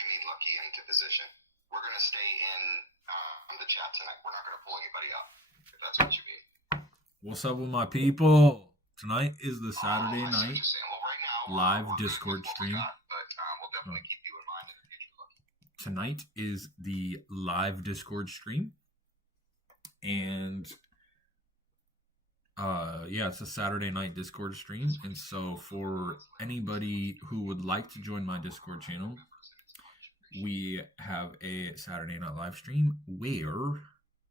you mean, Lucky, into position. We're going to stay in the chat tonight. We're not going to pull anybody up, if that's what you mean. What's up with my people? Tonight is the Saturday I see what night you're saying. Well, right now, live we're good Discord with what we stream. got, but we'll definitely keep you in mind in the future, Lucky. Tonight is the live Discord stream. And yeah, it's a Saturday night Discord stream. And so for anybody who would like to join my Discord channel, we have a Saturday night live stream where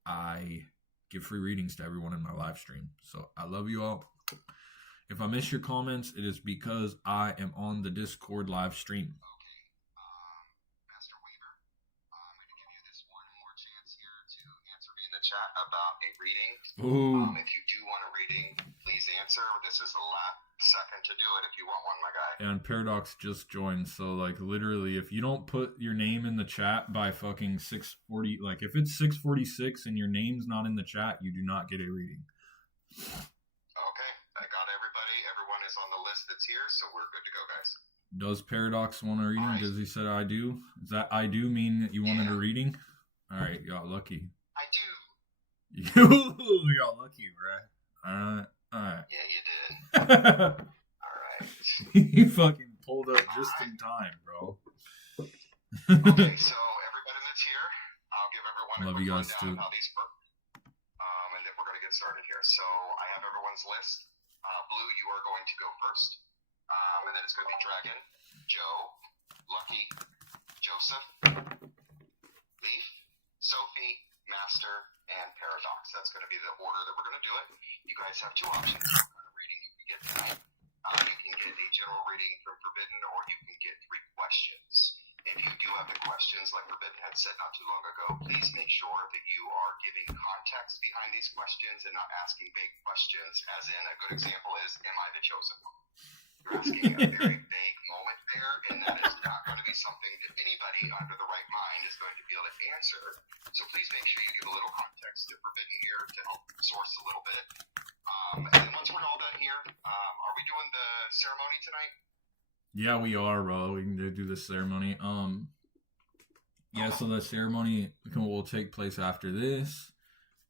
I give free readings to everyone in my live stream. So I love you all. If I miss your comments, it is because I am on the Discord live stream. Master Weaver, I'm going to give you this one more chance here to answer me in the chat about a reading. Ooh. If you do want a reading, please answer. This is the last second to do it if you want one, my guy. And Paradox just joined, so like literally, if you don't put your name in the chat by fucking 6:40, like if it's 6:46 and your name's not in the chat, you do not get a reading. Okay, I got everybody. Everyone is on the list that's here, so we're good to go, guys. Does Paradox want a reading? Alright. Does he said I do? Does that I do mean that you wanted a reading? All right, you got lucky. I do. You got lucky, bruh. All right. Yeah, you did. All right. He fucking pulled up just in time, bro. Okay, so everybody that's here, I'll give everyone Love a quick you guys, rundown too. of how these work. And then we're going to get started here. So I have everyone's list. Blue, you are going to go first. And then it's going to be Dragon, Joe, Lucky, Joseph, Leaf, Sophie, Master, and Paradox. That's going to be the order that we're going to do it. You guys have two options. What kind of reading you can get tonight. You can get a general reading from Forbidden, or you can get 3 questions. If you do have the questions, like Forbidden had said not too long ago, please make sure that you are giving context behind these questions and not asking vague questions, as in a good example is, am I the chosen one? You're asking a very vague moment there, and that is not going to be something that anybody under the right mind is going to be able to answer. So please make sure you give a little context to Forbidden here to help source a little bit. And then once we're all done here, are we doing the ceremony tonight? Yeah, we are, bro. We can do the ceremony. Yeah, so the ceremony will take place after this.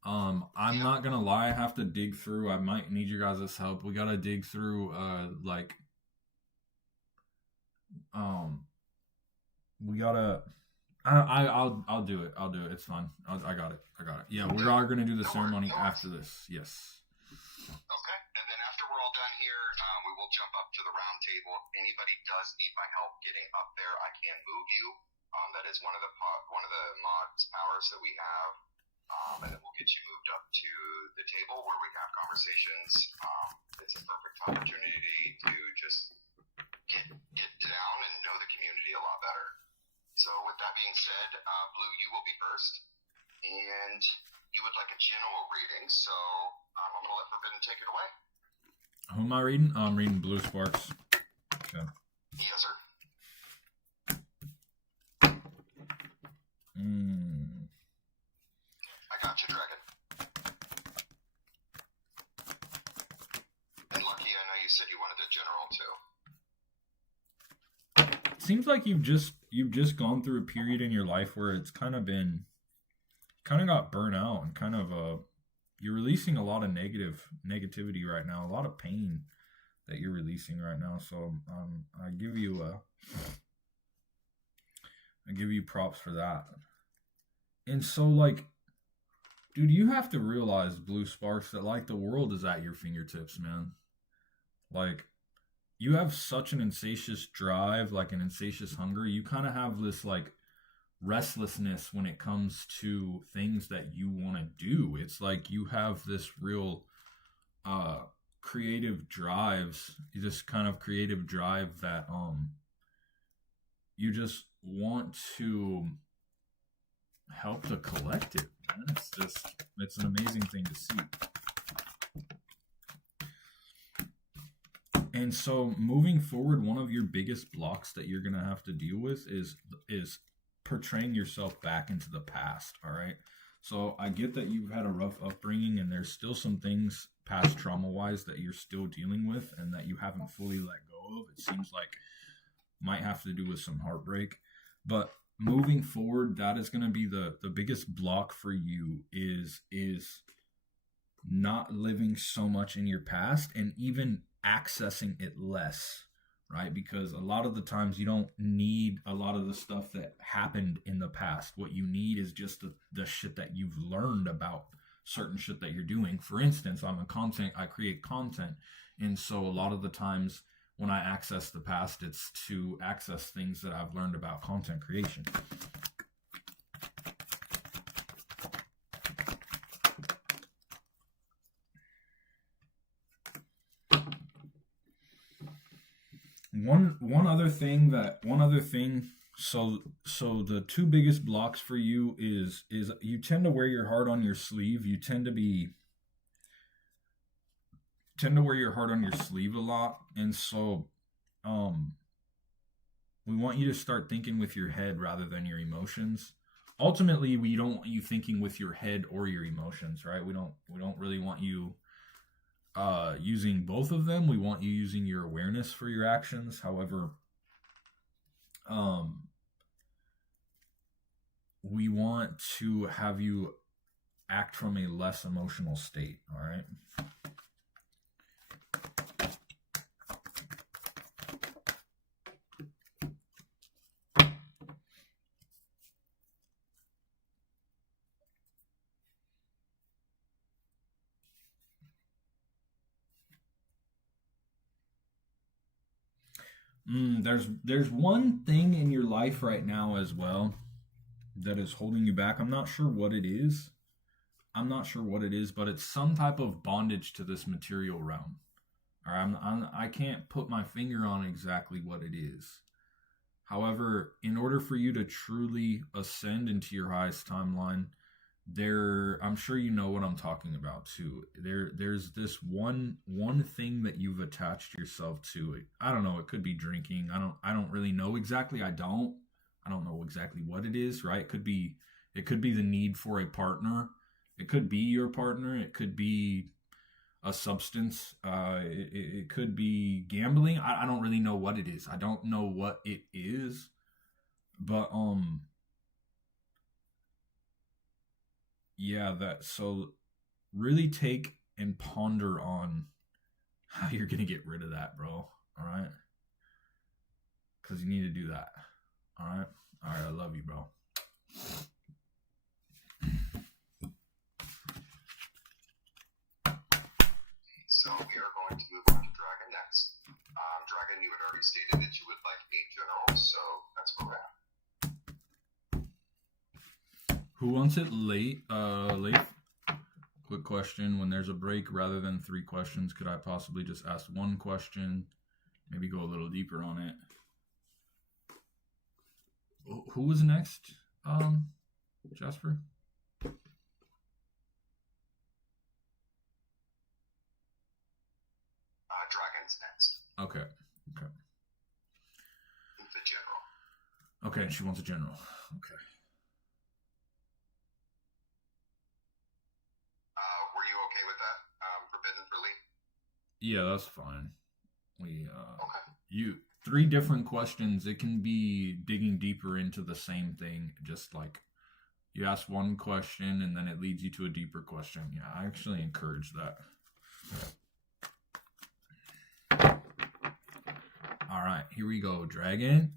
I'm not gonna lie, I have to dig through. I might need your guys' help. We gotta dig through, we gotta. I'll do it. I'll do it. It's fine. I got it. Yeah, we are gonna do the ceremony after this. Yes. Okay, and then after we're all done here, we will jump up to the round table. If anybody does need my help getting up there, I can move you. That is one of the mods powers that we have, and then we'll get you moved up to the table where we can have conversations. It's a perfect opportunity to just get down and know the community a lot better. So with that being said, Blue, you will be first, and you would like a general reading, so I'm going to let Forbidden take it away. Who am I reading? I'm reading Blue Sparks. Okay. Yes, sir. I got you, Dragon. And Lucky, I know you said you wanted a general too. Seems like you've just gone through a period in your life where it's kind of got burnt out and kind of you're releasing a lot of negativity right now, a lot of pain that you're releasing right now. So I give you props for that. And so, like, dude, you have to realize, Blue Sparks, that like the world is at your fingertips, man. Like, you have such an insatious drive, like an insatious hunger. You kind of have this like restlessness when it comes to things that you want to do. It's like you have this real creative drives, this kind of creative drive that you just want to help the collective, man. It's an amazing thing to see. And so moving forward, one of your biggest blocks that you're going to have to deal with is portraying yourself back into the past, all right? So I get that you've had a rough upbringing and there's still some things past trauma-wise that you're still dealing with and that you haven't fully let go of. It seems like might have to do with some heartbreak. But moving forward, that is going to be the biggest block for you is not living so much in your past and even accessing it less, right? Because a lot of the times you don't need a lot of the stuff that happened in the past. What you need is just the shit that you've learned about certain shit that you're doing. For instance, I create content. And so a lot of the times when I access the past, it's to access things that I've learned about content creation. One other thing, so the two biggest blocks for you is you tend to wear your heart on your sleeve. You tend to wear your heart on your sleeve a lot. And so we want you to start thinking with your head rather than your emotions. Ultimately, we don't want you thinking with your head or your emotions, right? We don't really want you using both of them. We want you using your awareness for your actions. However, we want to have you act from a less emotional state. All right. There's one thing in your life right now as well that is holding you back. I'm not sure what it is. But it's some type of bondage to this material realm. All right, I can't put my finger on exactly what it is. However, in order for you to truly ascend into your highest timeline, I'm sure you know what I'm talking about too. There's this one thing that you've attached yourself to. I don't know, it could be drinking. I don't really know exactly. I don't know exactly what it is, right? It could be the need for a partner. It could be your partner. It could be a substance. It could be gambling. I don't really know what it is. I don't know what it is, but yeah, so really take and ponder on how you're gonna get rid of that, bro. All right, because you need to do that. All right. I love you, bro. So we are going to move on to Dragon next. Dragon, you had already stated that you would like a general, so that's where we're at. Who wants it late? Quick question. When there's a break, rather than 3 questions, could I possibly just ask 1 question? Maybe go a little deeper on it. Who was next? Jasper? Dragon's next. Okay. The general. Okay, she wants a general. Okay. Were you okay with that? Forbidden for Lee? Yeah, that's fine. Okay. 3 different questions. It can be digging deeper into the same thing. Just like you ask one question and then it leads you to a deeper question. Yeah, I actually encourage that. All right, here we go, Dragon.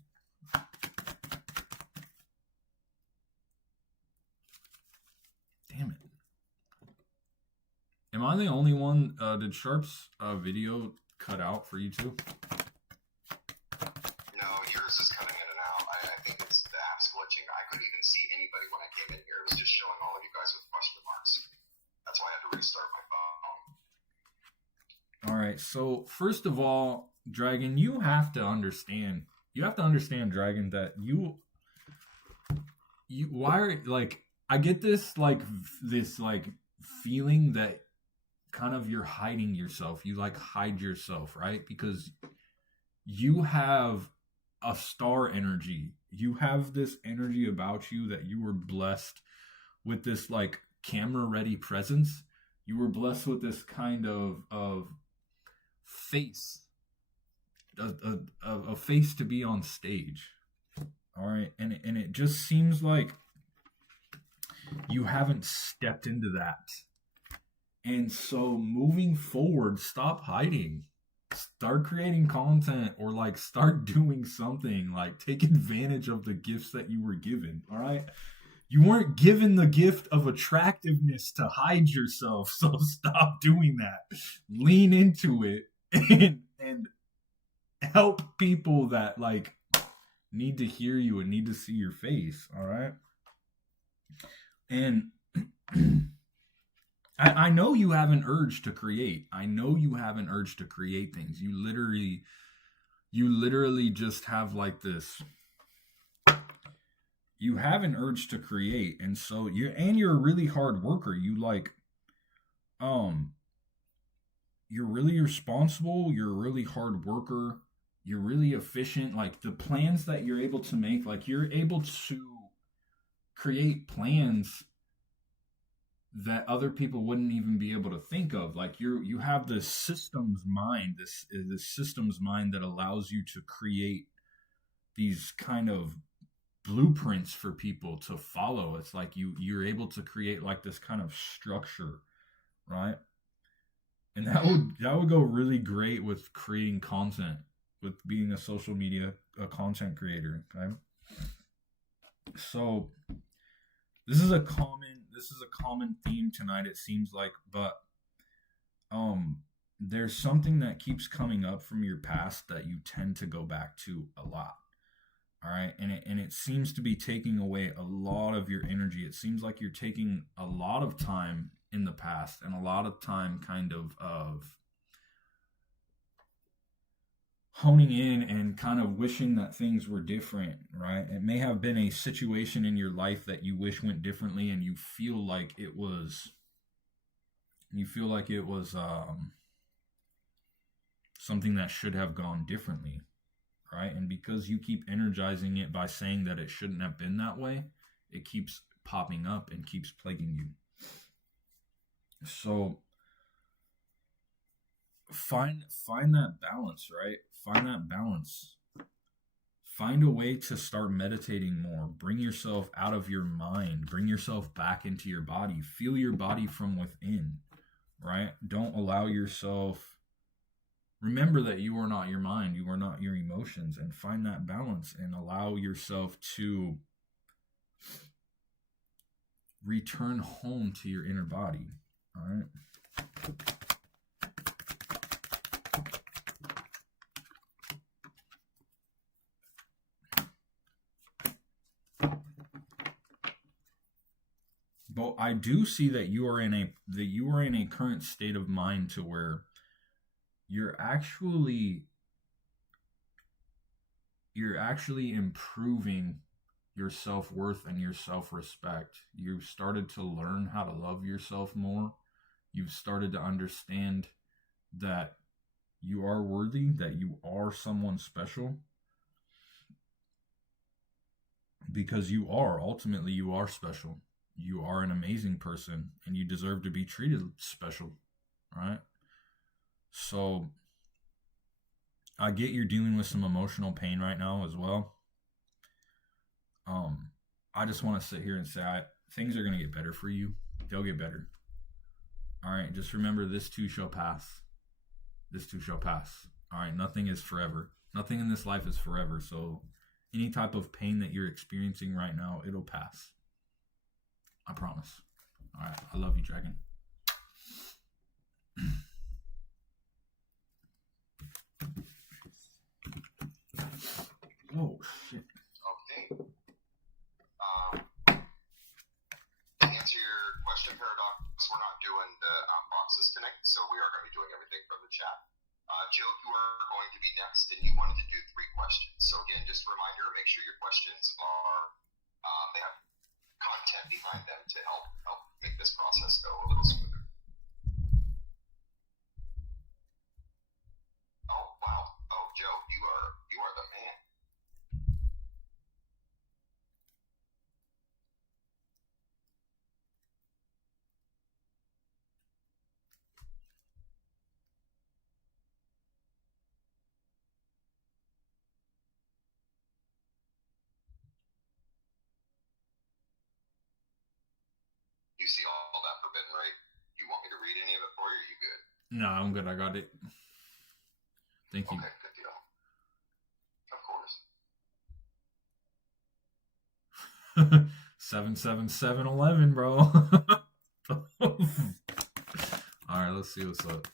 Damn it. Am I the only one? Did Sharp's video cut out for you too? No, yours is cutting in and out. I think it's the app's glitching. I couldn't even see anybody when I came in here. It was just showing all of you guys with question marks. That's why I had to restart my phone. All right, so first of all, Dragon, you have to understand, Dragon, that you why are, like, I get this feeling that kind of you're hiding yourself. You like hide yourself, right? Because you have a star energy. You have this energy about you that you were blessed with, this like camera ready presence. You were blessed with this kind of face, a face to be on stage. All right, and it just seems like you haven't stepped into that. And so moving forward, stop hiding. Start creating content or like start doing something. Like take advantage of the gifts that you were given. All right. You weren't given the gift of attractiveness to hide yourself. So stop doing that. Lean into it and help people that like need to hear you and need to see your face. All right. And I know you have an urge to create. I know you have an urge to create things. You literally just have like this. You have an urge to create, and so you're a really hard worker. You like, you're really responsible. You're a really hard worker. You're really efficient. Like the plans that you're able to make, like you're able to create plans that other people wouldn't even be able to think of. Like you have this systems mind, this systems mind that allows you to create these kind of blueprints for people to follow. It's like you're able to create like this kind of structure, right? And that would go really great with creating content, with being a social media a content creator. Okay, so this is a common theme tonight, it seems like, but there's something that keeps coming up from your past that you tend to go back to a lot. All right, and it seems to be taking away a lot of your energy. It seems like you're taking a lot of time in the past and a lot of time kind of honing in and kind of wishing that things were different, right? It may have been a situation in your life that you wish went differently, and you feel like it was something that should have gone differently, right? And because you keep energizing it by saying that it shouldn't have been that way, it keeps popping up and keeps plaguing you. So find that balance, right? Find that balance. Find a way to start meditating more. Bring yourself out of your mind. Bring yourself back into your body. Feel your body from within, right? Don't allow yourself. Remember that you are not your mind. You are not your emotions. And find that balance and allow yourself to return home to your inner body. All right. But I do see that you are in a current state of mind to where you're actually improving your self-worth and your self-respect. You've started to learn how to love yourself more. You've started to understand that you are worthy, that you are someone special. Because you are special. You are an amazing person and you deserve to be treated special, right? So I get you're dealing with some emotional pain right now as well. I just want to sit here and say things are going to get better for you. They'll get better. All right, just remember, this too shall pass. This too shall pass. All right, nothing is forever. Nothing in this life is forever. So any type of pain that you're experiencing right now, it'll pass. I promise. All right, I love you, Dragon. Oh, shit. Okay. To answer your question, Paradox, we're not doing the boxes tonight, so we are going to be doing everything from the chat. Joe, you are going to be next, and you wanted to do 3 questions. So again, just a reminder, make sure your questions are, they have content behind them to help make this process go a little smoother. Oh, wow. Oh, Joe, you are the man. You see all that forbidden, right? You want me to read any of it for you? Or are you good? No, I'm good. I got it. Thank you. Okay, good deal. Of course. 77711, bro. All right, let's see what's up.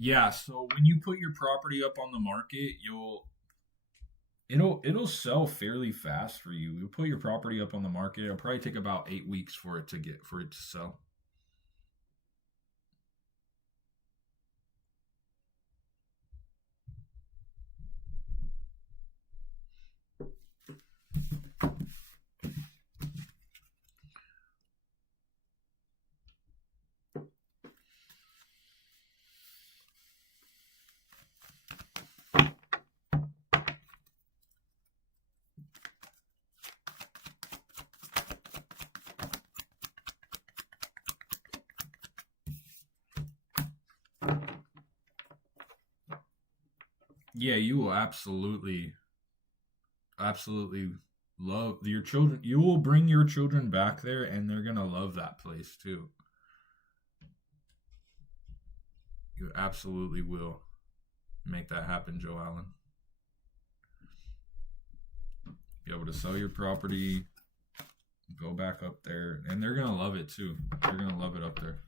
Yeah, so when you put your property up on the market, it'll sell fairly fast for you. You put your property up on the market, it'll probably take about 8 weeks for it to sell. Yeah, you will absolutely love your children. You will bring your children back there and they're going to love that place too. You absolutely will make that happen, Joe Allen. Be able to sell your property, go back up there, and they're going to love it too. They're going to love it up there.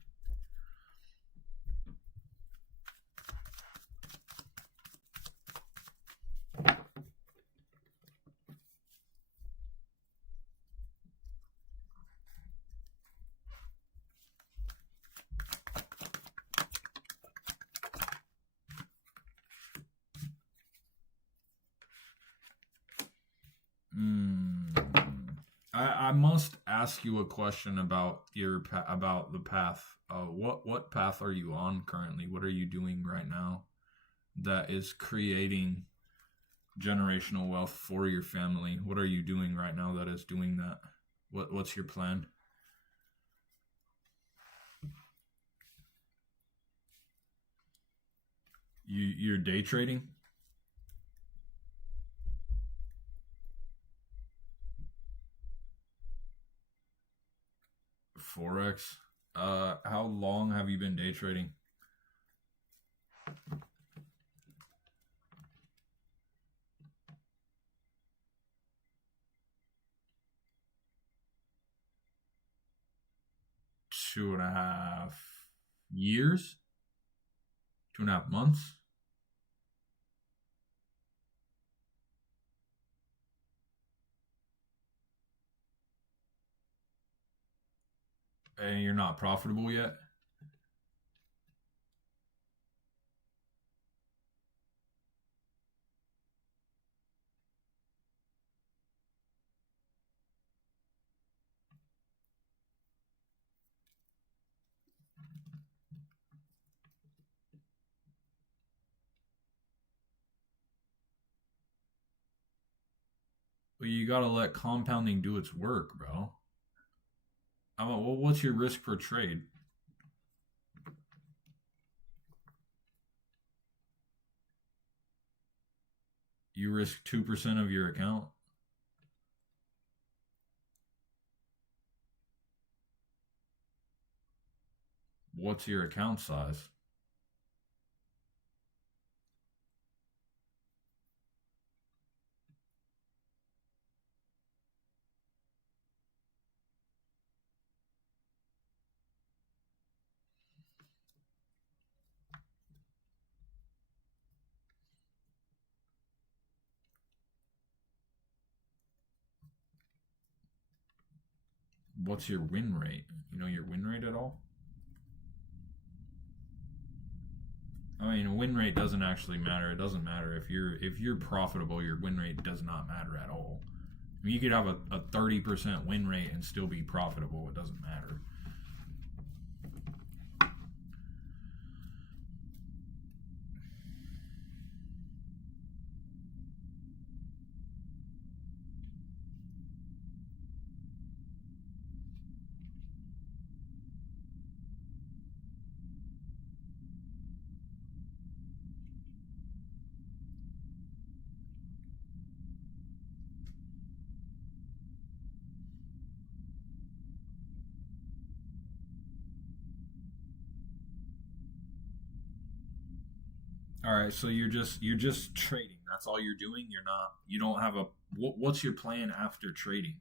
I must ask you a question about about the path. What path are you on currently? What are you doing right now that is creating generational wealth for your family? What are you doing right now that is doing that? What's your plan? You're day trading? Forex. How long have you been day trading? Two and a half years? 2.5 months? And you're not profitable yet? Well, you gotta let compounding do its work, bro. Well, what's your risk per trade? You risk 2% of your account. What's your account size? what's your win rate? You know your win rate at all? I mean, win rate doesn't actually matter. It doesn't matter if you're profitable. Your win rate does not matter at all. I mean, you could have a 30% win rate and still be profitable. It doesn't matter. All right, so you're just trading. That's all you're doing. You don't have a what's your plan after trading?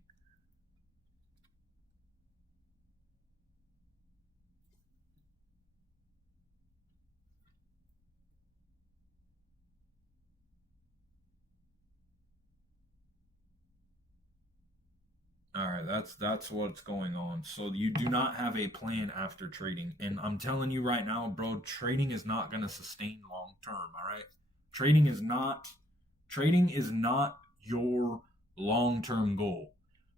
All right, that's what's going on. So you do not have a plan after trading, and I'm telling you right now, bro, trading is not going to sustain long term, all right? Trading is not trading is not your long-term goal.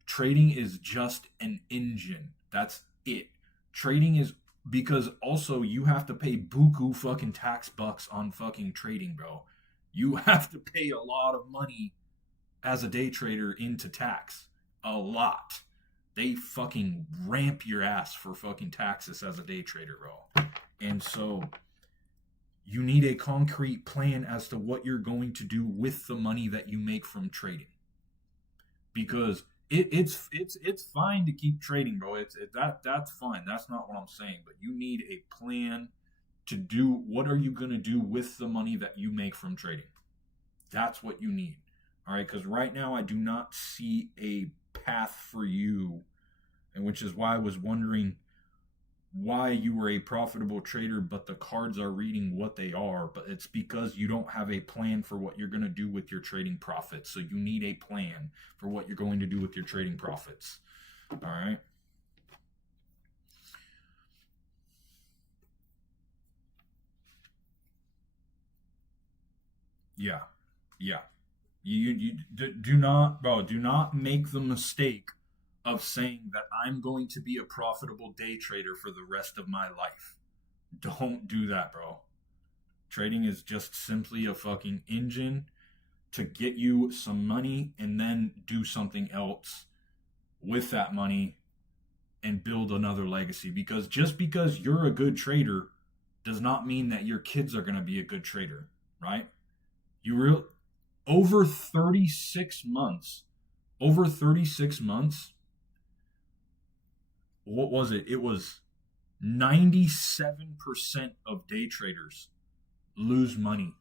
Trading is just an engine. That's it. Trading is because also you have to pay buku fucking tax bucks on fucking trading, bro. You have to pay a lot of money as a day trader into tax. A lot. They fucking ramp your ass for fucking taxes as a day trader, bro. And so you need a concrete plan as to what you're going to do with the money that you make from trading. Because it's fine to keep trading, bro. That's fine. That's not what I'm saying. But you need a plan to do what are you gonna do with the money that you make from trading. That's what you need. All right, because right now I do not see a path for you, and which is why I was wondering why you were a profitable trader, but the cards are reading what they are. But it's because you don't have a plan for what you're going to do with your trading profits. So you need a plan for what you're going to do with your trading profits. All right. Yeah. Yeah. You do not, bro, do not make the mistake of saying that I'm going to be a profitable day trader for the rest of my life. Don't do that, bro. Trading is just simply a fucking engine to get you some money and then do something else with that money and build another legacy. Because just because you're a good trader does not mean that your kids are going to be a good trader, right? You real over 36 months, over 36 months, what was it? It was 97% of day traders lose money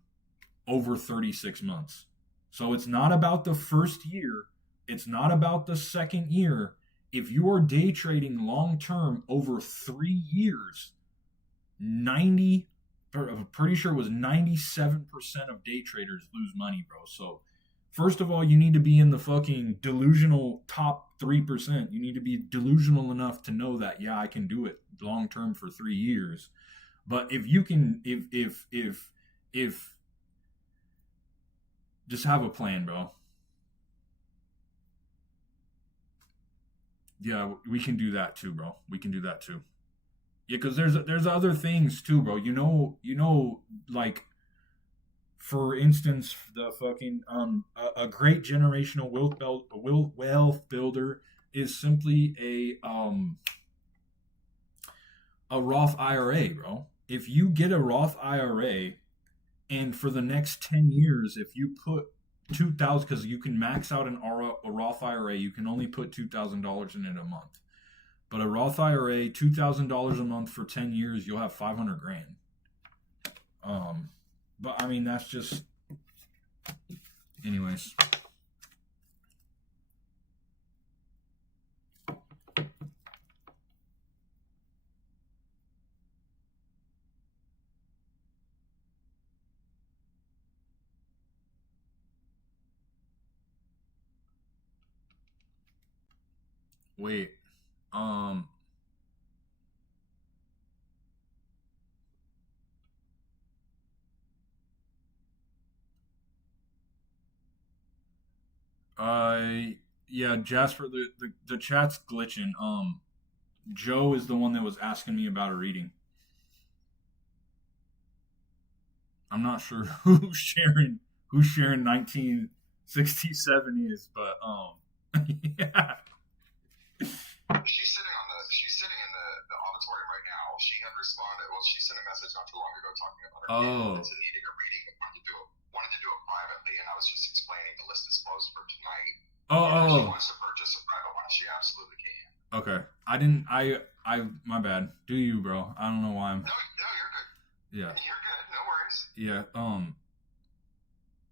over 36 months. So it's not about the first year, it's not about the second year. If you are day trading long term over 3 years, 90 I'm pretty sure it was 97% of day traders lose money, bro. So first of all, you need to be in the fucking delusional top 3%. You need to be delusional enough to know that, yeah, I can do it long term for 3 years. But if you can, if, just have a plan, bro. Yeah, we can do that too, bro. We can do that too. Yeah, because there's other things too, bro. Like for instance, the fucking a great generational wealth builder is simply a Roth IRA, bro. If you get a Roth IRA, and for the next 10 years, if you put 2,000, because you can max out a Roth IRA, you can only put $2,000 in it a month. But a Roth IRA, $2,000 a month for 10 years, you'll have 500 grand. But I mean, that's just, anyways. Wait, Um, uh, yeah, Jasper, the chat's glitching. Joe is the one that was asking me about a reading. I'm not sure who Sharon 1967 is, but yeah. She's sitting in the auditorium right now. She had responded. Well, she sent a message not too long ago talking about her Oh, kids and needing a reading and wanted to do it privately. And I was just explaining the list is closed for tonight. oh, And if she oh. wants to purchase a private one, she absolutely can. Okay. I didn't. My bad. Do you, bro? I don't know why I'm. No, you're good. Yeah. You're good. No worries. Yeah.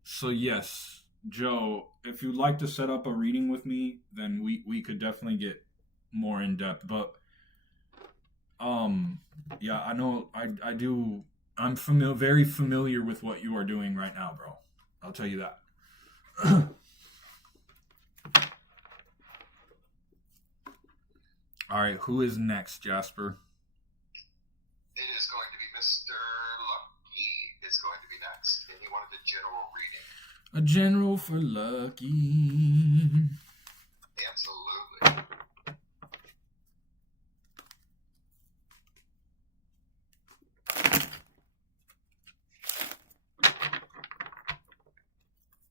So yes, Joe, if you'd like to set up a reading with me, then we could definitely get more in depth. But yeah, I know I do. I'm very familiar with what you are doing right now, bro. I'll tell you that. All right, who is next, Jasper? It is going to be Mr. Lucky. Is going to be next, and he wanted a general reading. A general for Lucky. Absolutely.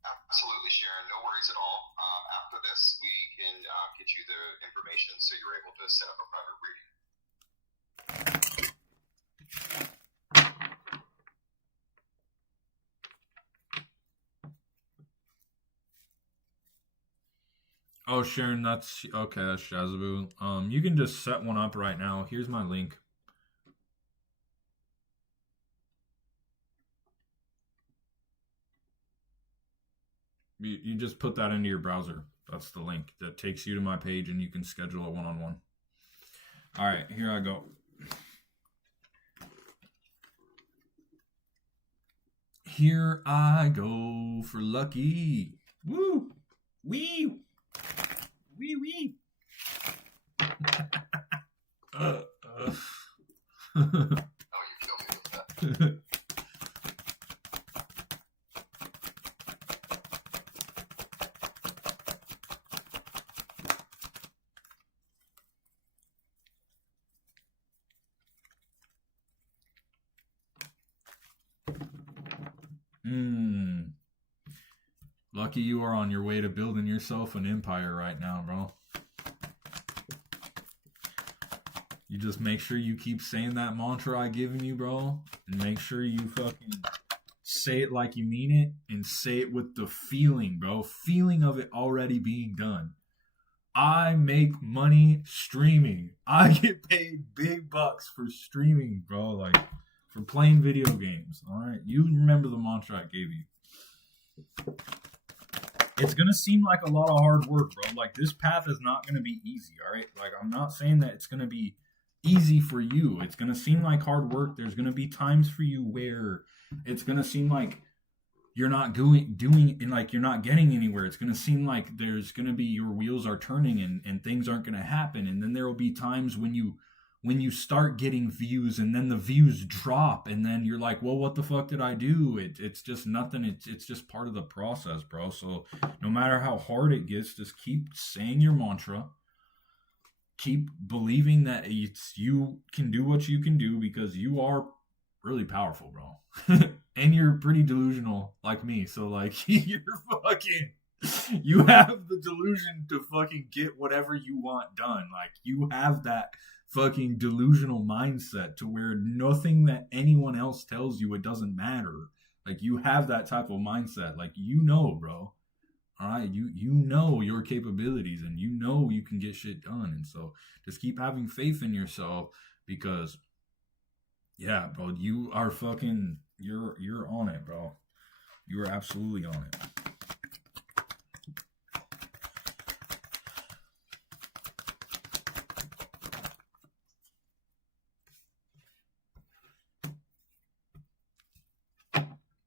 Absolutely, Sharon. No worries at all. After this, we can get you the information so you're able to set up a private reading. Oh, Sharon, that's okay. That's Shazaboo. You can just set one up right now. Here's my link. You just put that into your browser. That's the link that takes you to my page, and you can schedule a one-on-one. All right, here I go. Here I go for Lucky. Woo! Wee! Wee wee! Oh, you killed me with that. Lucky you are on your way to building yourself an empire right now, bro. You just make sure you keep saying that mantra I given you, bro. And make sure you fucking say it like you mean it. And say it with the feeling, bro. Feeling of it already being done. I make money streaming. I get paid big bucks for streaming, bro. Like, for playing video games. Alright? You remember the mantra I gave you. It's gonna seem like a lot of hard work, bro. Like, this path is not gonna be easy, alright? Like, I'm not saying that it's gonna be easy for you. It's gonna seem like hard work. There's gonna be times for you where it's gonna seem like you're not doing and like you're not getting anywhere. It's gonna seem like there's gonna be your wheels are turning and things aren't gonna happen. And then there will be times when you start getting views and then the views drop and then you're like, well, what the fuck did I do? It's just nothing. It's just part of the process, bro. So no matter how hard it gets, just keep saying your mantra. Keep believing that you can do what you can do because you are really powerful, bro. And you're pretty delusional like me. So like you have the delusion to fucking get whatever you want done. Like you have that fucking delusional mindset to where nothing that anyone else tells you, it doesn't matter. Like you have that type of mindset. Like, you know, bro. All right, you know your capabilities and you know you can get shit done. And so just keep having faith in yourself because yeah, bro, you are fucking you're on it, bro. You are absolutely on it.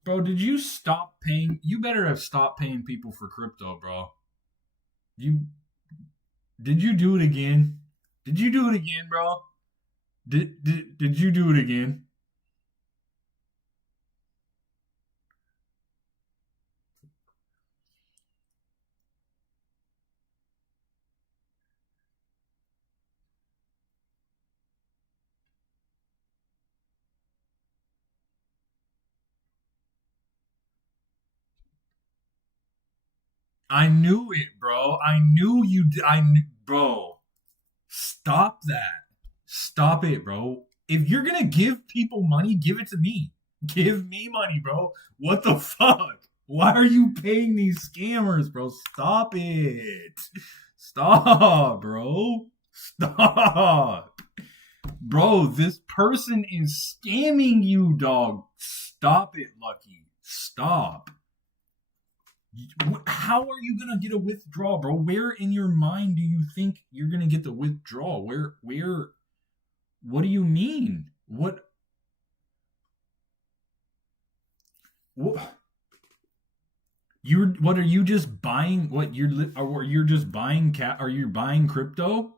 Bro, did you stop paying? You better have stopped paying people for crypto, bro. Did you do it again? Did you do it again, bro? Did you do it again? I knew it, bro. I knew you. Bro. Stop that. Stop it, bro. If you're gonna give people money, give it to me. Give me money, bro. What the fuck? Why are you paying these scammers, bro? Stop it. Stop, bro. Stop. Bro, this person is scamming you, dog. Stop it, Lucky. Stop. How are you gonna get a withdrawal, bro? Where in your mind do you think you're gonna get the withdrawal? What do you mean? What what are you just buying? What you're just buying are you buying crypto?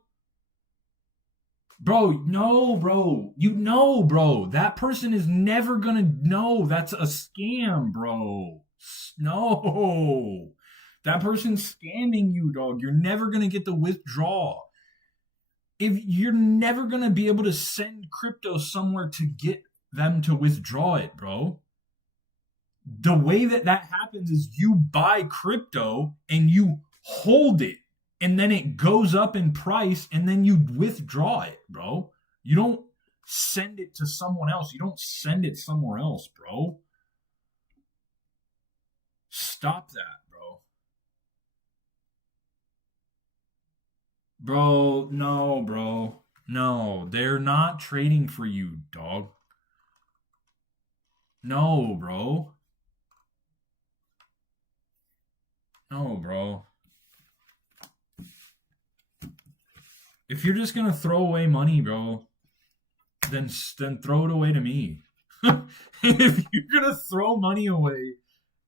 Bro, no, bro. You know, bro. That person is never gonna know. That's a scam, bro. No. That person's scamming you, dog. You're never gonna get the withdrawal. If you're never gonna be able to send crypto somewhere to get them to withdraw it, bro. The way that happens is you buy crypto and you hold it, and then it goes up in price, and then you withdraw it, bro. You don't send it to someone else. You don't send it somewhere else, bro. Stop that, bro. Bro, no, bro. No, they're not trading for you, dog. No, bro. No, bro. If you're just gonna throw away money, bro, then throw it away to me. If you're gonna throw money away,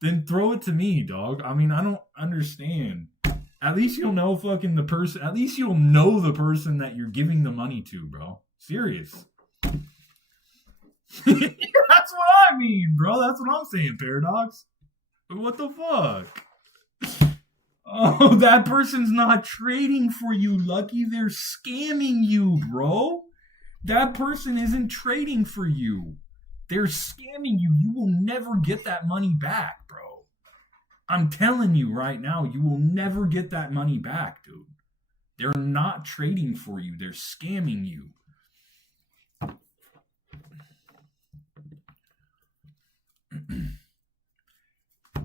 then throw it to me, dog. I mean, I don't understand. At least you'll know fucking the person. At least you'll know the person that you're giving the money to, bro. Serious. That's what I mean, bro. That's what I'm saying, Paradox. What the fuck? Oh, that person's not trading for you, Lucky. They're scamming you, bro. That person isn't trading for you. They're scamming you. You will never get that money back, bro. I'm telling you right now, you will never get that money back, dude. They're not trading for you. They're scamming you.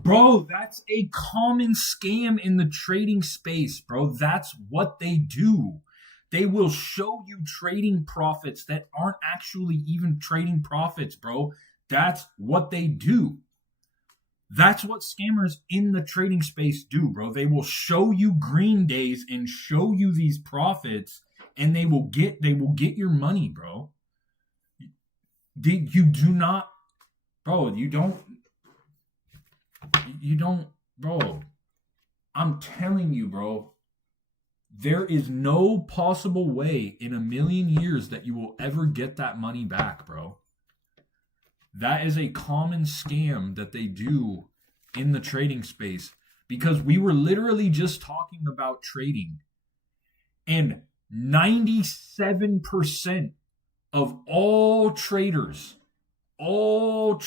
Bro, that's a common scam in the trading space, bro. That's what they do. They will show you trading profits that aren't actually even trading profits, bro. That's what they do. That's what scammers in the trading space do, bro. They will show you green days and show you these profits, and they will get your money, bro. You do not, bro. You don't, bro. I'm telling you, bro. There is no possible way in a million years that you will ever get that money back, bro. That is a common scam that they do in the trading space, because we were literally just talking about trading, and 97% of all traders over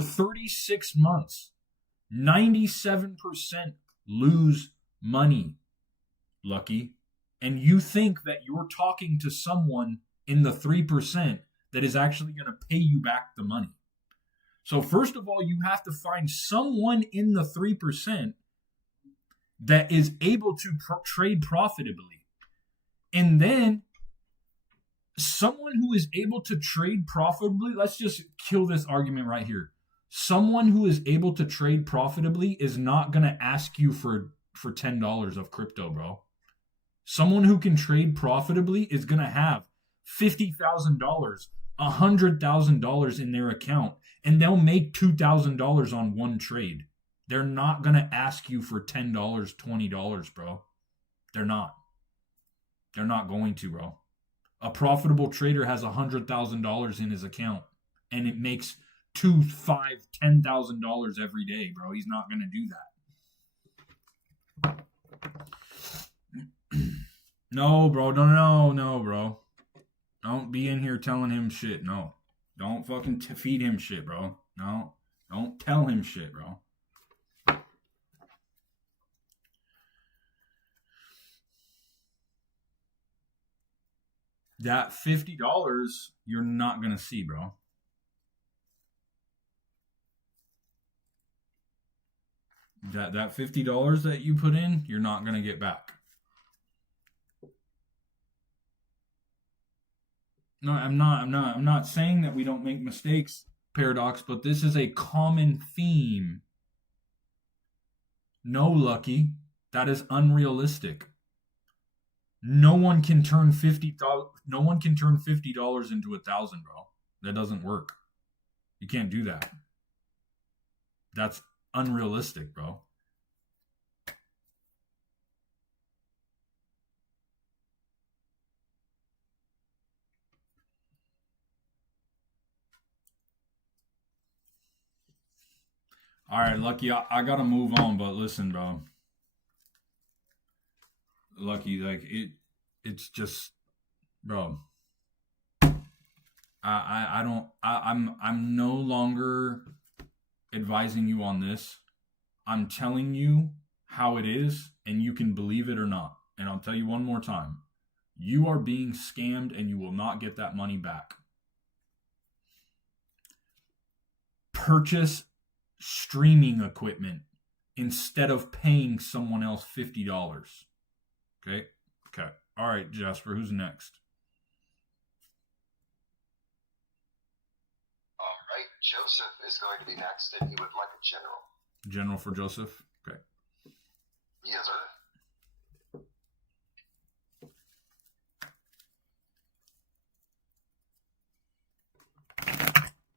36 months, 97% lose money, Lucky. And you think that you're talking to someone in the 3% that is actually going to pay you back the money. So first of all, you have to find someone in the 3% that is able to trade profitably. And then someone who is able to trade profitably, let's just kill this argument right here. Someone who is able to trade profitably is not going to ask you for $10 of crypto, bro. Someone who can trade profitably is going to have $50,000, $100,000 in their account, and they'll make $2,000 on one trade. They're not going to ask you for $10, $20, bro. They're not. They're not going to, bro. A profitable trader has $100,000 in his account, and it makes $2,000, $5,000, $10,000 every day, bro. He's not gonna do that. No, bro. No, bro. Don't be in here telling him shit. No. Don't fucking feed him shit, bro. No. Don't tell him shit, bro. That $50 you're not going to see, bro. That $50 that you put in, you're not going to get back. No, I'm not saying that we don't make mistakes, Paradox, but this is a common theme. No, Lucky, that is unrealistic. No one can turn $50 into $1,000, bro. That doesn't work. You can't do that. That's unrealistic, bro. All right, Lucky, I gotta move on, but listen, bro. Lucky, like it's just, bro. I'm no longer advising you on this. I'm telling you how it is, and you can believe it or not. And I'll tell you one more time. You are being scammed, and you will not get that money back. Purchase streaming equipment instead of paying someone else $50. Okay? Okay. All right, Jasper, who's next? All right, Joseph is going to be next, and he would like a general. General for Joseph? Okay. Yes, sir.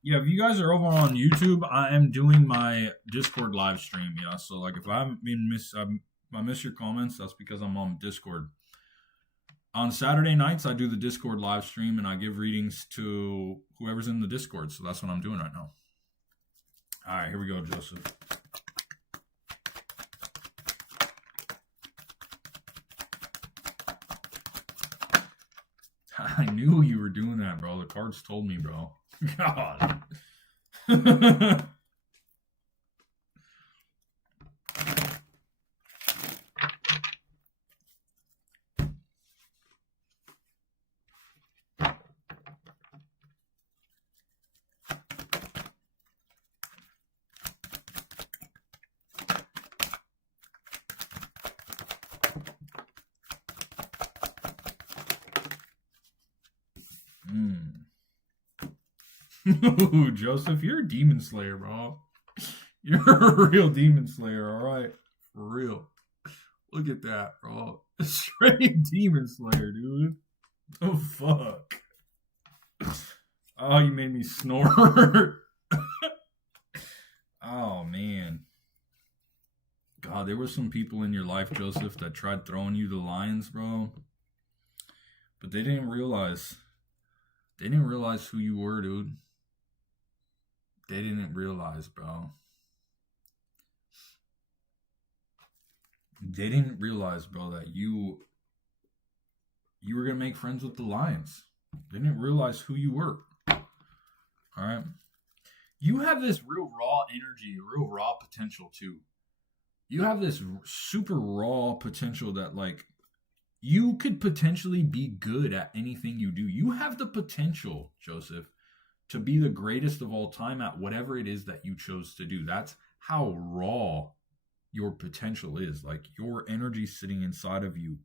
Yeah, if you guys are over on YouTube, I am doing my Discord live stream. Yeah, so like if I miss your comments, that's because I'm on Discord. On Saturday nights, I do the Discord live stream and I give readings to whoever's in the Discord. So that's what I'm doing right now. All right, here we go, Joseph. I knew you were doing that, bro. The cards told me, bro. God. Ooh, Joseph, you're a demon slayer, bro. You're a real demon slayer, all right? For real. Look at that, bro. Straight demon slayer, dude. Oh, fuck. Oh, you made me snort. Oh, man. God, there were some people in your life, Joseph, that tried throwing you the lions, bro. But they didn't realize. They didn't realize who you were, dude. They didn't realize, bro. They didn't realize, bro, that you were going to make friends with the lions. They didn't realize who you were. All right? You have this real raw energy, real raw potential, too. You have this super raw potential that, like, you could potentially be good at anything you do. You have the potential, Joseph, to be the greatest of all time at whatever it is that you chose to do. That's how raw your potential is. Like, your energy sitting inside of you,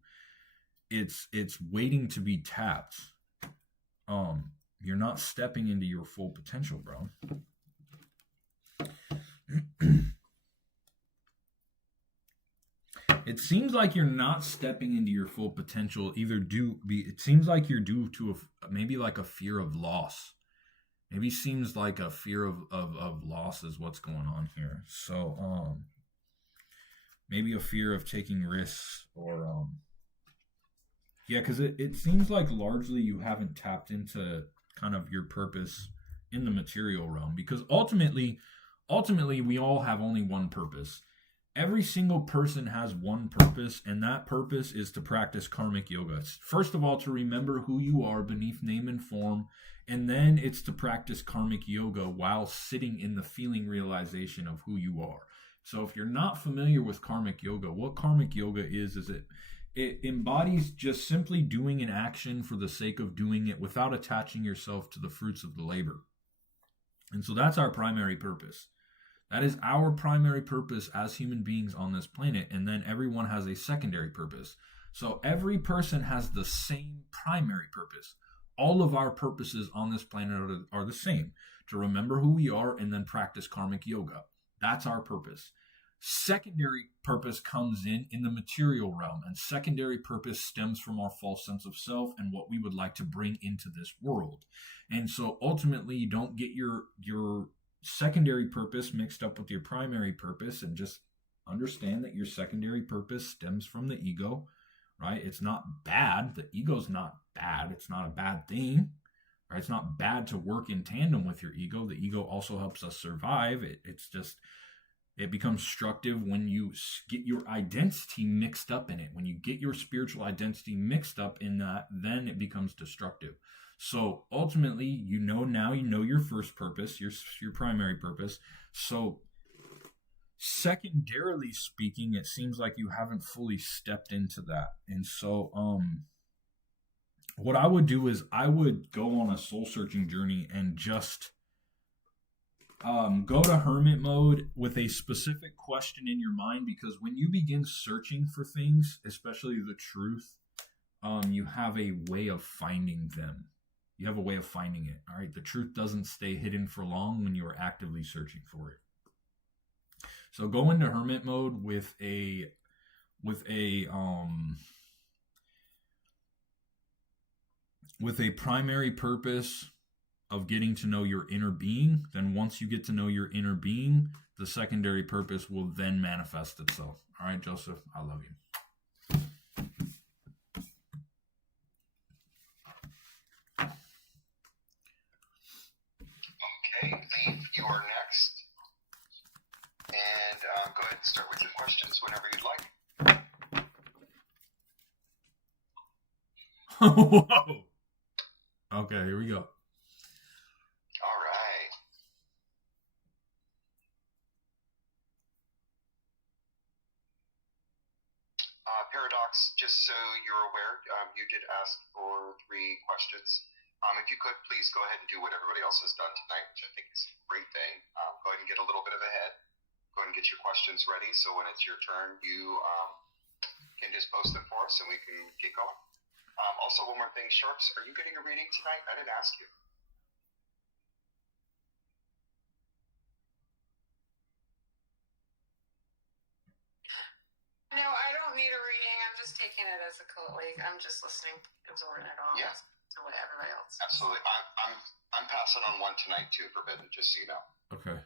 it's waiting to be tapped. You're not stepping into your full potential, bro. It seems like you're not stepping into your full potential. It seems like you're due to maybe like a fear of loss. Maybe seems like a fear of loss is what's going on here. So, maybe a fear of taking risks or, Yeah, because it seems like largely you haven't tapped into kind of your purpose in the material realm. Because ultimately, we all have only one purpose. Every single person has one purpose, and that purpose is to practice karmic yoga. First of all, to remember who you are beneath name and form, and then it's to practice karmic yoga while sitting in the feeling realization of who you are. So if you're not familiar with karmic yoga, what karmic yoga is it embodies just simply doing an action for the sake of doing it without attaching yourself to the fruits of the labor. And so that's our primary purpose. That is our primary purpose as human beings on this planet. And then everyone has a secondary purpose. So every person has the same primary purpose. All of our purposes on this planet are the same. To remember who we are and then practice karmic yoga. That's our purpose. Secondary purpose comes in the material realm. And secondary purpose stems from our false sense of self and what we would like to bring into this world. And so ultimately you don't get your secondary purpose mixed up with your primary purpose, and just understand that your secondary purpose stems from the ego, right? It's not bad. The ego's not bad. It's not a bad thing, right? It's not bad to work in tandem with your ego. The ego also helps us survive. It becomes destructive when you get your identity mixed up in it. When you get your spiritual identity mixed up in that, then it becomes destructive. So ultimately, you know your first purpose, your primary purpose. So secondarily speaking, it seems like you haven't fully stepped into that. And so what I would do is I would go on a soul searching journey and just go to hermit mode with a specific question in your mind, because when you begin searching for things, especially the truth, you have a way of finding them. You have a way of finding it. All right. The truth doesn't stay hidden for long when you are actively searching for it. So go into hermit mode with a primary purpose of getting to know your inner being. Then once you get to know your inner being, the secondary purpose will then manifest itself. All right, Joseph, I love you. Okay, Leaf, you are next. And go ahead and start with your questions whenever you'd like. Whoa. Okay, here we go. All right. Paradox, just so you're aware, you did ask for 3 questions. If you could, please go ahead and do what everybody else has done tonight, which I think is a great thing. Go ahead and get a little bit of a head. Go ahead and get your questions ready, so when it's your turn, you can just post them for us and we can get going. Also, one more thing, Sharps, are you getting a reading tonight? I didn't ask you. No, I don't need a reading. I'm just taking it as a colleague. I'm just listening, absorbing it all. Yeah. To what everybody else. Absolutely. I'm passing on one tonight too, Forbidden, just so you know. Okay.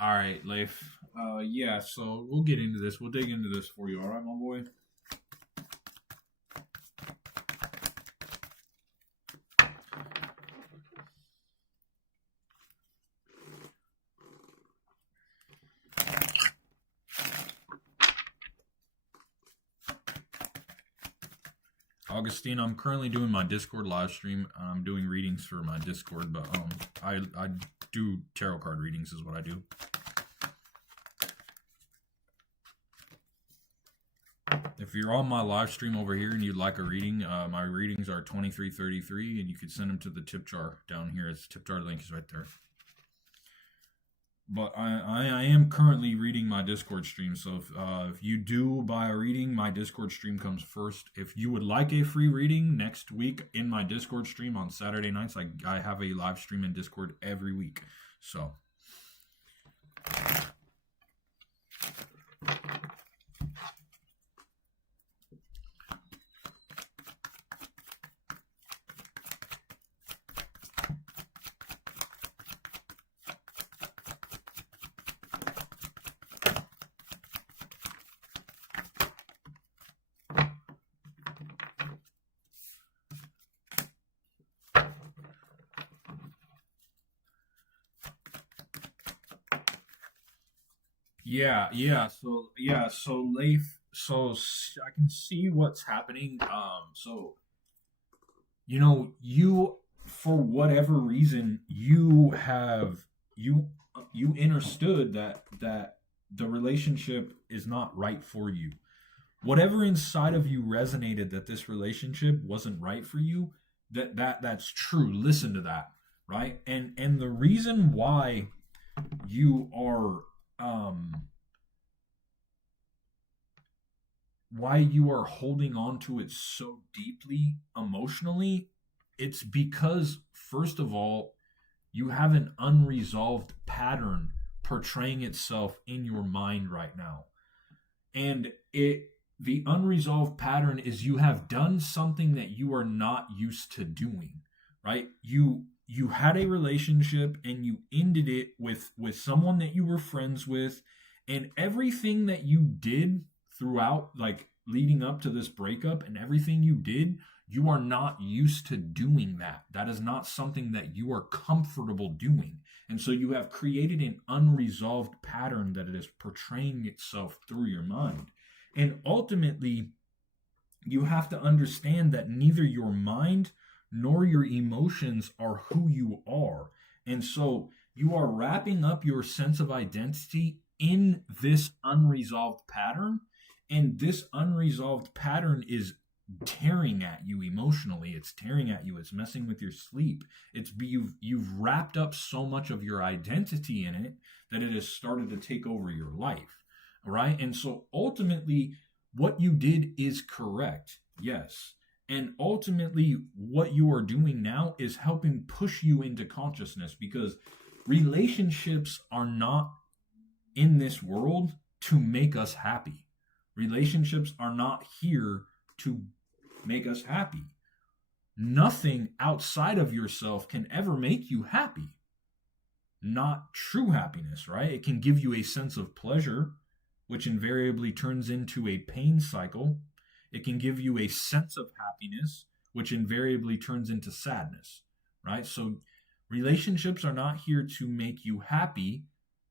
All right, Leif. Yeah, so we'll get into this. We'll dig into this for you. All right, my boy? Augustine, I'm currently doing my Discord live stream. I'm doing readings for my Discord, but I do tarot card readings is what I do. if you're on my live stream over here and you'd like a reading, my readings are 2333, and you could send them to the tip jar down here. Its tip jar link is right there. But I am currently reading my Discord stream, so if you do buy a reading, my Discord stream comes first. If you would like a free reading next week in my Discord stream on Saturday nights, I have a live stream in Discord every week. So so Leif, I can see what's happening. So you for whatever reason you understood that the relationship is not right for you. Whatever inside of you resonated that this relationship wasn't right for you, that's true. Listen to that, right? And the reason why you are holding on to it so deeply emotionally, it's because, first of all, you have an unresolved pattern portraying itself in your mind right now. And the unresolved pattern is you have done something that you are not used to doing, right? You had a relationship and you ended it with someone that you were friends with, and everything that you did throughout, like leading up to this breakup, and everything you did, you are not used to doing that. That is not something that you are comfortable doing. And so you have created an unresolved pattern that it is portraying itself through your mind. And ultimately, you have to understand that neither your mind nor your emotions are who you are. And so you are wrapping up your sense of identity in this unresolved pattern. And this unresolved pattern is tearing at you emotionally. It's tearing at you. It's messing with your sleep. You've wrapped up so much of your identity in it that it has started to take over your life. All right. And so ultimately, what you did is correct. Yes. And ultimately, what you are doing now is helping push you into consciousness, because relationships are not in this world to make us happy. Relationships are not here to make us happy. Nothing outside of yourself can ever make you happy. Not true happiness, right? It can give you a sense of pleasure, which invariably turns into a pain cycle. It can give you a sense of happiness, which invariably turns into sadness, right? So relationships are not here to make you happy,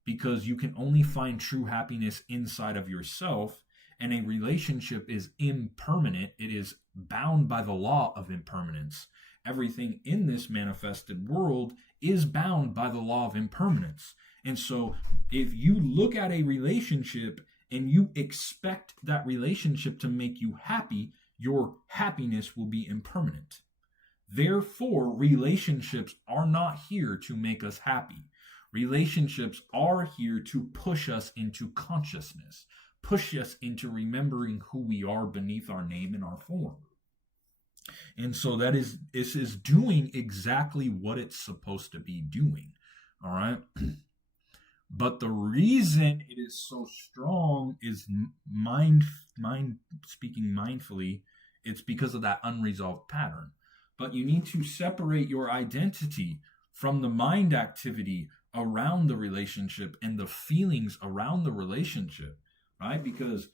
because you can only find true happiness inside of yourself. And a relationship is impermanent. It is bound by the law of impermanence. Everything in this manifested world is bound by the law of impermanence. And so if you look at a relationship and you expect that relationship to make you happy, your happiness will be impermanent. Therefore, relationships are not here to make us happy. Relationships are here to push us into consciousness, push us into remembering who we are beneath our name and our form. And so this is doing exactly what it's supposed to be doing. All right. But the reason it is so strong is mind speaking mindfully. It's because of that unresolved pattern. But you need to separate your identity from the mind activity around the relationship and the feelings around the relationship, right? Because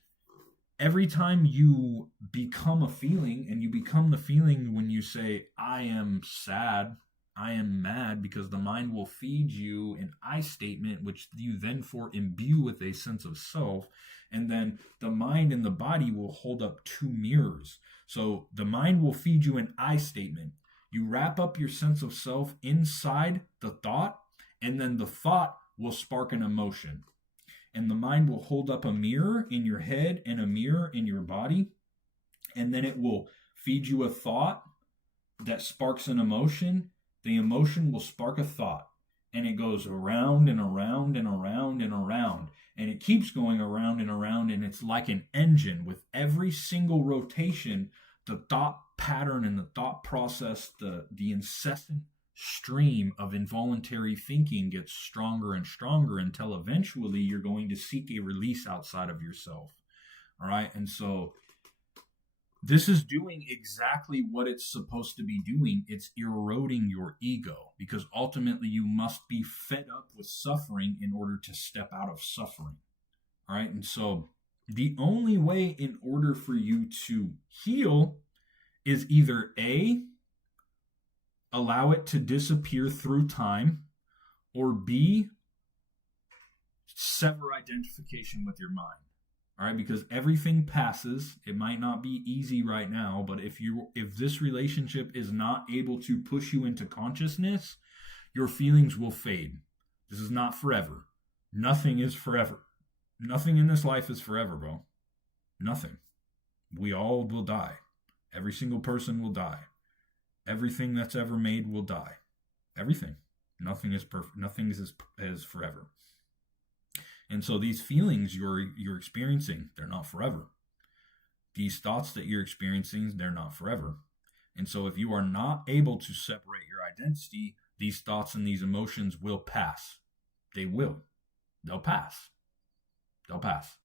every time you become a feeling, and you become the feeling when you say, I am sad, I am mad, because the mind will feed you an I statement, which you then imbue with a sense of self. And then the mind and the body will hold up two mirrors. So the mind will feed you an I statement. You wrap up your sense of self inside the thought, and then the thought will spark an emotion. and the mind will hold up a mirror in your head and a mirror in your body, and then it will feed you a thought that sparks an emotion. The emotion will spark a thought, and it goes around and around and around and around, and it keeps going around and around, and it's like an engine. With every single rotation, the thought pattern and the thought process, the incessant stream of involuntary thinking gets stronger and stronger until eventually you're going to seek a release outside of yourself. All right. And so this is doing exactly what it's supposed to be doing. It's eroding your ego, because ultimately you must be fed up with suffering in order to step out of suffering. All right. And so the only way in order for you to heal is either A, allow it to disappear through time, or B, sever identification with your mind. All right, because everything passes. It might not be easy right now, but if this relationship is not able to push you into consciousness, your feelings will fade. This is not forever. Nothing is forever. Nothing in this life is forever, bro. Nothing. We all will die. Every single person will die. Everything that's ever made will die. Everything. Nothing is perfect. Nothing is forever. And so these feelings you're experiencing, they're not forever. These thoughts that you're experiencing, they're not forever. And so if you are not able to separate your identity, these thoughts and these emotions will pass. They will. They'll pass. They'll pass.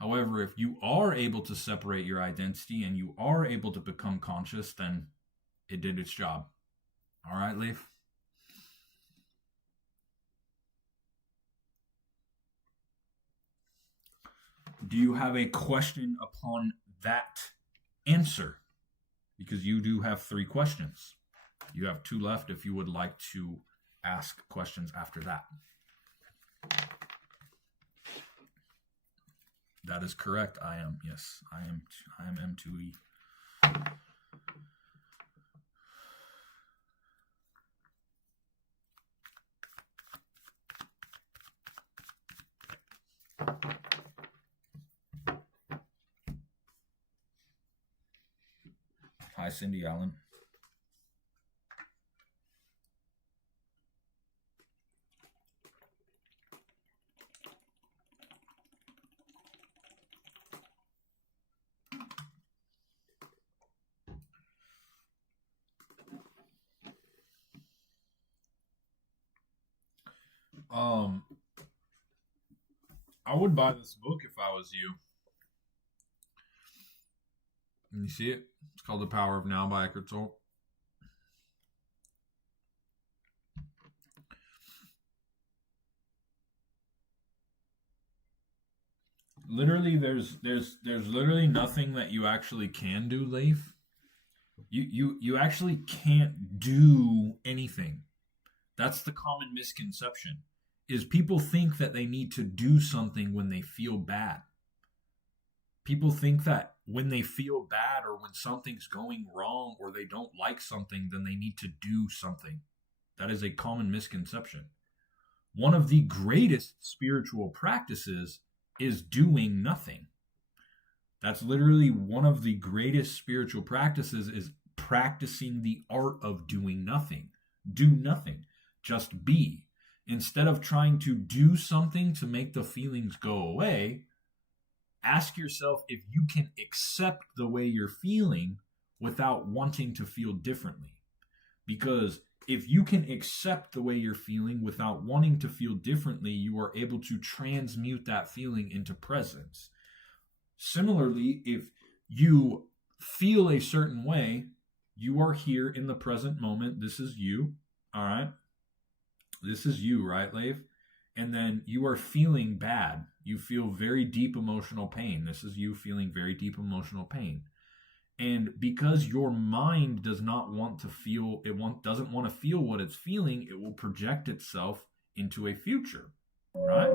However, if you are able to separate your identity and you are able to become conscious, then it did its job. All right, Leif? Do you have a question upon that answer? Because you do have 3 questions. You have 2 left if you would like to ask questions after that. That is correct. I am. Yes, I am M2E. Hi, Cindy Allen. I would buy this book if I was you. Can you see it? It's called The Power of Now by Eckhart Tolle. Literally, there's literally nothing that you actually can do, Leif. You actually can't do anything. That's the common misconception. Is people think that they need to do something when they feel bad. People think that when they feel bad or when something's going wrong or they don't like something, then they need to do something. That is a common misconception. One of the greatest spiritual practices is doing nothing. That's literally one of the greatest spiritual practices, is practicing the art of doing nothing. Do nothing. Just be. Instead of trying to do something to make the feelings go away, ask yourself if you can accept the way you're feeling without wanting to feel differently. Because if you can accept the way you're feeling without wanting to feel differently, you are able to transmute that feeling into presence. Similarly, if you feel a certain way, you are here in the present moment. This is you, all right? This is you, right, Leif? And then you are feeling bad. You feel very deep emotional pain. This is you feeling very deep emotional pain. And because your mind does not want to feel, doesn't want to feel what it's feeling, it will project itself into a future, right?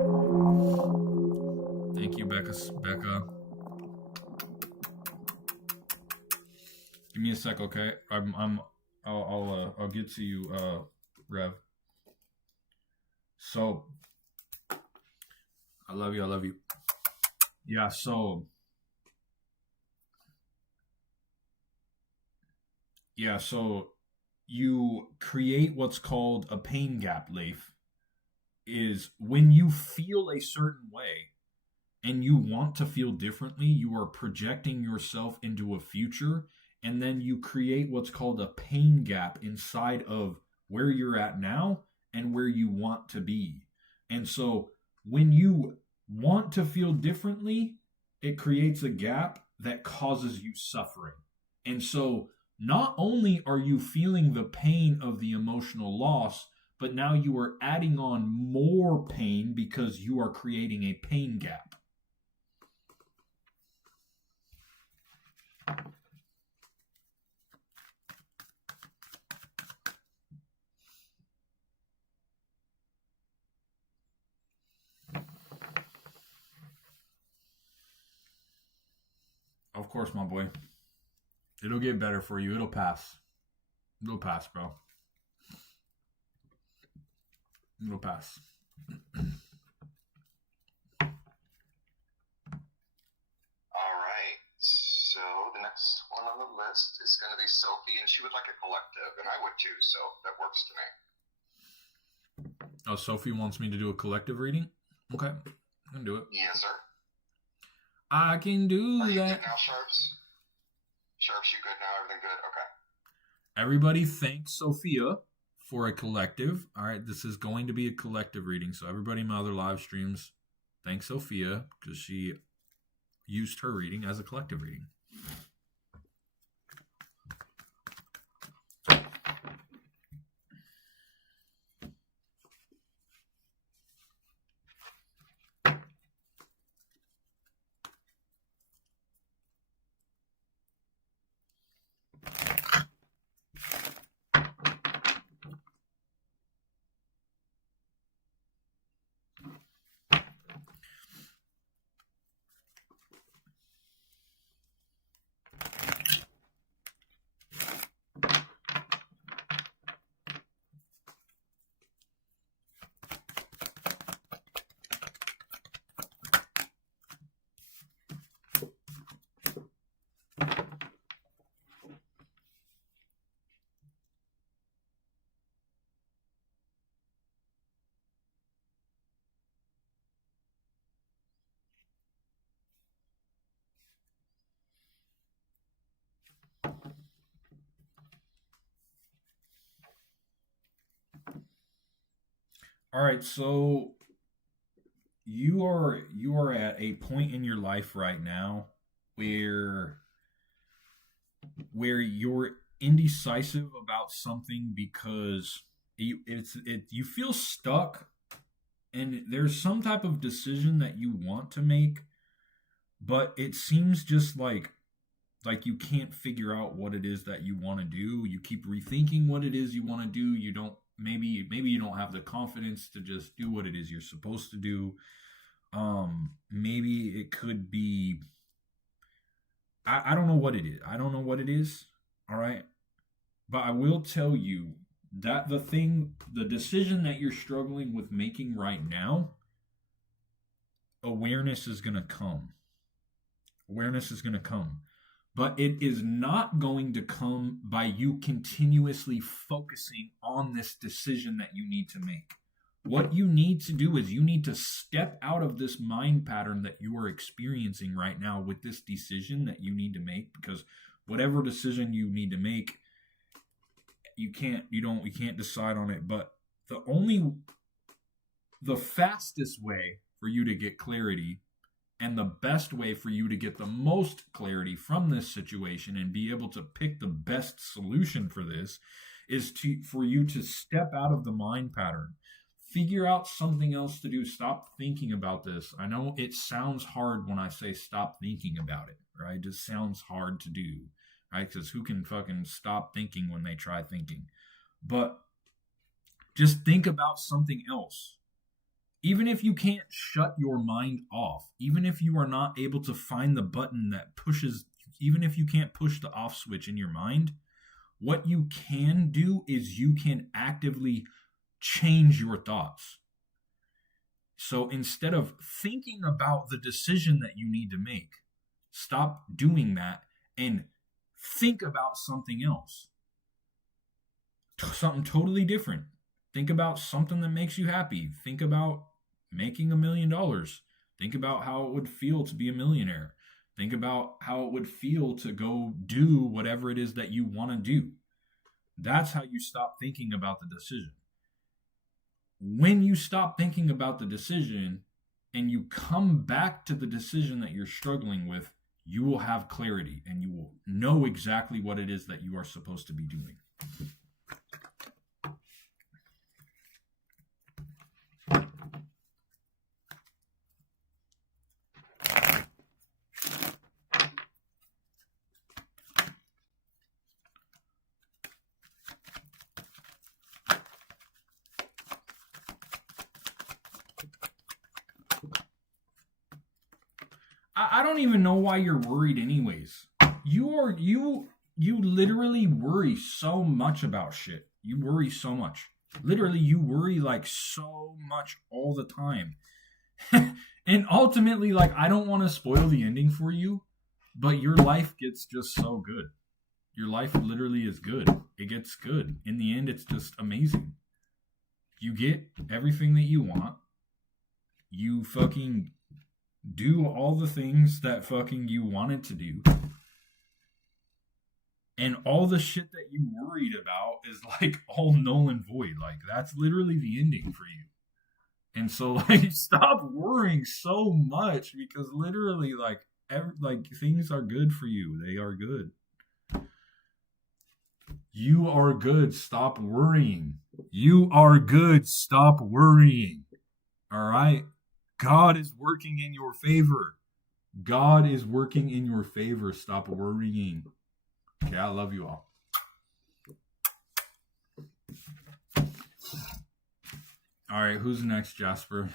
Thank you, Becca. Give me a sec, okay? I'll get to you, Rev. So, I love you. I love you. Yeah, so you create what's called a pain gap, Leif. Is when you feel a certain way and you want to feel differently, you are projecting yourself into a future, and then you create what's called a pain gap inside of where you're at now and where you want to be. And so when you want to feel differently, it creates a gap that causes you suffering. And so not only are you feeling the pain of the emotional loss, but now you are adding on more pain because you are creating a pain gap. Of course, my boy. It'll get better for you. It'll pass. It'll pass, bro. It'll pass. All right. So the next one on the list is going to be Sophie, and she would like a collective, and I would too, so that works to me. Oh, Sophie wants me to do a collective reading? Okay. I can do it. Yes, sir. I can do Are you that. good now, Sharps? Sharps, you good now? Everything good? Okay. Everybody thank Sophia for a collective. All right, this is going to be a collective reading. So everybody in my other live streams, thank Sophia because she used her reading as a collective reading. All right, so you are at a point in your life right now where you're indecisive about something because you feel stuck, and there's some type of decision that you want to make, but it seems just like you can't figure out what it is that you want to do. You keep rethinking what it is you want to do. You don't maybe you don't have the confidence to just do what it is you're supposed to do. Maybe it could be I don't know what it is. I don't know what it is. All right. But I will tell you that the decision that you're struggling with making right now, awareness is going to come. Awareness is going to come. But it is not going to come by you continuously focusing on this decision that you need to make. What you need to do is you need to step out of this mind pattern that you are experiencing right now with this decision that you need to make, because whatever decision you need to make, you can't decide on it. But the fastest way for you to get clarity and the best way for you to get the most clarity from this situation and be able to pick the best solution for this is for you to step out of the mind pattern. Figure out something else to do. Stop thinking about this. I know it sounds hard when I say stop thinking about it, right? It just sounds hard to do, right? Because who can fucking stop thinking when they try thinking? But just think about something else. Even if you can't shut your mind off, even if you are not able to find the button that pushes, even if you can't push the off switch in your mind, what you can do is you can actively change your thoughts. So instead of thinking about the decision that you need to make, stop doing that and think about something else. Something totally different. Think about something that makes you happy. Think about making $1 million. Think about how it would feel to be a millionaire. Think about how it would feel to go do whatever it is that you want to do. That's how you stop thinking about the decision. When you stop thinking about the decision and you come back to the decision that you're struggling with, you will have clarity and you will know exactly what it is that you are supposed to be doing. I don't even know why you're worried anyways. You literally worry so much about shit. You worry so much. Literally, you worry like so much all the time. And ultimately, like, I don't want to spoil the ending for you, but your life gets just so good. Your life literally is good. It gets good. In the end, it's just amazing. You get everything that you want. You fucking do all the things that fucking you wanted to do. And all the shit that you worried about is like all null and void. Like, that's literally the ending for you. And so, like, stop worrying so much, because literally, like, things are good for you. They are good. You are good. Stop worrying. You are good. Stop worrying. All right? God is working in your favor. God is working in your favor. Stop worrying. Okay, I love you all. All right, who's next, Jasper?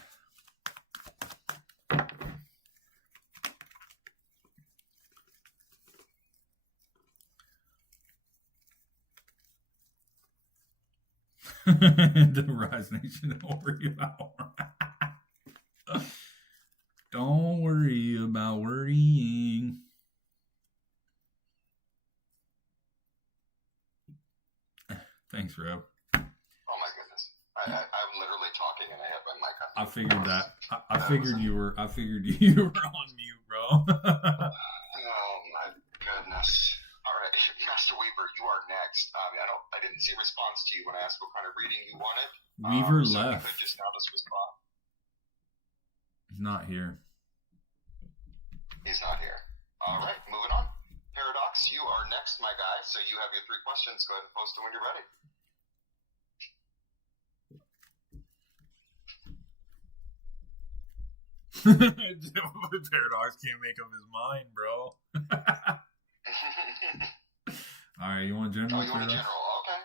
The Rise Nation, don't worry about. Don't worry about worrying. Thanks, Rev. Oh my goodness. I'm literally talking and I have my mic on. I figured that. I figured you were. I figured you were on mute, bro. Oh my goodness. All right, Master Weaver, you are next. I didn't see a response to you when I asked what kind of reading you wanted. Weaver so left. You could just now just respond. He's not here. He's not here. All right, moving on. Paradox, you are next, my guy. So you have your 3 questions. Go ahead and post them when you're ready. Paradox can't make up his mind, bro. All right, you want general? Oh, you want a general? Okay.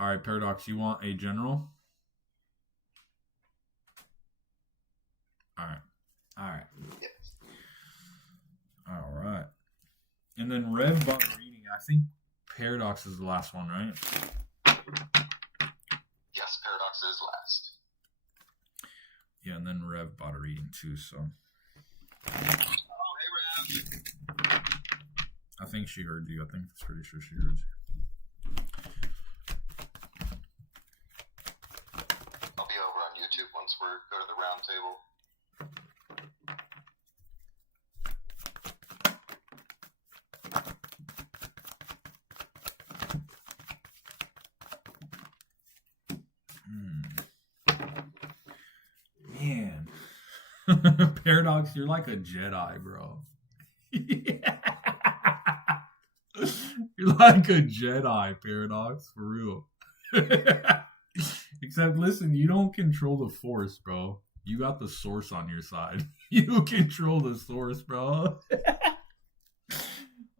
All right, Paradox, you want a general? All right. All right. Yes. All right. And then Rev bought reading. I think Paradox is the last one, right? Yes, Paradox is last. Yeah, and then Rev bought a reading too, so. Oh, hey, Rev. I think she heard you. I think it's pretty sure she heard you. I'll be over on YouTube once we go to the round table. Man. Paradox, you're like a Jedi, bro. You're like a Jedi, Paradox, for real. Except, listen, you don't control the Force, bro. You got the Source on your side. You control the Source, bro.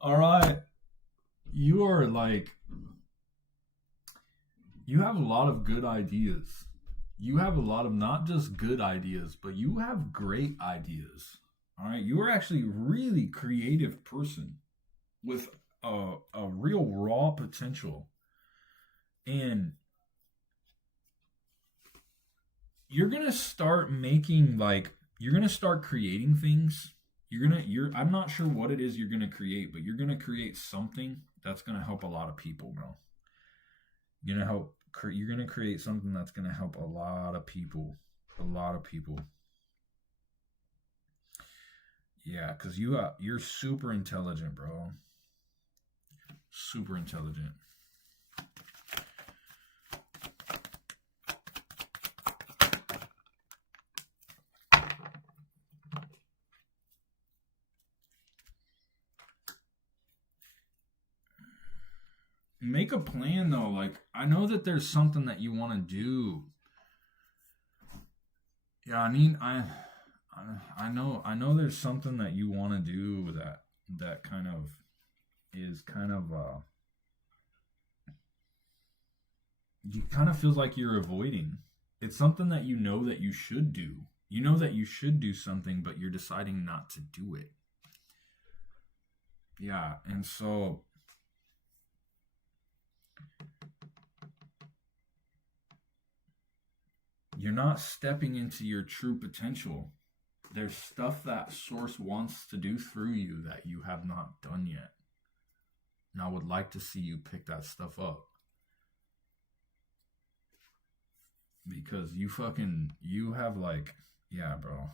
All right. You are like... You have a lot of good ideas. you have a lot of not just good ideas, but you have great ideas. All right, you are actually a really creative person with a real raw potential, and you're gonna start making you're gonna start creating things. I'm not sure what it is you're gonna create, but you're gonna create something that's gonna help a lot of people, bro. You're gonna create something that's gonna help a lot of people. A lot of people. Yeah, because you're super intelligent, bro. Super intelligent. Make a plan though. Like, I know that there's something that you want to do. Yeah, I mean, I know there's something that you want to do that kind of is kind of it kind of feels like you're avoiding. It's something that you know that you should do. You know that you should do something, but you're deciding not to do it. Yeah, and so you're not stepping into your true potential. There's stuff that Source wants to do through you that you have not done yet. And I would like to see you pick that stuff up. Because you have yeah, bro.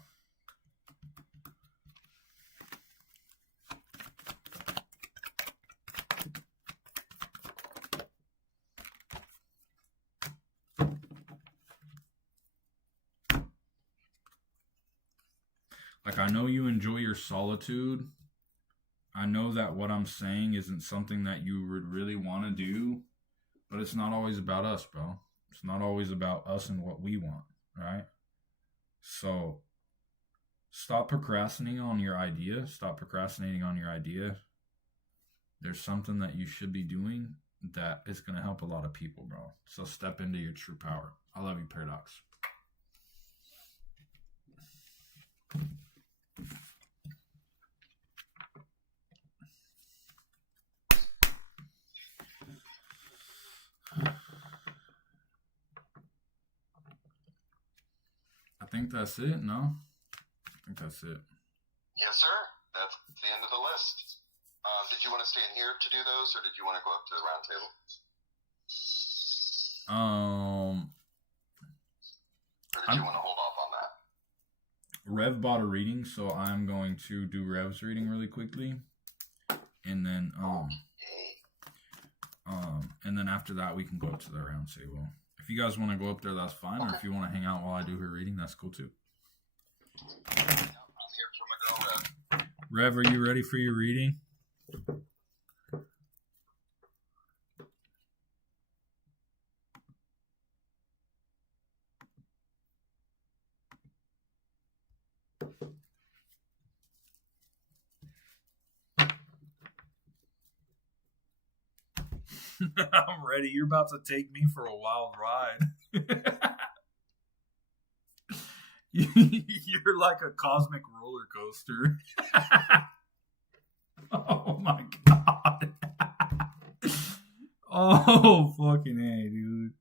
Like, I know you enjoy your solitude. I know that what I'm saying isn't something that you would really want to do, but it's not always about us, bro. It's not always about us and what we want, right? So stop procrastinating on your idea. Stop procrastinating on your idea. There's something that you should be doing that is going to help a lot of people, bro. So step into your true power. I love you, Paradox. I think that's it, no? I think that's it. Yes, sir. That's the end of the list. Did you want to stay in here to do those, or did you want to go up to the round table? Or did you want to hold off on that? Rev bought a reading, so I'm going to do Rev's reading really quickly. And then and then after that we can go up to the round table. If you guys want to go up there, that's fine. Okay. Or if you want to hang out while I do her reading, that's cool too. I'm here for my girl, Rev. Rev, are you ready for your reading? I'm ready. You're about to take me for a wild ride. You're like a cosmic roller coaster. Oh my god. Oh fucking A, dude.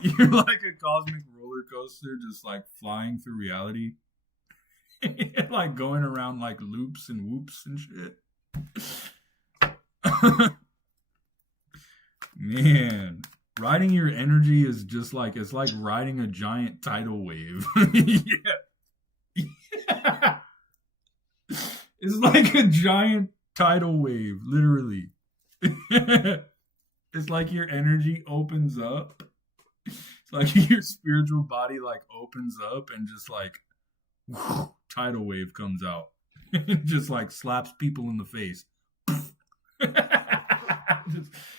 You're like a cosmic roller coaster just like flying through reality. Like going around like loops and whoops and shit. Man, riding your energy is just like, it's like riding a giant tidal wave. Yeah. It's like a giant tidal wave, literally. It's like your energy opens up. It's like your spiritual body like opens up and just like whoosh, tidal wave comes out. And just like slaps people in the face.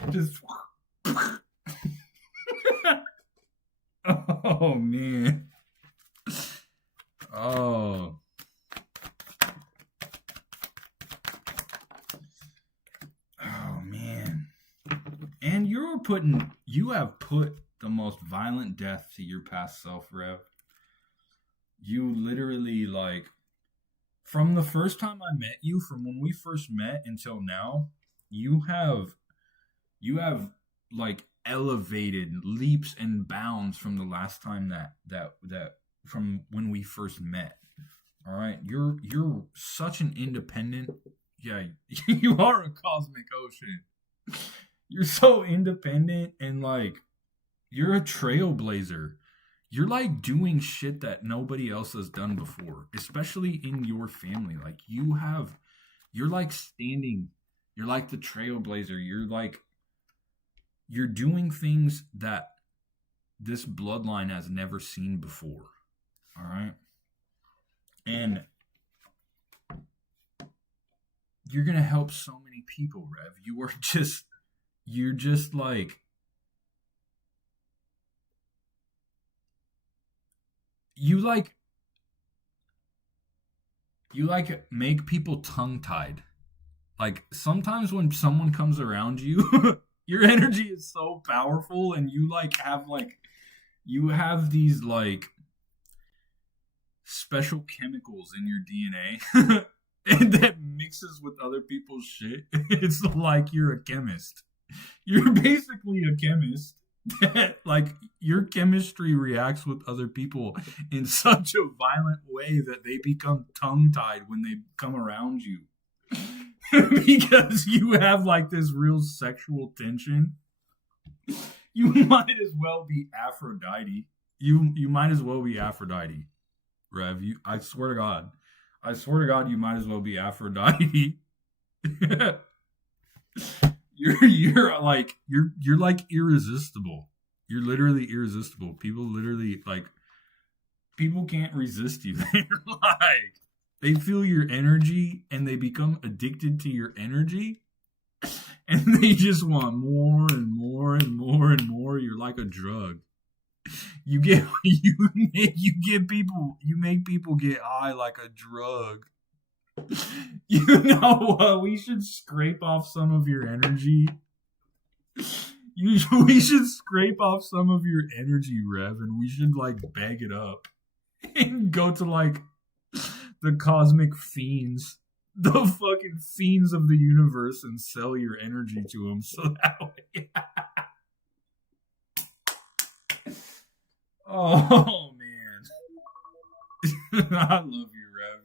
just oh man. Oh man. And you have put the most violent death to your past self, Rev. You literally, like, from the first time I met you, from when we first met until now, you have like elevated leaps and bounds from the last time that from when we first met. All right, you're such an independent. Yeah, you are a cosmic ocean. You're so independent and like you're a trailblazer. You're like doing shit that nobody else has done before, especially in your family. Like you're like standing, you're like the trailblazer. You're doing things that this bloodline has never seen before. All right. And you're going to help so many people, Rev. You're just like, you make people tongue tied. Like sometimes when someone comes around you, your energy is so powerful and you have these like special chemicals in your DNA and that mixes with other people's shit. It's like you're a chemist. You're basically a chemist that like your chemistry reacts with other people in such a violent way that they become tongue tied when they come around you. Because you have like this real sexual tension. You might as well be Aphrodite. You might as well be Aphrodite, Rev. I swear to God, you might as well be Aphrodite. You're like irresistible. You're literally irresistible. People can't resist you. They feel your energy and they become addicted to your energy and they just want more and more and more and more. You're like a drug. You make people get high like a drug. You know what? We should scrape off some of your energy. We should scrape off some of your energy, Rev, and we should like bag it up and go to like the cosmic fiends, the fucking fiends of the universe, and sell your energy to them so that way. Oh man, I love you, Rev.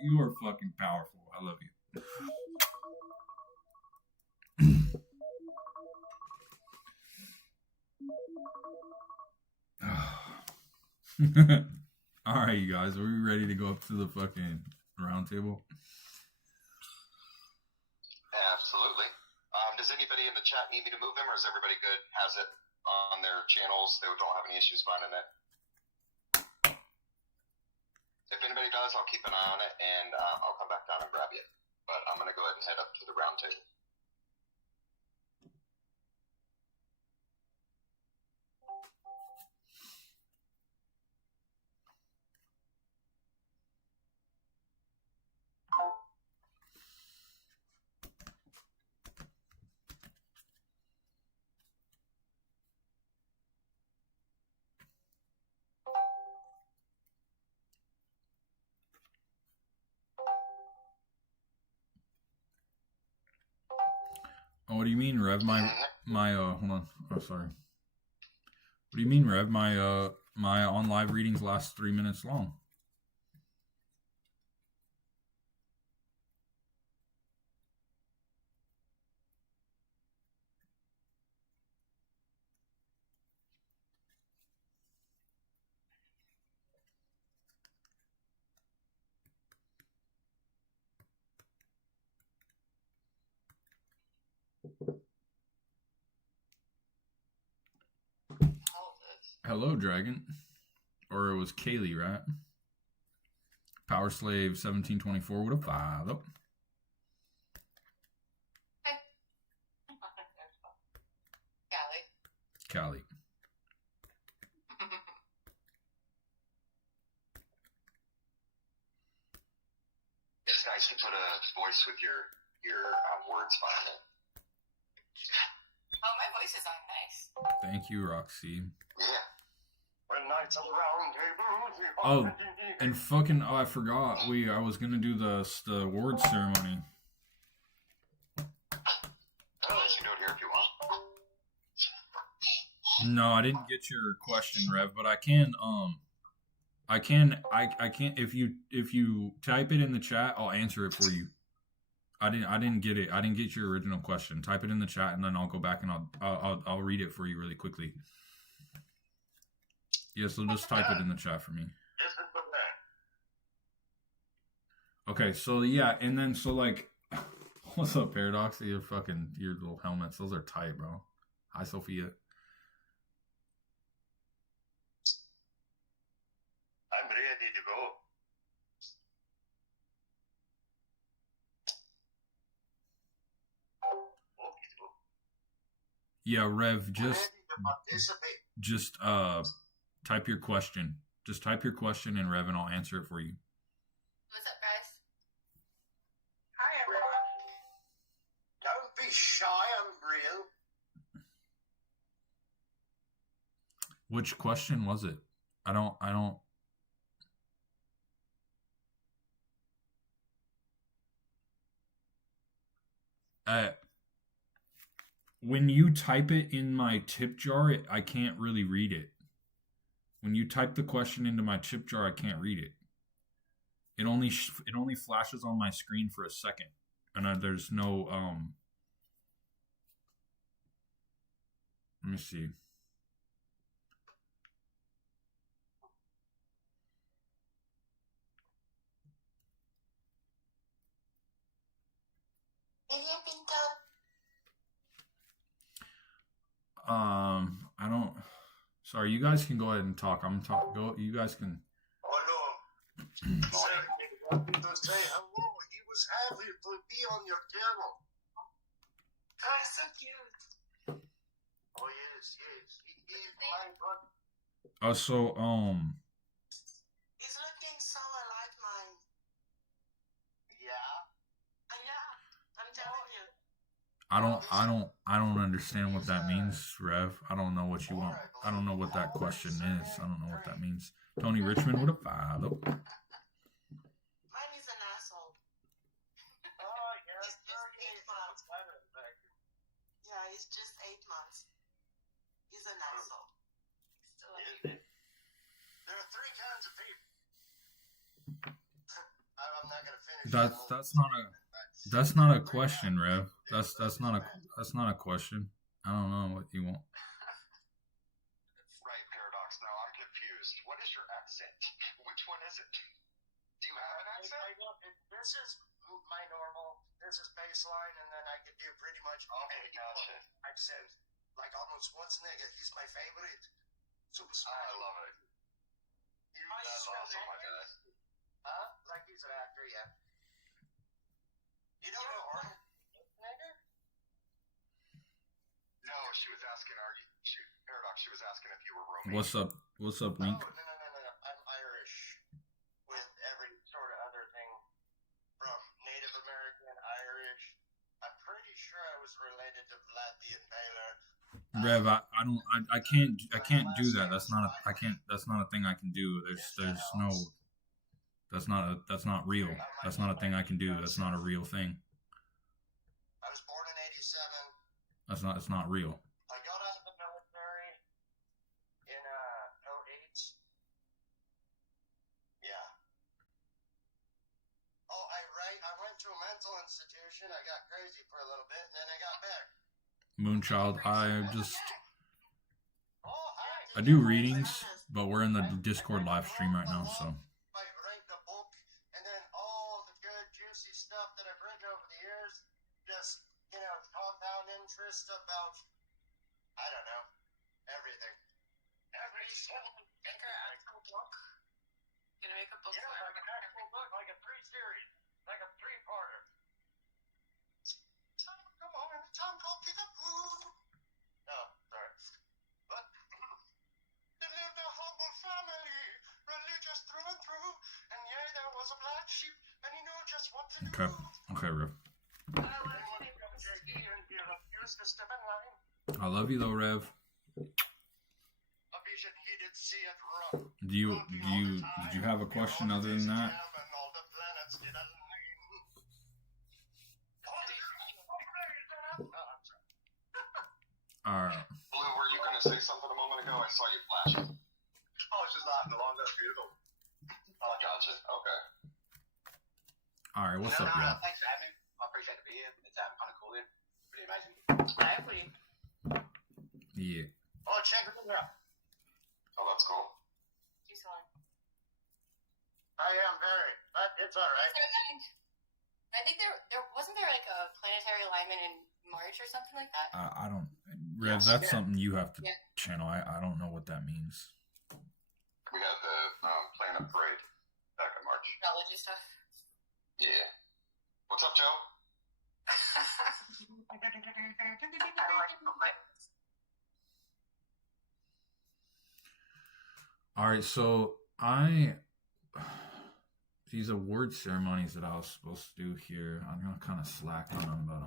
You are fucking powerful. I love you. All right, you guys, are we ready to go up to the fucking round table? Absolutely. Does anybody in the chat need me to move them, or is everybody good? Has it on their channels? They don't have any issues finding it. If anybody does, I'll keep an eye on it, and I'll come back down and grab you. But I'm going to go ahead and head up to the round table. Oh, what do you mean, Rev? My hold on. Oh, sorry. What do you mean, Rev? My on live readings last 3 minutes long. Hello, Dragon. Or it was Kaylee, right? Power Slave 1724 with a 5. Oh. Callie. It's nice to put a voice with your words finally. Oh, my voice is on. Nice. Thank you, Roxy. Yeah. When nights of the round table. Oh, and fucking, I forgot. I was gonna do the award ceremony. Unless you do it here if you want. No, I didn't get your question, Rev, but I can't if you type it in the chat, I'll answer it for you. I didn't get it. I didn't get your original question. Type it in the chat and then I'll go back and I'll read it for you really quickly. Yeah, so just type it in the chat for me. Okay, so yeah, and then so like what's up, Paradox? Your little helmets. Those are tight, bro. Hi, Sophia. I'm ready to go. Yeah, Rev, Ready to participate. just type your question. Just type your question in Rev and I'll answer it for you. What's up, guys? Hi, everyone. Don't be shy, I'm real. Which question was it? I don't when you type it in my tip jar, I can't really read it. When you type the question into my tip jar, I can't read it. It only flashes on my screen for a second, and there's no Let me see. I don't. Sorry, you guys can go ahead and talk. Go. You guys can. Hello. Wanted to say hello. He was happy to be on your channel. Oh, so cute. Oh yes. He's my brother. So He's looking so alike mine. Yeah. Yeah, I'm telling you. I don't understand what that means, Rev. I don't know what you want. I don't know what that question is. I don't know what that means. Tony Richmond with a 5. Oh. Mine is an asshole. Oh yes. It's just 8 months. Yeah, it's just 8 months. He's an asshole. Still a baby. There are 3 kinds of people. I'm not gonna finish. That's not a question, Rev. That's not a question. I don't know what you want. Right, Paradox. Now I'm confused. What is your accent? Which one is it? Do you have an accent? This is my normal. This is baseline, and then I can do pretty much Okay, gotcha. I've said like Arnold Schwarzenegger. He's my favorite. Super I love it. That's awesome, my guy. Huh? Like he's an actor, yeah. You don't know Arnold Schwarzenegger? No, she was asking Paradox. She was asking if you were Romanian. What's up, Wink? Oh, no. I'm Irish with every sort of other thing from Native American, Irish. I'm pretty sure I was related to Vlad the Impaler. Rev, I can't do that. That's not a thing I can do. There's no. That's not real. That's not a thing I can do. That's not a real thing. I was born in '87. It's not real. I got out of the military in '08. Yeah. Oh, I went to a mental institution. I got crazy for a little bit, and then I got back. Moonchild, I Oh, hi. do readings, but we're in the Discord live stream right now, so. I write the book, and then all the good, juicy stuff that I've written over the years, just, compound interest about, I don't know, everything. Make her actual book. Gonna make a book Yeah, for like an actual book, like a 3-series, like a 3-parter. Come on, it's time to pick up. Oh, sorry. But they lived a humble family, religious through and through, and yeah, there was a black sheep, and he knew just what to do. Okay, Rev. And when he got JD and he refused to step in line, I love you though, Rev. A vision he did see it run. Did you have a question other than that? And all the planets did align. Oh, I'm sorry. Alright. Blue, were you gonna say something a moment ago? I saw you flashing. I was just laughing along. That's beautiful. Oh, gotcha. Okay. Alright, what's up, y'all? Thanks for having me. I appreciate the beer. It's kind of cool there. Pretty amazing. Hopefully. Yeah. Oh, check it out. Oh, that's cool. Just one. I am very, but it's all right. I think there wasn't there like a planetary alignment in March or something like that. I don't Rev, that's Yeah. something you have to Yeah. channel. I don't know what that means. We had the Planet Parade back in March. Technology stuff. Yeah. What's up, Joe? I like the planets. Alright, so these award ceremonies that I was supposed to do here, I'm gonna kind of slack on them, but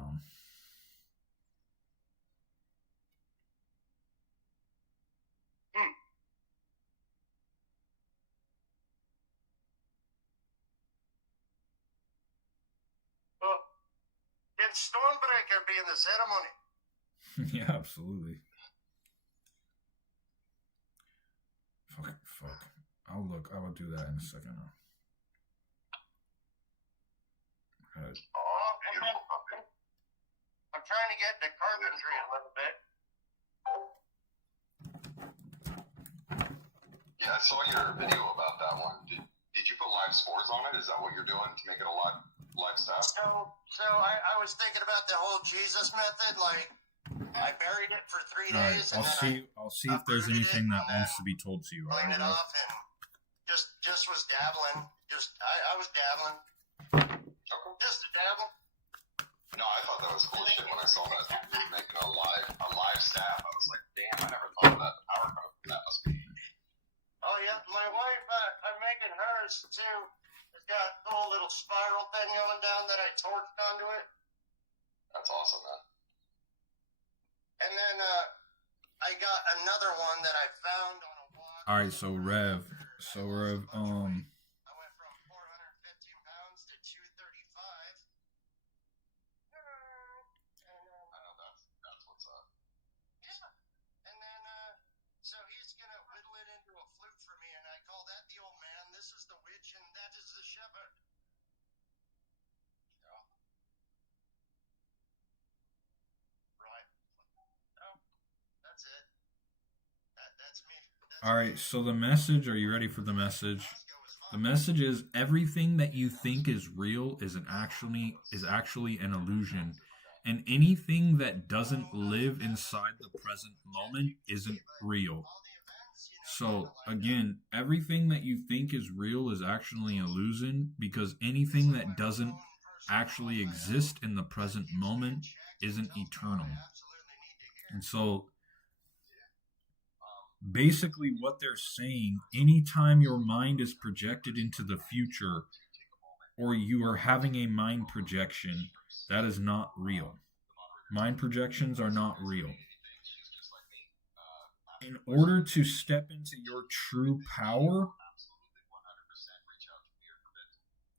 Well, can Stormbreaker be in the ceremony? yeah, absolutely. Fuck. I'll look. I will do that in a second. Oh, beautiful puppy. I'm trying to get into carpentry a little bit. Yeah, I saw your video about that one. Did you put live spores on it? Is that what you're doing to make it a live staff? So I was thinking about the whole Jesus method. Like, I buried it for 3 All right, days, and I'll see if there's anything that wants to be told to you. All cleaned right, it Rev? off and just was dabbling. I was dabbling. Okay. Just a dabble. No, I thought that was cool shit when I saw that you were making a live staff. I was like, damn, I never thought of that. The power code for that must be. Oh yeah, my wife. I'm making hers too. It's got a cool little spiral thing going down that I torched onto it. That's awesome, man. And then I got another one that I found on a walk. All right, so Rev, I went from 415 pounds to 235. I know that's what's up. Yeah. And then so he's gonna whittle it into a flute for me, and I call that the old man. This is the witch, and that is the shepherd. Yeah. Right. Oh, that's it. That's me. all right. So the message. Are you ready for the message? The message is everything that you think is real is actually an illusion, and anything that doesn't live inside the present moment isn't real. So again, everything that you think is real is actually an illusion, because anything that doesn't actually exist in the present moment isn't eternal. And so basically what they're saying, anytime your mind is projected into the future or you are having a mind projection, that is not real. Mind projections are not real. In order to step into your true power,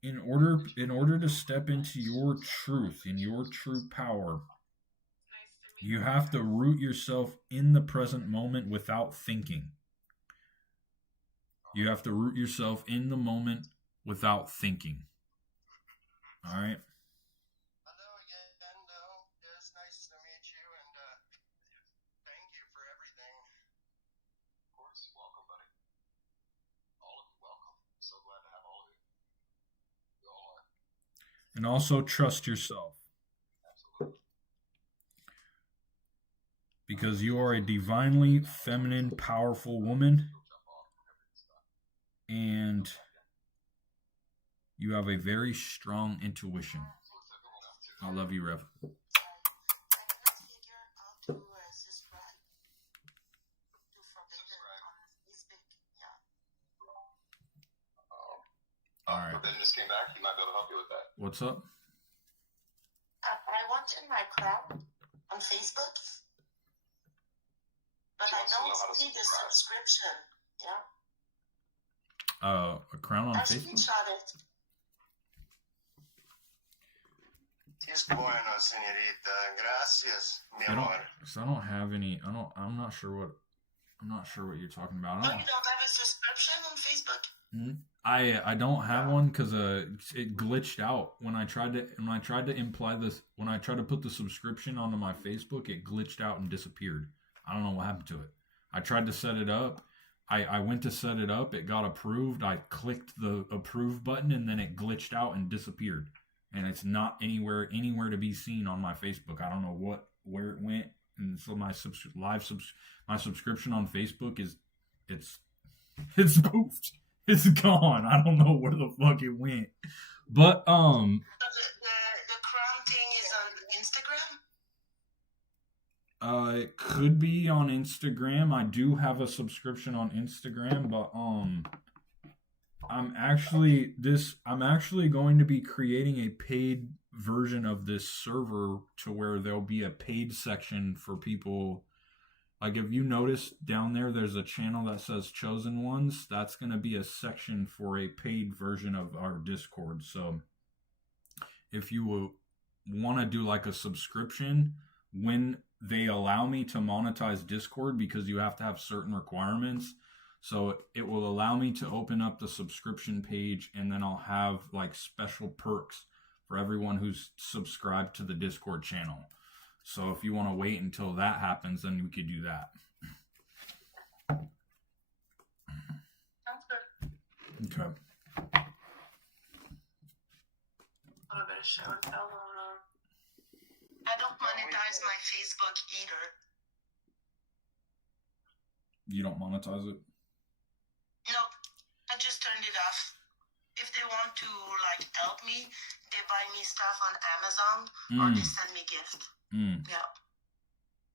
in order to step into your truth, in your true power, you have to root yourself in the present moment without thinking. You have to root yourself in the moment without thinking. All right? Hello again, Endo. It's nice to meet you, and thank you for everything. Of course, welcome, buddy. All of you, welcome. So glad to have all of you. You all are. And also trust yourself. Absolutely. Because you are a divinely feminine, powerful woman. And you have a very strong intuition. I love you, Rev. I cannot figure out to subscribe to Forbidden on Facebook. Yeah. All right. Forbidden just came back. He might be able to help you with that. What's up? I want in my crowd on Facebook. But She I wants to don't know how to see the subscribe. subscription. Yeah. A crown on I Facebook. screenshot it. Es bueno, señorita. Gracias, mi I don't, amor. 'cause I don't have any. I'm not sure what you're talking about. Oh, you don't have a subscription on Facebook? I don't have one because it glitched out when I tried to put the subscription onto my Facebook. It glitched out and disappeared. I don't know what happened to it. I tried to set it up. I went to set it up. It got approved. I clicked the approve button and then it glitched out and disappeared. And it's not anywhere to be seen on my Facebook. I don't know where it went. And so my subscription on Facebook it's poofed. It's gone. I don't know where the fuck it went. But So the crown thing is on Instagram? It could be on Instagram. I do have a subscription on Instagram, but I'm actually going to be creating a paid version of this server to where there'll be a paid section for people. Like if you notice down there's a channel that says Chosen Ones. That's going to be a section for a paid version of our Discord. So if you want to do like a subscription, when they allow me to monetize Discord, because you have to have certain requirements, so it will allow me to open up the subscription page, and then I'll have like special perks for everyone who's subscribed to the Discord channel. So if you want to wait until that happens, then we could do that. Sounds good. Okay. A little bit of show and tell going on. I don't monetize my Facebook either. You don't monetize it? No, I just turned it off. If they want to like help me, they buy me stuff on Amazon or they send me gift. Yeah.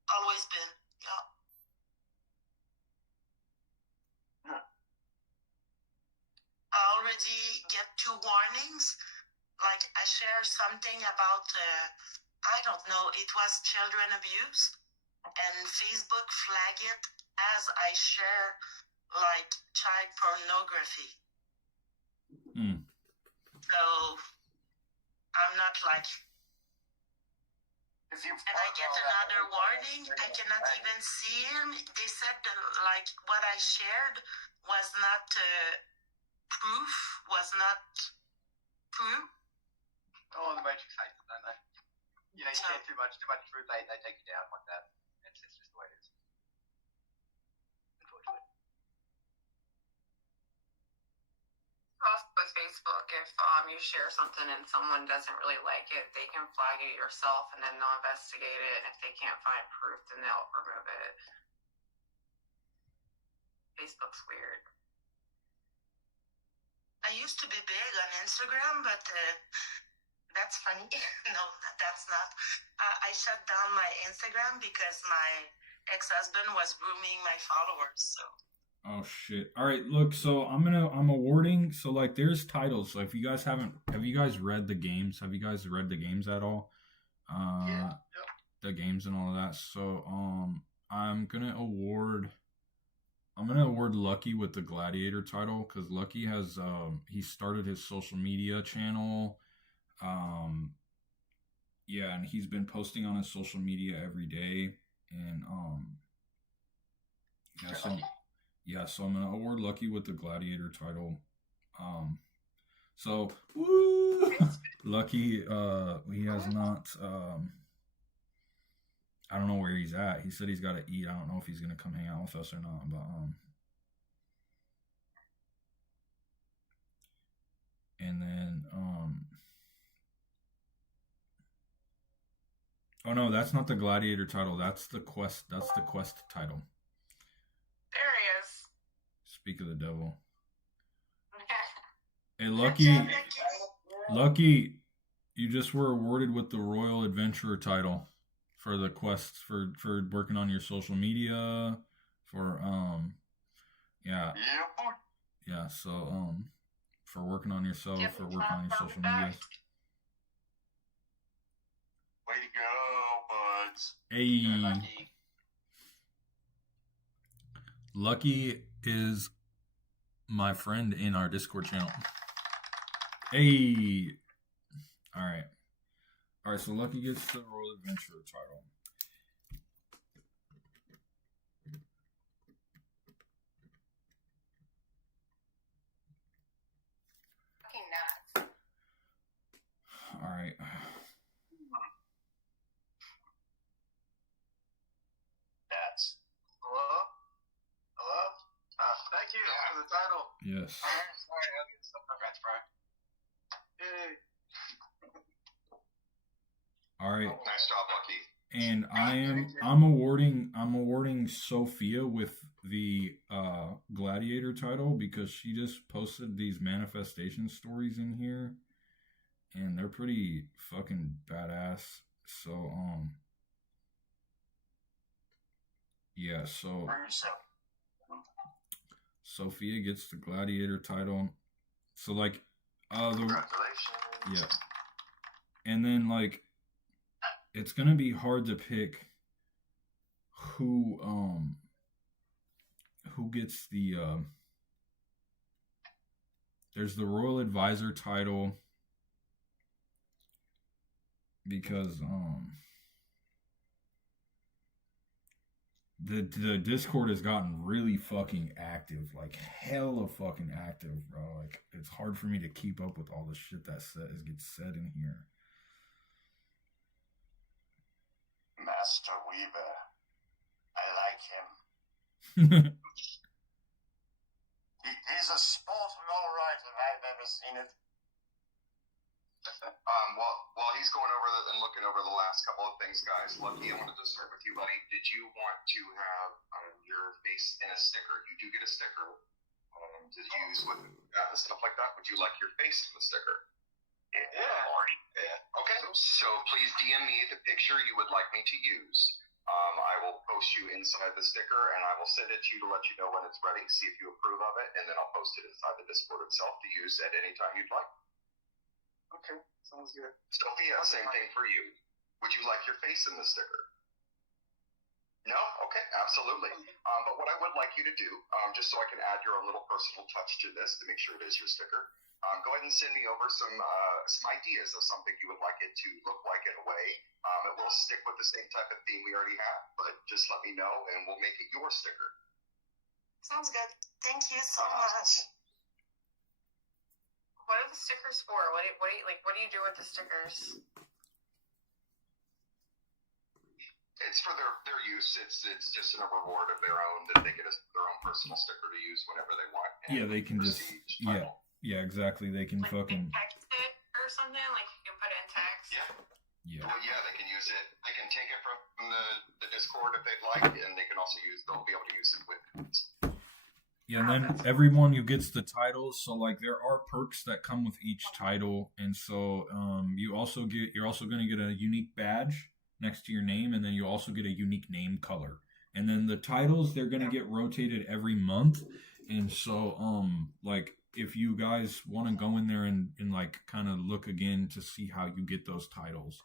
Always been. Yeah. I already get 2 warnings. Like I share something about I don't know, it was children abuse, and Facebook flag it as I share like child pornography. So I'm not like, If you and I get another warning. I cannot even see him. They said that, like what I shared was not proof. Oh, the Matrix hates it, don't they? You know, you share too much truth, they take you down like that. It's just the way it is. Unfortunately. Also with Facebook, if you share something and someone doesn't really like it, they can flag it yourself and then they'll investigate it. And if they can't find proof, then they'll remove it. Facebook's weird. I used to be big on Instagram, but that's funny. No, that's not. I shut down my Instagram because my ex-husband was grooming my followers. So. Oh shit. All right, look, so I'm awarding, so like there's titles. So if you guys have you guys read the games? Have you guys read the games at all? Yeah. The games and all of that. So I'm gonna award Lucky with the Gladiator title, because Lucky has he started his social media channel. Yeah, and he's been posting on his social media every day, and so I'm gonna award Lucky with the Gladiator title. So woo! Lucky, he has not. I don't know where he's at. He said he's got to eat. I don't know if he's gonna come hang out with us or not. But and then oh no, that's not the Gladiator title. That's the quest. That's the quest title. There he is. Speak of the devil. Hey, Lucky, you just were awarded with the Royal Adventurer title for the quests for working on your social media, for yeah, so for working on yourself, for working on your social media. Way to go, buds. Hey, Lucky. Lucky is my friend in our Discord channel. Hey. All right. So Lucky gets the Royal Adventurer title. Fucking nuts. All right. That's. Hello? Hello? Thank you for the title. Yes. Sorry, I'll get stuff from French fry. Yay. All right. Nice job, Lucky. And I'm awarding Sophia with the Gladiator title because she just posted these manifestation stories in here, and they're pretty fucking badass. So yeah, so Sophia gets the Gladiator title. So like Congratulations. yeah. And then like it's gonna be hard to pick who gets the there's the Royal Advisor title because the Discord has gotten really fucking active, like hella fucking active, bro. Like it's hard for me to keep up with all the shit that gets said in here. Master Weaver. I like him. He's a sportsman, all right, if I've ever seen it. While he's going over and looking over the last couple of things, guys, Lucky, I wanted to start with you, buddy. Did you want to have your face in a sticker? You do get a sticker to use with and stuff like that. Would you like your face in the sticker? Yeah. Okay, so please DM me the picture you would like me to use. I will post you inside the sticker, and I will send it to you to let you know when it's ready, see if you approve of it, and then I'll post it inside the Discord itself to use at any time you'd like. Okay, sounds good. Sophia, same thing for you. Would you like your face in the sticker? No? Okay, absolutely. But what I would like you to do, just so I can add your own little personal touch to this to make sure it is your sticker, go ahead and send me over some ideas of something you would like it to look like in a way. It will stick with the same type of theme we already have, but just let me know and we'll make it your sticker. Sounds good. Thank you so much. What are the stickers for? What do you do with the stickers? It's for their use. It's just a reward of their own that they get their own personal sticker to use whenever they want. Yeah, they can just yeah, exactly. They can Like fucking text it or something? Like you can put it in text? yeah. Well, yeah, they can use it. They can take it from the Discord if they'd like, and they can also they'll be able to use it with it. Yeah, and then everyone who gets the titles, so like there are perks that come with each title, and so you're also going to get a unique badge next to your name, and then you also get a unique name color. And then the titles, they're going to get rotated every month, and so like if you guys want to go in there and like kind of look again to see how you get those titles,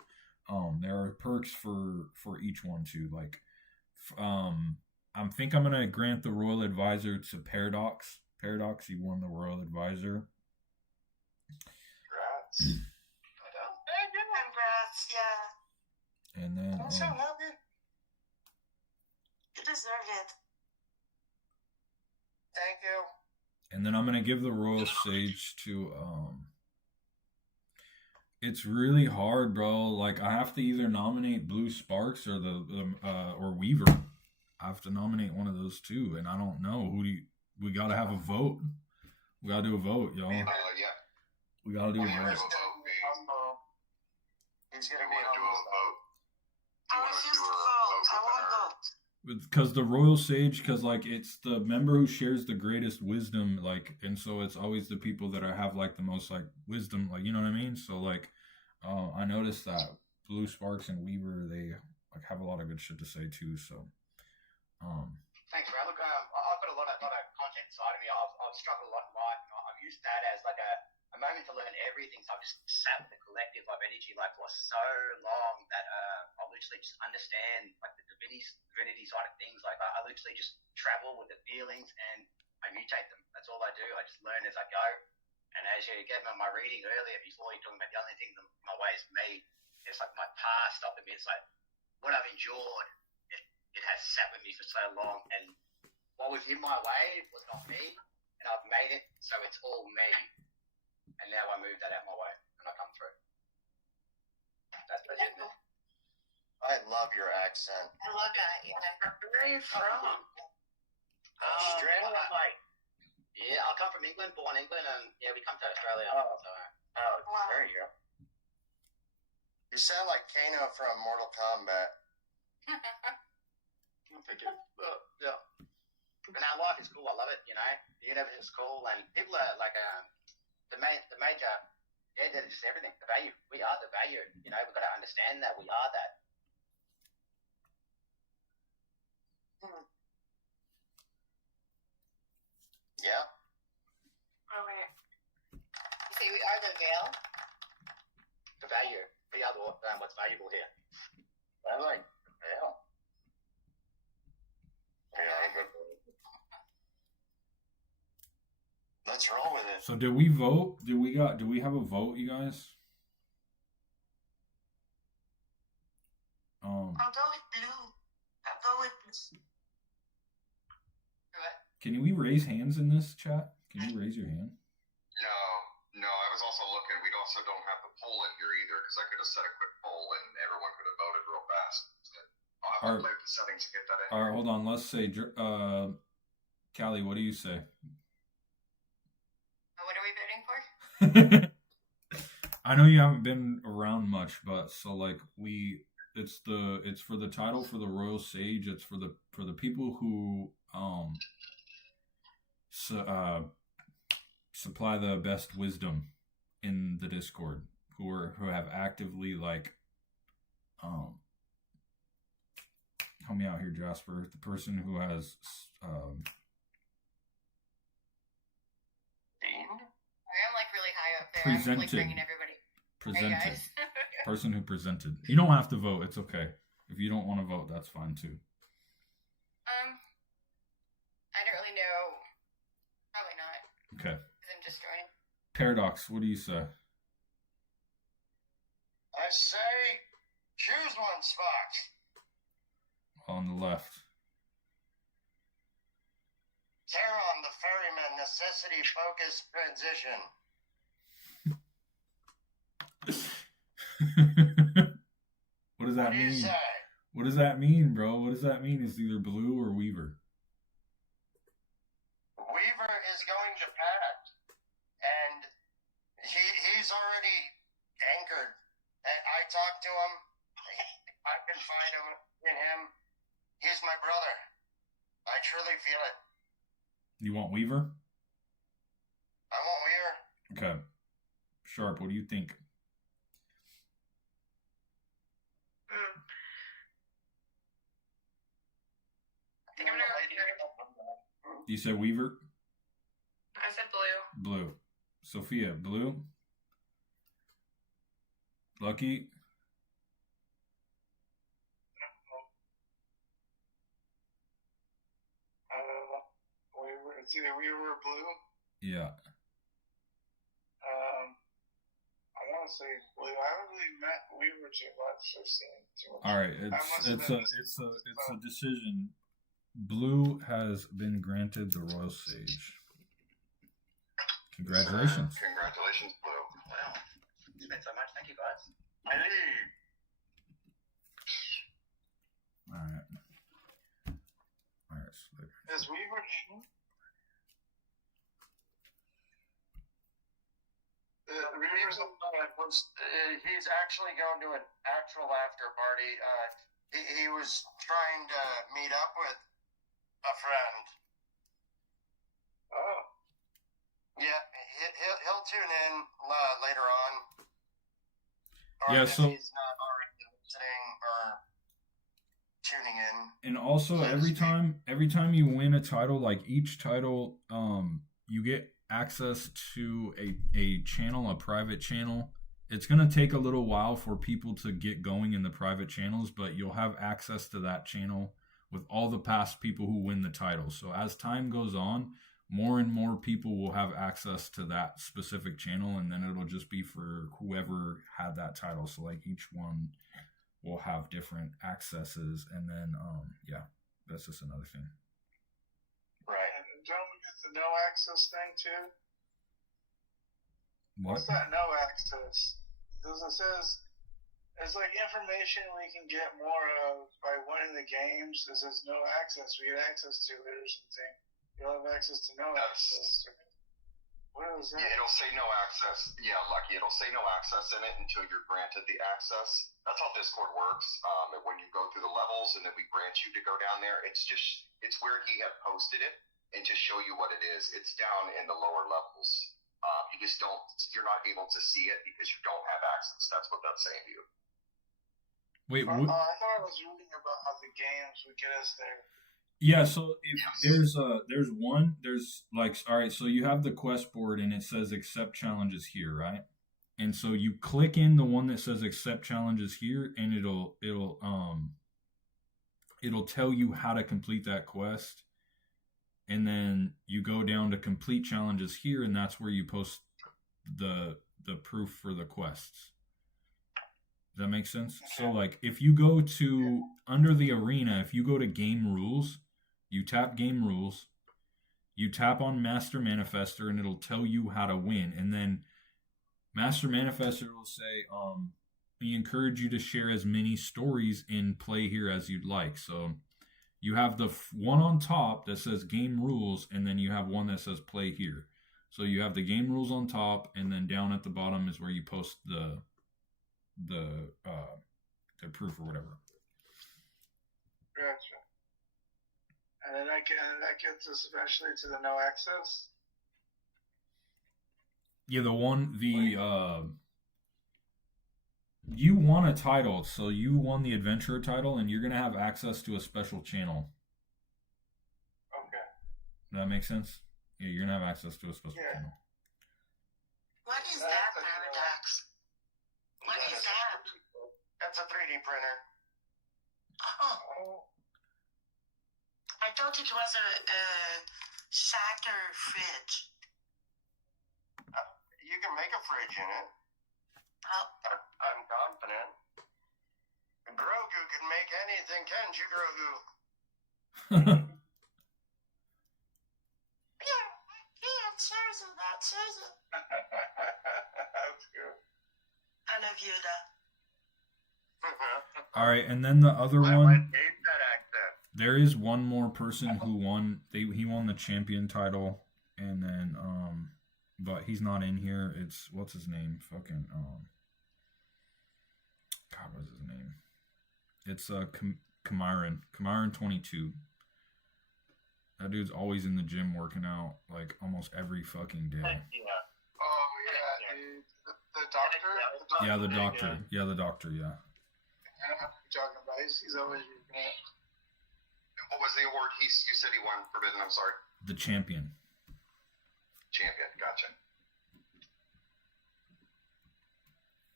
there are perks for each one too. Like I think I'm gonna grant the Royal Advisor to Paradox. Paradox, you won the Royal Advisor. Congrats. Congrats, yeah. And then I'm so happy. You deserve it. Thank you. and then I'm gonna give the Royal Sage to It's really hard, bro. Like I have to either nominate Blue Sparks or or Weaver. I have to nominate one of those two, and I don't know we gotta have a vote. We gotta do a vote, y'all. Yeah. We gotta do a We gotta vote. do a vote. He's We gonna be want to do a humble. vote. I refuse to vote. I won't vote. Because the Royal Sage, because like it's the member who shares the greatest wisdom, like, and so it's always the people that have like the most like wisdom, like, you know what I mean. So like, I noticed that Blue Sparks and Weaver, they like have a lot of good shit to say too. So, Thanks, Brad. Look, I've got a lot of content inside of me. I've struggled a lot in life, and I've used that as like a moment to learn everything. So I've just sat with the collective of energy like for so long that I literally just understand like the divinity side of things. Like I literally just travel with the feelings and I mutate them. That's all I do. I just learn as I go. And as you get my reading earlier, before you're talking about the only thing my way is me, it's like my past up in me. It's like what I've endured, it has sat with me for so long. And what was in my way was not me. And I've made it so it's all me. And now I move that out my way and I come through. That's basically it. I love your accent. I love that. Yeah. Where are you from? Australia? Yeah, I come from England, born in England, and yeah, we come to Australia. Oh. So. Wow. There you go. You sound like Kano from Mortal Kombat. Thank you. Well, yeah. But now life is cool. I love it. You know, the universe is cool, and people are like the major. Yeah, they're just everything. The value. We are the value. You know, we've got to understand that we are that. Yeah. Oh, wait. You say we are the veil? The value. We are what's valuable here. I like yeah. Let's roll with it. So did we vote? Do we have a vote, you guys? I'll go with blue. I'll go with blue. Or what? Can we raise hands in this chat? Can you raise your hand? No, I was also looking. We also don't have the poll in here either because I could have set a quick poll and everyone could have voted real fast. I'll have to play with the settings to get that in. All right, hold on. Let's say, Callie, what do you say? What are we voting for? I know you haven't been around much, but so like it's for the title for the Royal Sage. It's for the people who supply the best wisdom in the Discord, who have actively like help me out here, Jasper. The person who has I'm like really high up there. Presented. I'm like bringing everybody. presented. Hey guys. Person who presented. You don't have to vote. It's okay. If you don't want to vote, that's fine too. I don't really know. Probably not. Okay. Because I'm just joining. Paradox, what do you say? I say choose one spot. On the left. Charon, the ferryman, necessity, focus, transition. What does that What do you mean? say? What does that mean, bro? What does that mean? It's either Blue or Weaver. Weaver is going to pack, and he's already anchored. I talked to him. I can find him in him. He's my brother. I truly feel it. You want Weaver? I want Weaver. Okay. Sharp, what do you think? I think I'm gonna go with You said Weaver? I said blue. Blue. Sophia, Blue? Lucky? It's either Weaver or Blue. Yeah. I want to say Blue. I haven't really met Weaver too much. I've seen too much. All right, it's a decision. Blue has been granted the Royal Sage. Congratulations. Congratulations, Blue. Wow. It's been so much. Thank you, guys. I leave. All right. So Is Weaver? He's actually going to an actual after party. He was trying to meet up with a friend. Oh. Yeah, he'll tune in later on. Or Yeah, if so he's not already listening or tuning in. and also every time you win a title, like each title, you get access to a channel, a private channel. It's going to take a little while for people to get going in the private channels, but you'll have access to that channel with all the past people who win the title. So as time goes on, more and more people will have access to that specific channel, and then it'll just be for whoever had that title. So like each one will have different accesses, and then yeah, that's just another thing. Right. And don't we get the no access thing too? What? What's that no access? Because it says it's like information we can get more of by winning the games. It says no access. We get access to it or something. You'll have access to no access. What is that? Yeah, it'll say no access. Yeah, Lucky. It'll say no access in it until you're granted the access. That's how Discord works. When you go through the levels and then we grant you to go down there, it's where he had posted it, and to show you what it is, it's down in the lower levels. You're not able to see it because you don't have access. That's what that's saying to you. Wait, I thought I was reading about how the games would get us there. yeah, so if there's like, all right, so you have the quest board and it says accept challenges here, right? And so you click in the one that says accept challenges here, and it'll tell you how to complete that quest. And then you go down to complete challenges here, and that's where you post the proof for the quests. Does that make sense? So like if you go to under the arena, if you go to game rules, you tap game rules, you tap on Master Manifester, and it'll tell you how to win. And then Master Manifester will say, we encourage you to share as many stories in play here as you'd like. So you have the one on top that says game rules, and then you have one that says play here. So you have the game rules on top, and then down at the bottom is where you post the proof or whatever. Gotcha. And then that gets us eventually to the no access. Yeah, you won a title, so you won the adventurer title, and you're gonna have access to a special channel. Okay. Does that make sense? Yeah, you're gonna have access to a special channel. What is that, Paradox? What is that? That's a 3D printer. Oh. I thought it was a shatter fridge. You can make a fridge in it. Oh. I'm confident. Grogu can make anything, can't you, Grogu? Yeah, seriously, that's seriously. That's good. I love you, though. All right, and then the other I one, might hate that accent. there is one more person who won. He won the champion title, and then but he's not in here. It's what's his name? Fucking God, what's his name? It's Kamiron 22. That dude's always in the gym working out like almost every fucking day. Oh, yeah, dude. The doctor? Yeah, the doctor. Yeah, the doctor. Yeah. I know what you're talking about. He's always working out. What was the award you said he won, Forbidden? I'm sorry. The champion. Champion. Gotcha.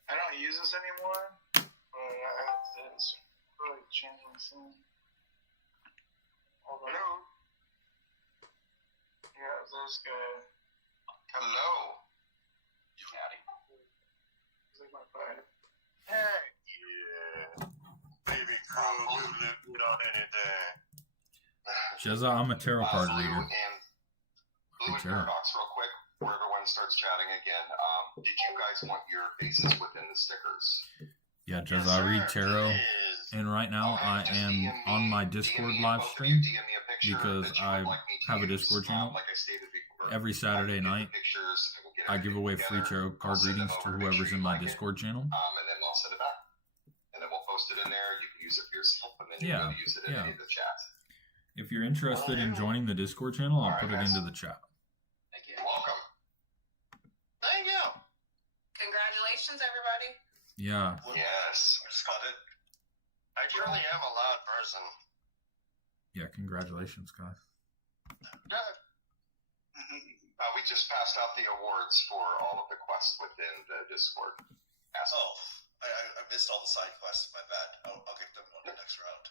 I don't use this anymore, but it's really changing soon. Hello? Yeah, this guy. Hello. Howdy. He's like my buddy. Heck yeah. Baby girl, you look good on anything. Jezza, I'm a tarot card Blue reader. and Blue and Tarot. Paradox, real quick, where everyone starts chatting again. Did you guys want your faces within the stickers? Yeah, Jezza, I read tarot, and right now I am on my Discord live stream because I have a Discord channel. Like I stated before, Every Saturday night, I give away free tarot card readings to whoever's in my Discord channel. And then I'll send it back. And then we'll post it in there. You can use it for yourself, and then you Yeah, can use it in any of the chats. If you're interested in joining the Discord channel, I'll put it into the chat. Thank you. Welcome. Thank you. Congratulations, everybody. Yeah. Yes. I just got it. I truly am a loud person. Yeah, congratulations, guys. Yeah. We just passed out the awards for all of the quests within the Discord. Oh, I missed all the side quests. My bad. I'll get them on the next round.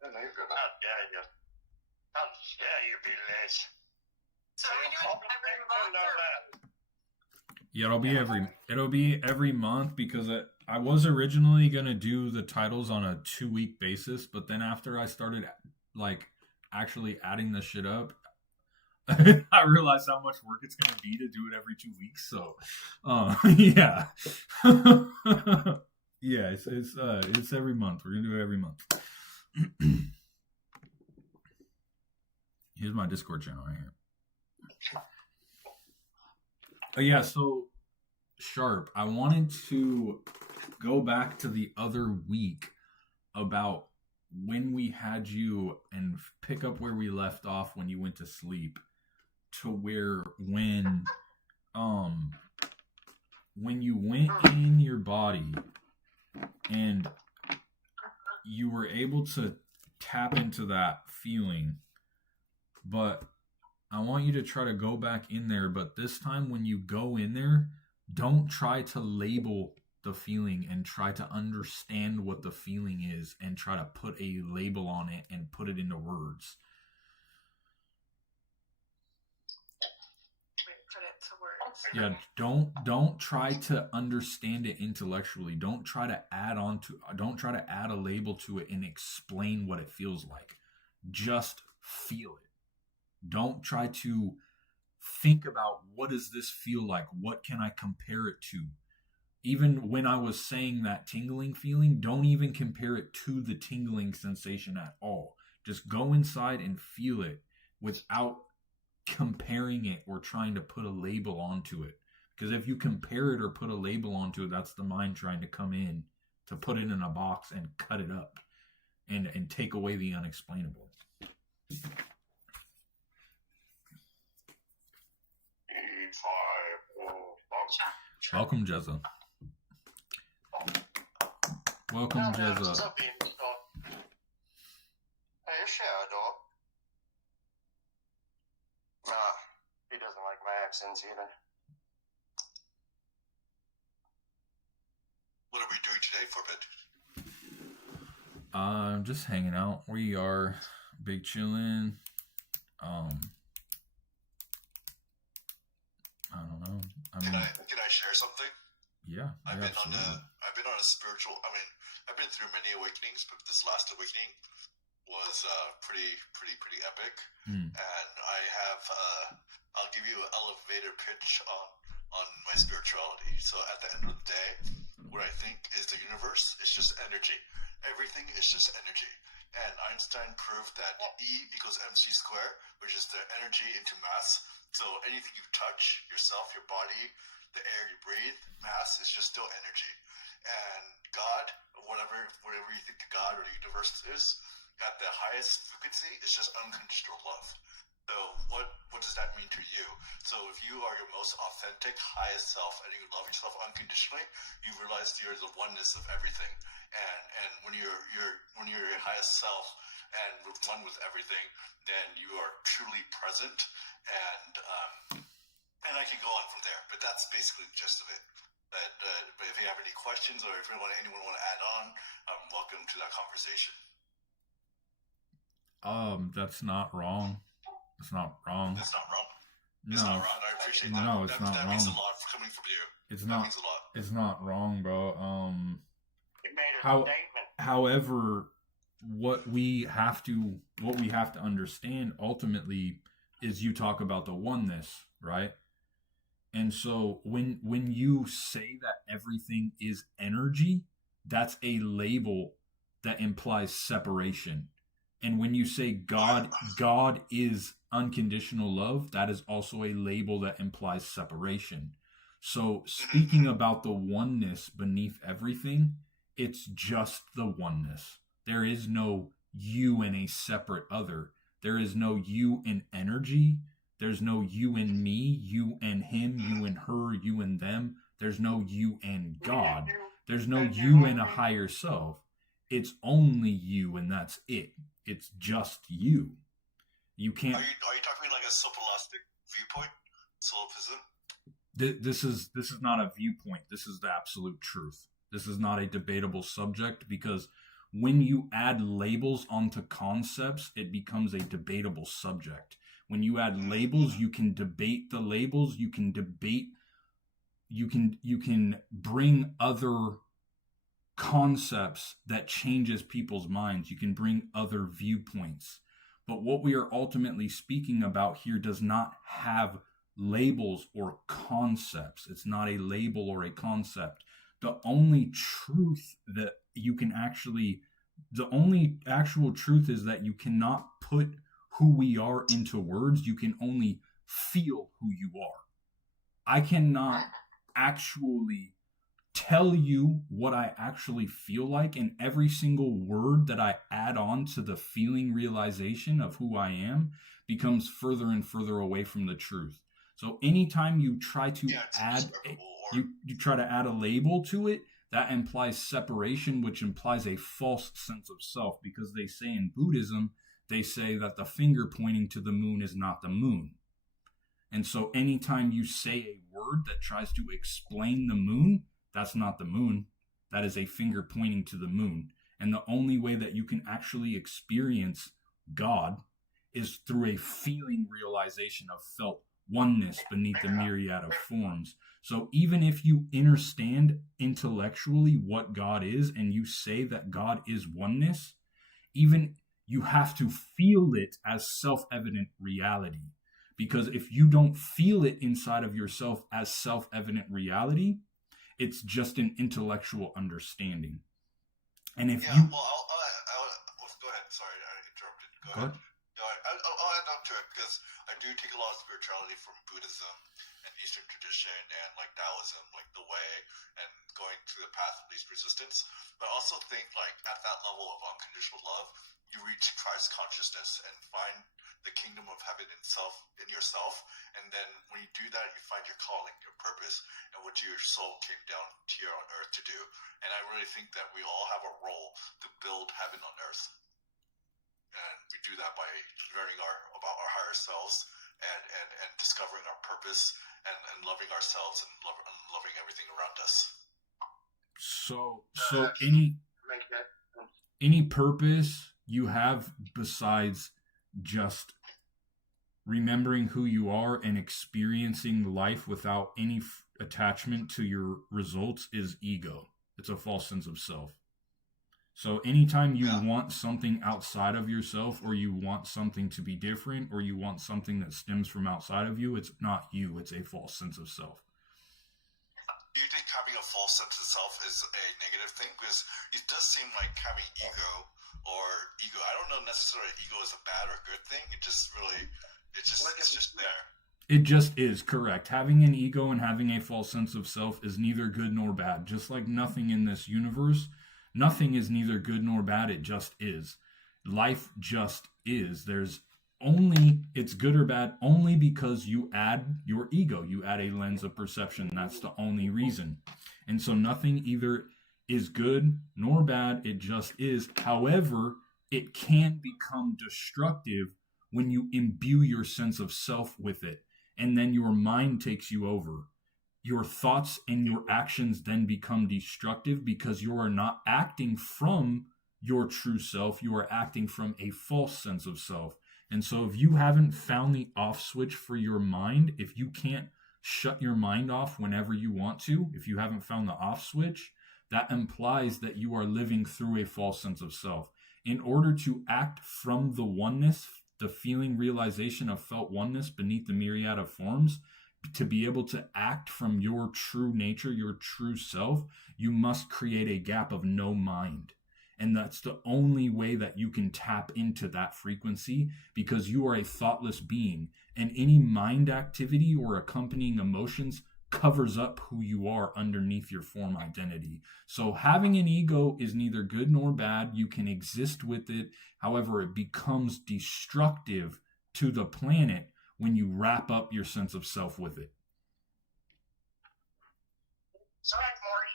No, you're good. How dare you? How dare you be late? So are we doing it every month or? Yeah, it'll be every month because I was originally gonna do the titles on a 2-week basis, but then after I started like actually adding the shit up, I realized how much work it's gonna be to do it every 2 weeks. So, yeah, yeah, it's every month. We're gonna do it every month. Here's my Discord channel right here. Oh, yeah, so Sharp, I wanted to go back to the other week about when we had you and pick up where we left off when you went to sleep to where when you went in your body and you were able to tap into that feeling, but I want you to try to go back in there, but this time when you go in there, don't try to label the feeling and try to understand what the feeling is and try to put a label on it and put it into words. Put it to words. Yeah, don't try to understand it intellectually. Don't try to add a label to it and explain what it feels like. Just feel it. Don't try to think about what does this feel like? What can I compare it to? Even when I was saying that tingling feeling, don't even compare it to the tingling sensation at all. Just go inside and feel it without comparing it or trying to put a label onto it. Because if you compare it or put a label onto it, that's the mind trying to come in to put it in a box and cut it up and take away the unexplainable. Welcome, Jezza. Welcome, Jezza. What's up, Ian? Hey, Shadow. He doesn't like my accents either. What are we doing today, Forbid? Just hanging out. We are big chillin'. I don't know. Can I share something? Yeah. I've been on absolutely. a spiritual. I mean, I've been through many awakenings, but this last awakening was pretty epic. And I have I'll give you an elevator pitch on my spirituality. So at the end of the day, what I think is the universe is just energy. Everything is just energy. And Einstein proved that E equals mc squared, which is the energy into mass. So anything you touch, yourself, your body, the air you breathe, mass is just still energy. And God, whatever you think God or the universe is, at the highest frequency, is just unconditional love. So what does that mean to you? So if you are your most authentic, highest self, and you love yourself unconditionally, you realize you're the oneness of everything. And when you're your highest self and one with everything, then you are truly present. And I can go on from there, but that's basically the gist of it. But if you have any questions or if anyone want to add on, welcome to that conversation. That's not wrong. It's not wrong. That's not wrong. No. It's not wrong. I appreciate that. No, it's not that wrong. means a lot coming from you. It's that not. means a lot. It's not wrong, bro. You made a statement. However, what we have to understand ultimately is you talk about the oneness, right? And so when you say that everything is energy, that's a label that implies separation. And when you say God is unconditional love, that is also a label that implies separation. So speaking about the oneness beneath everything, it's just the oneness. There is no you and a separate other. There is no you and energy. There's no you and me, you and him, you and her, you and them. There's no you and God. There's no you and a higher self. It's only you, and that's it. It's just you. You can't. Are you talking like a scholastic viewpoint? Solipsism. This is not a viewpoint. This is the absolute truth. This is not a debatable subject, because when you add labels onto concepts, it becomes a debatable subject. When you add labels, you can debate the labels. You can debate. You can bring other concepts that changes people's minds. You can bring other viewpoints. But what we are ultimately speaking about here does not have labels or concepts. It's not a label or a concept. The only truth that you can actually, the only actual truth is that you cannot put who we are into words. You can only feel who you are. I cannot actually tell you what I actually feel like, and every single word that I add on to the feeling realization of who I am becomes further and further away from the truth. So anytime you try to you try to add a label to it, that implies separation, which implies a false sense of self, because they say in Buddhism, they say that the finger pointing to the moon is not the moon. And so anytime you say a word that tries to explain the moon, that's not the moon. That is a finger pointing to the moon. And the only way that you can actually experience God is through a feeling realization of felt oneness beneath the myriad of forms. So even if you understand intellectually what God is, and you say that God is oneness, even you have to feel it as self-evident reality. Because if you don't feel it inside of yourself as self-evident reality, it's just an intellectual understanding. And if Yeah, you... well, I'll go ahead. Sorry, I interrupted. Go ahead. I'll add on to it, because I do take a lot of spirituality from Buddhism and Eastern tradition and like Taoism, like the way, and going through the path of least resistance. But I also think like at that level of unconditional love, you reach Christ consciousness and find the kingdom of heaven in yourself. And then when you do that, you find your calling, your purpose, and what your soul came down here on earth to do. And I really think that we all have a role to build heaven on earth. And we do that by learning about our higher selves and discovering our purpose and loving ourselves and loving everything around us. So Make that. any purpose you have besides just remembering who you are and experiencing life without any attachment to your results is ego. It's a false sense of self. So anytime you want something outside of yourself, or you want something to be different, or you want something that stems from outside of you, it's not you. It's a false sense of self. Do you think having a false sense of self is a negative thing? Because it does seem like having ego, I don't know necessarily ego is a bad or good thing. It's just there. It just is, correct. Having an ego and having a false sense of self is neither good nor bad. Just like nothing in this universe, nothing is neither good nor bad. It just is. Life just is. It's good or bad only because you add your ego. You add a lens of perception. That's the only reason. And so nothing either is good nor bad. It just is. However, it can become destructive when you imbue your sense of self with it. And then your mind takes you over. Your thoughts and your actions then become destructive because you are not acting from your true self. You are acting from a false sense of self. And so if you haven't found the off switch for your mind, if you can't shut your mind off whenever you want to, if you haven't found the off switch, that implies that you are living through a false sense of self. In order to act from the oneness, the feeling realization of felt oneness beneath the myriad of forms, to be able to act from your true nature, your true self, you must create a gap of no mind. And that's the only way that you can tap into that frequency, because you are a thoughtless being, and any mind activity or accompanying emotions covers up who you are underneath your form identity. So having an ego is neither good nor bad. You can exist with it. However, it becomes destructive to the planet when you wrap up your sense of self with it. So like Morty.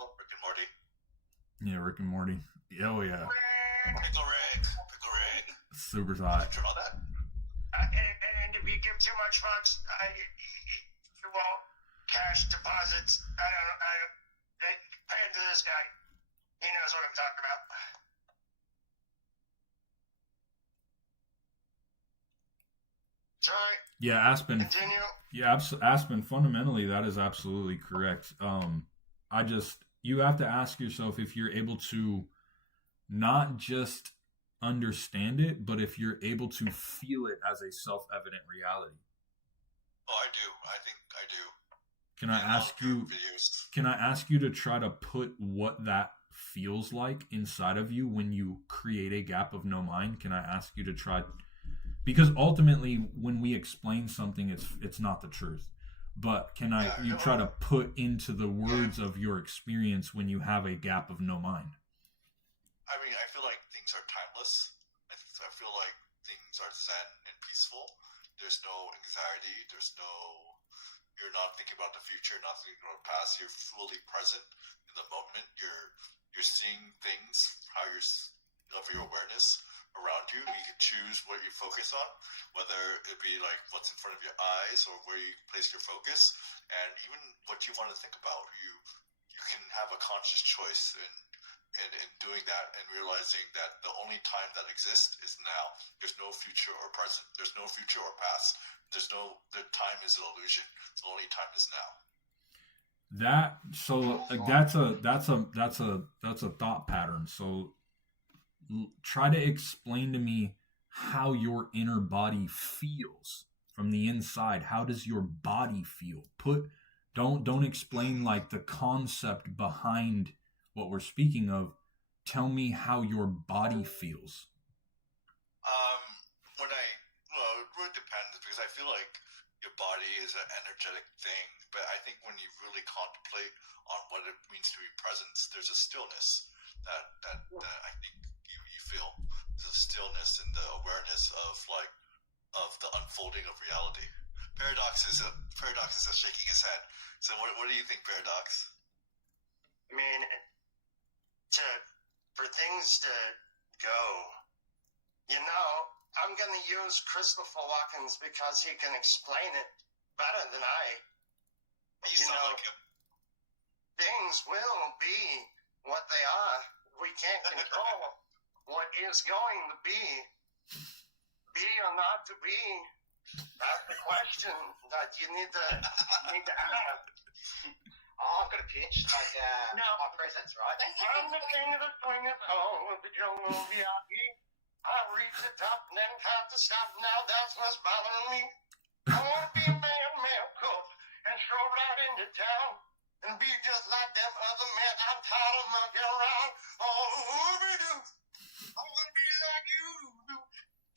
Oh, Rick and Morty. Yeah, Rick and Morty. Oh, yeah. Pickle Rick. Super hot. Turn on that. And to be give too much fucks, you won't cash deposits. I don't pay it to this guy. He knows what I'm talking about. Sorry, Yeah, Aspen. continue. Yeah, Aspen. Fundamentally, that is absolutely correct. You have to ask yourself if you're able to not just understand it, but if you're able to feel it as a self-evident reality. Oh, I do. I think I do. Can I ask you? Videos. Can I ask you to try to put what that feels like inside of you when you create a gap of no mind? Can I ask you to try? Because ultimately, when we explain something, it's not the truth. But you try to put into the words of your experience when you have a gap of no mind? I mean, I feel like things are timeless. I feel like things are zen and peaceful. There's no anxiety. You're not thinking about the future, not thinking about the past. You're fully present in the moment. You're seeing things, of your awareness around you. You can choose what you focus on, whether it be like what's in front of your eyes or where you place your focus, and even what you want to think about. You can have a conscious choice in doing that and realizing that the only time that exists is now. There's no future or present. There's no future or past. The time is an illusion. The only time is now. That's a thought pattern. So try to explain to me how your inner body feels from the inside. How does your body feel? Don't explain like the concept behind what we're speaking of. Tell me how your body feels. It really depends, because I feel like your body is an energetic thing, but I think when you really contemplate on what it means to be present, there's a stillness that I think you feel. There's a stillness in the awareness of the unfolding of reality. Paradox is shaking his head. So what do you think, Paradox? I mean, for things to go, I'm going to use Christopher Watkins because he can explain it better than I. You sound like him. Things will be what they are. We can't control what is going to be or not to be. That's the question that you need to ask. Oh, I've got a pitch, like my presence, right? I'm the king of the swingers, oh, the jungle VIP. I reach the top and then have to stop. Now that's what's bothering me. I want to be a man cook and stroll right into town and be just like them other men. I'm tired of looking around. Oh, whoopie-doo. I want to be like you.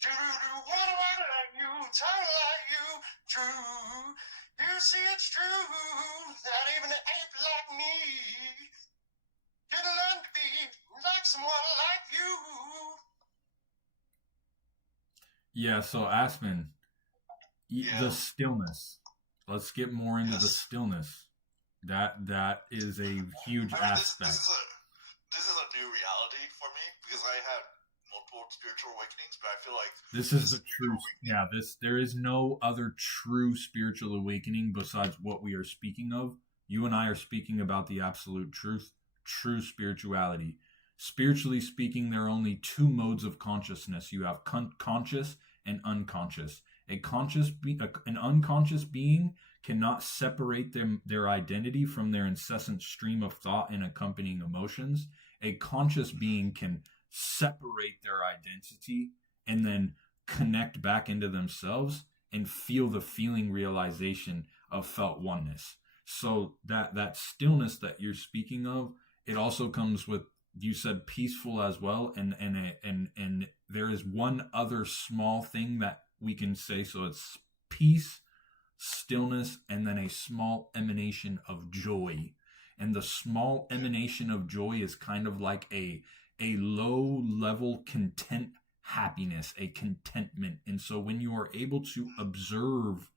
Do-do-do. What do I like you? Talk like you. True. You see, it's true that even an ape like me can learn to be like someone like you. Yeah, so Aspen, the stillness. Let's get more into the stillness. That is a huge aspect. This is a new reality for me, because I had multiple spiritual awakenings, but I feel like this is the truth. Yeah, there is no other true spiritual awakening besides what we are speaking of. You and I are speaking about the absolute truth, true spirituality. Spiritually speaking, there are only two modes of consciousness. You have conscious and unconscious. An unconscious being cannot separate their identity from their incessant stream of thought and accompanying emotions. A conscious being can separate their identity and then connect back into themselves and feel the feeling realization of felt oneness. So that stillness that you're speaking of, it also comes with, you said peaceful as well, and there is one other small thing that we can say. So it's peace, stillness, and then a small emanation of joy. And the small emanation of joy is kind of like a low level content happiness, a contentment. And so when you are able to observe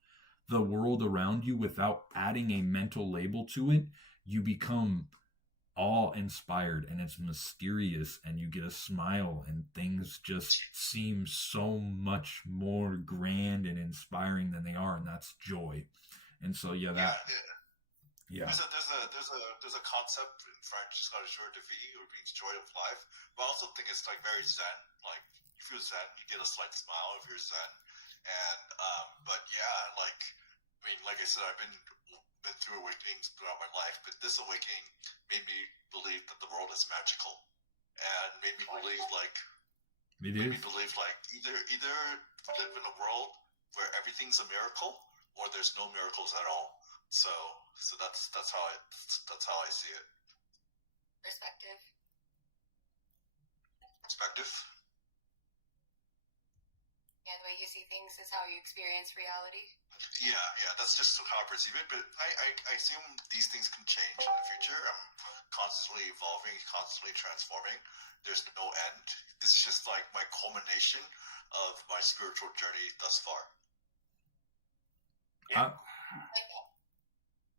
the world around you without adding a mental label to it, you become awe-inspired and it's mysterious, and you get a smile, and things just seem so much more grand and inspiring than they are, and that's joy. And so yeah, that yeah. There's a concept in French. It's called joie de vie, or means joy of life. But I also think it's like very zen. Like if you're zen, you get a slight smile if you're zen. And but yeah, like I mean, like I said, I've been through awakenings throughout my life, but this awakening made me believe that the world is magical, and made me believe like either live in a world where everything's a miracle, or there's no miracles at all. So that's how I see it. Perspective. Yeah, the way you see things is how you experience reality. Yeah, that's just how I perceive it. But I assume these things can change in the future. I'm constantly evolving, constantly transforming. There's no end. This is just like my culmination of my spiritual journey thus far. Yeah.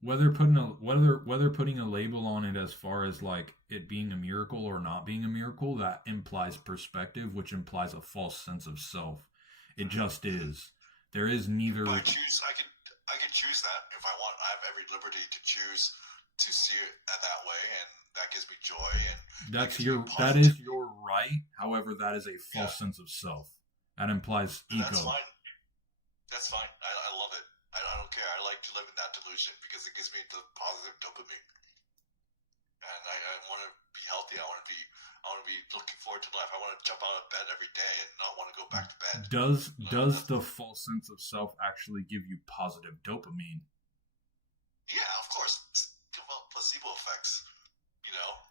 Whether putting a label on it as far as like it being a miracle or not being a miracle, that implies perspective, which implies a false sense of self. It just is. There is neither. But I can choose that if I want. I have every liberty to choose to see it that way, and that gives me joy. And that is your right. However, that is a false sense of self. That implies ego. That's fine. I love it. I don't care. I like to live in that delusion because it gives me the positive dopamine. And I want to be healthy. I want to be looking forward to life. I want to jump out of bed every day and not want to go back to bed. Does the false sense of self actually give you positive dopamine? Yeah, of course. Well, placebo effects. You know,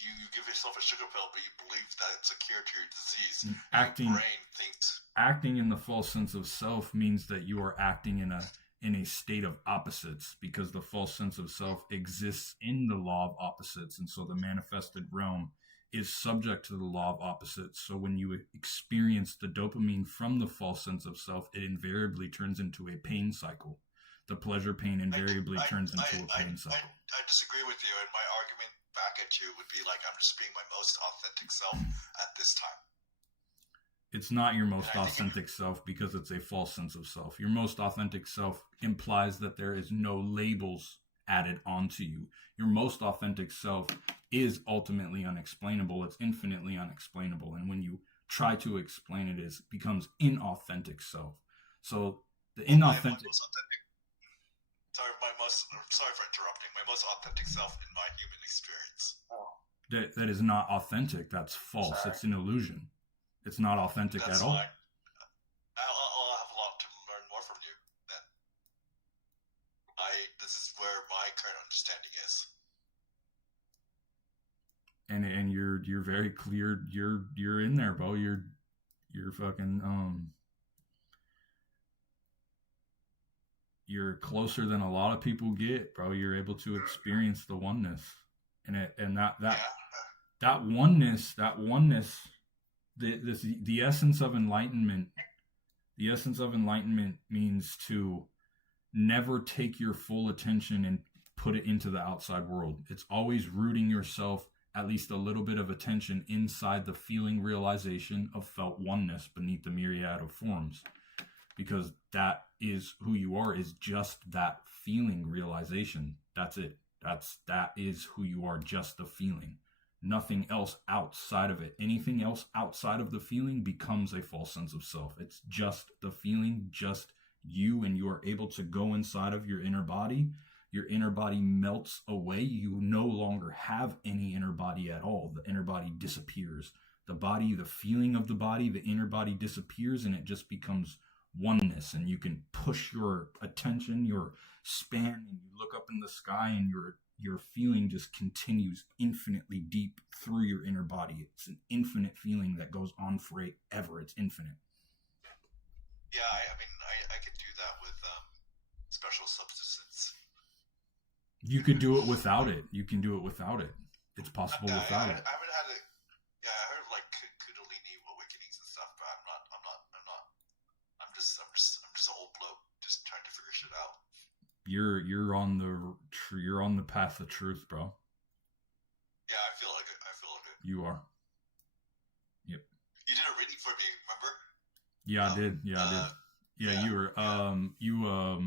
you give yourself a sugar pill, but you believe that it's a cure to your disease. Your brain thinks. Acting in the false sense of self means that you are acting in a state of opposites, because the false sense of self exists in the law of opposites, and so the manifested realm is subject to the law of opposites. So when you experience the dopamine from the false sense of self, it invariably turns into a pain cycle. The pleasure pain invariably turns into a pain cycle. I disagree with you, and my argument back at you would be like, I'm just being my most authentic self at this time. It's not your most authentic self, because it's a false sense of self. Your most authentic self implies that there is no labels added onto you. Your most authentic self is ultimately unexplainable. It's infinitely unexplainable. And when you try to explain it, it becomes inauthentic self. So the inauthentic... Sorry for interrupting. My most authentic self in my human experience. That is not authentic. That's false. Sorry. It's an illusion. It's not authentic at all. Fine. I'll have a lot to learn more from you then. This is where my current understanding is. And you're very clear. You're in there, bro. You're fucking you're closer than a lot of people get, bro. You're able to experience the oneness, and that oneness. The essence of enlightenment. The essence of enlightenment means to never take your full attention and put it into the outside world. It's always rooting yourself, at least a little bit of attention, inside the feeling realization of felt oneness beneath the myriad of forms. Because that is who you are, is just that feeling realization. That's it. That is who you are, just the feeling. Nothing else outside of it. Anything else outside of the feeling becomes a false sense of self. It's just the feeling, just you, and you are able to go inside of your inner body. Your inner body melts away. You no longer have any inner body at all. The inner body disappears. The body, the feeling of the body, the inner body disappears, and it just becomes oneness. And you can push your attention, your span, and you look up in the sky, and your feeling just continues infinitely deep through your inner body. It's an infinite feeling that goes on forever. It's infinite. Yeah, I could do that with special substances. You could do it without it. You can do it without it. It's possible without it. I haven't had it. Yeah, I heard of like Kundalini awakenings and stuff, but I'm not. I'm just an old bloke just trying to figure shit out. You're on the path of truth, bro. You are. You did a reading for me, remember? Yeah, I did. Yeah, I did. Yeah, you were.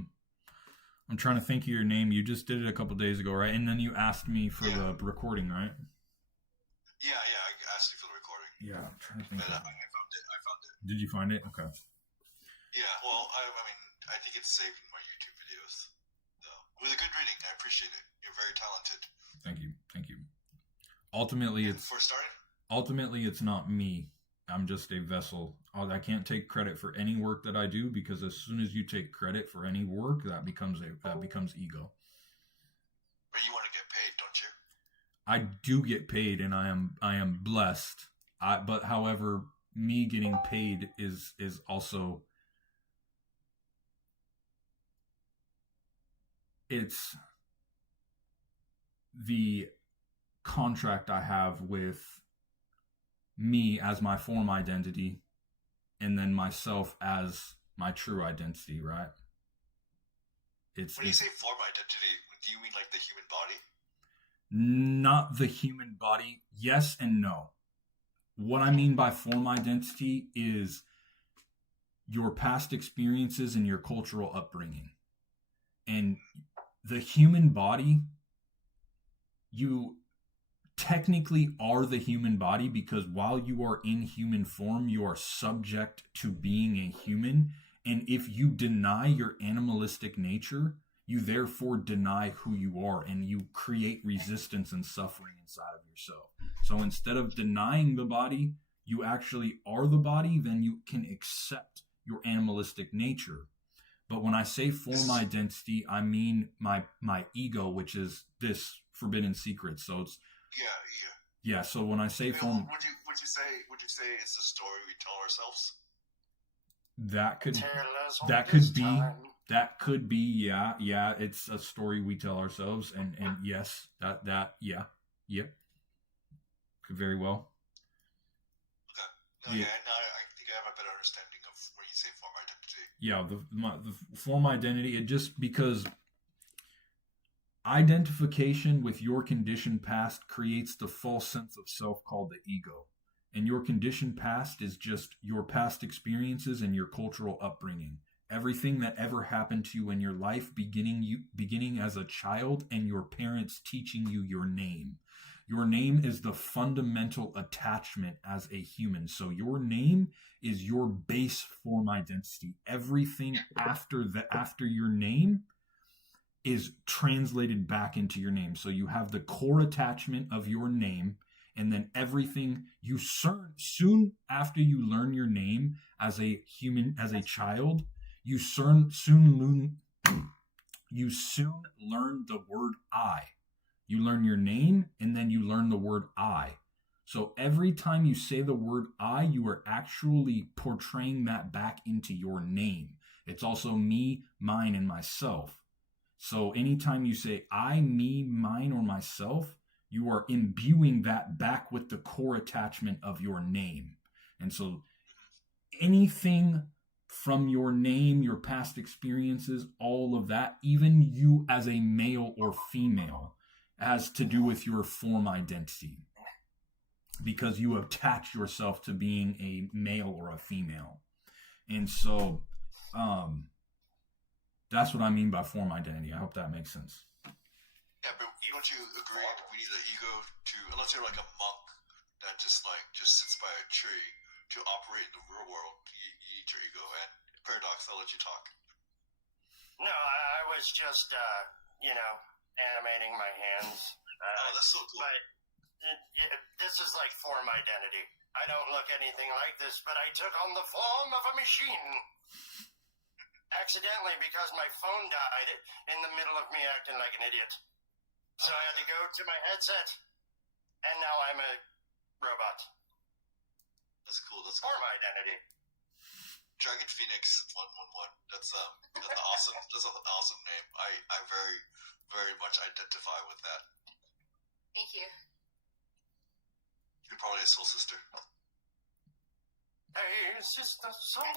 I'm trying to think of your name. You just did it a couple days ago, right? And then you asked me for the recording, right? Yeah, I asked you for the recording. Yeah, I'm trying to think. And I found it. Did you find it? Okay. Yeah, well, I mean, I think it's saved in my YouTube videos. So, it was a good reading. I appreciate it. You're very talented. Thank you. Ultimately, it's not me. I'm just a vessel. I can't take credit for any work that I do, because as soon as you take credit for any work, that becomes ego. But you want to get paid, don't you? I do get paid, and I am blessed. But however, me getting paid is also, it's the contract I have with me as my form identity, and then myself as my true identity, right? When you say form identity, do you mean like the human body? Not the human body. Yes and no. What I mean by form identity is your past experiences and your cultural upbringing. And the human body, you technically are the human body, because while you are in human form, you are subject to being a human. And if you deny your animalistic nature, you therefore deny who you are, and you create resistance and suffering inside of yourself. So instead of denying the body, you actually are the body, then you can accept your animalistic nature. But when I say form identity, I mean my ego, which is this forbidden secret. So it's yeah. So when I say form, would you say it's the story we tell ourselves? That could be yeah. It's a story we tell ourselves, and yes, that could very well. Okay. No, I think I have a better understanding of when you say form identity. Yeah, the form identity. It just because identification with your conditioned past creates the false sense of self called the ego. And your conditioned past is just your past experiences and your cultural upbringing. Everything that ever happened to you in your life, beginning as a child, and your parents teaching you your name. Your name is the fundamental attachment as a human. So your name is your base form identity. Everything after your name is translated back into your name. So you have the core attachment of your name, and then everything you soon after you learn your name as a human, as a child, you soon learn the word I. You learn your name, and then you learn the word I. So every time you say the word I, you are actually portraying that back into your name. It's also me, mine, and myself. So anytime you say I, me, mine, or myself, you are imbuing that back with the core attachment of your name. And so anything from your name, your past experiences, all of that, even you as a male or female, has to do with your form identity. Because you attach yourself to being a male or a female. And so that's what I mean by form identity. I hope that makes sense. Yeah, but don't you agree we need the ego to, unless you're like a monk that just sits by a tree to operate in the real world, you need your ego. And Paradox, I'll let you talk. No, I was just, animating my hands. That's so cool. But this is like form identity. I don't look anything like this, but I took on the form of a machine. Accidentally, because my phone died in the middle of me acting like an idiot. So I had to go to my headset, and now I'm a robot. That's cool. Form identity. Dragon Phoenix 111. That's awesome. That's an awesome name. I very, very much identify with that. Thank you. You're probably a soul sister. Hey, sister soul.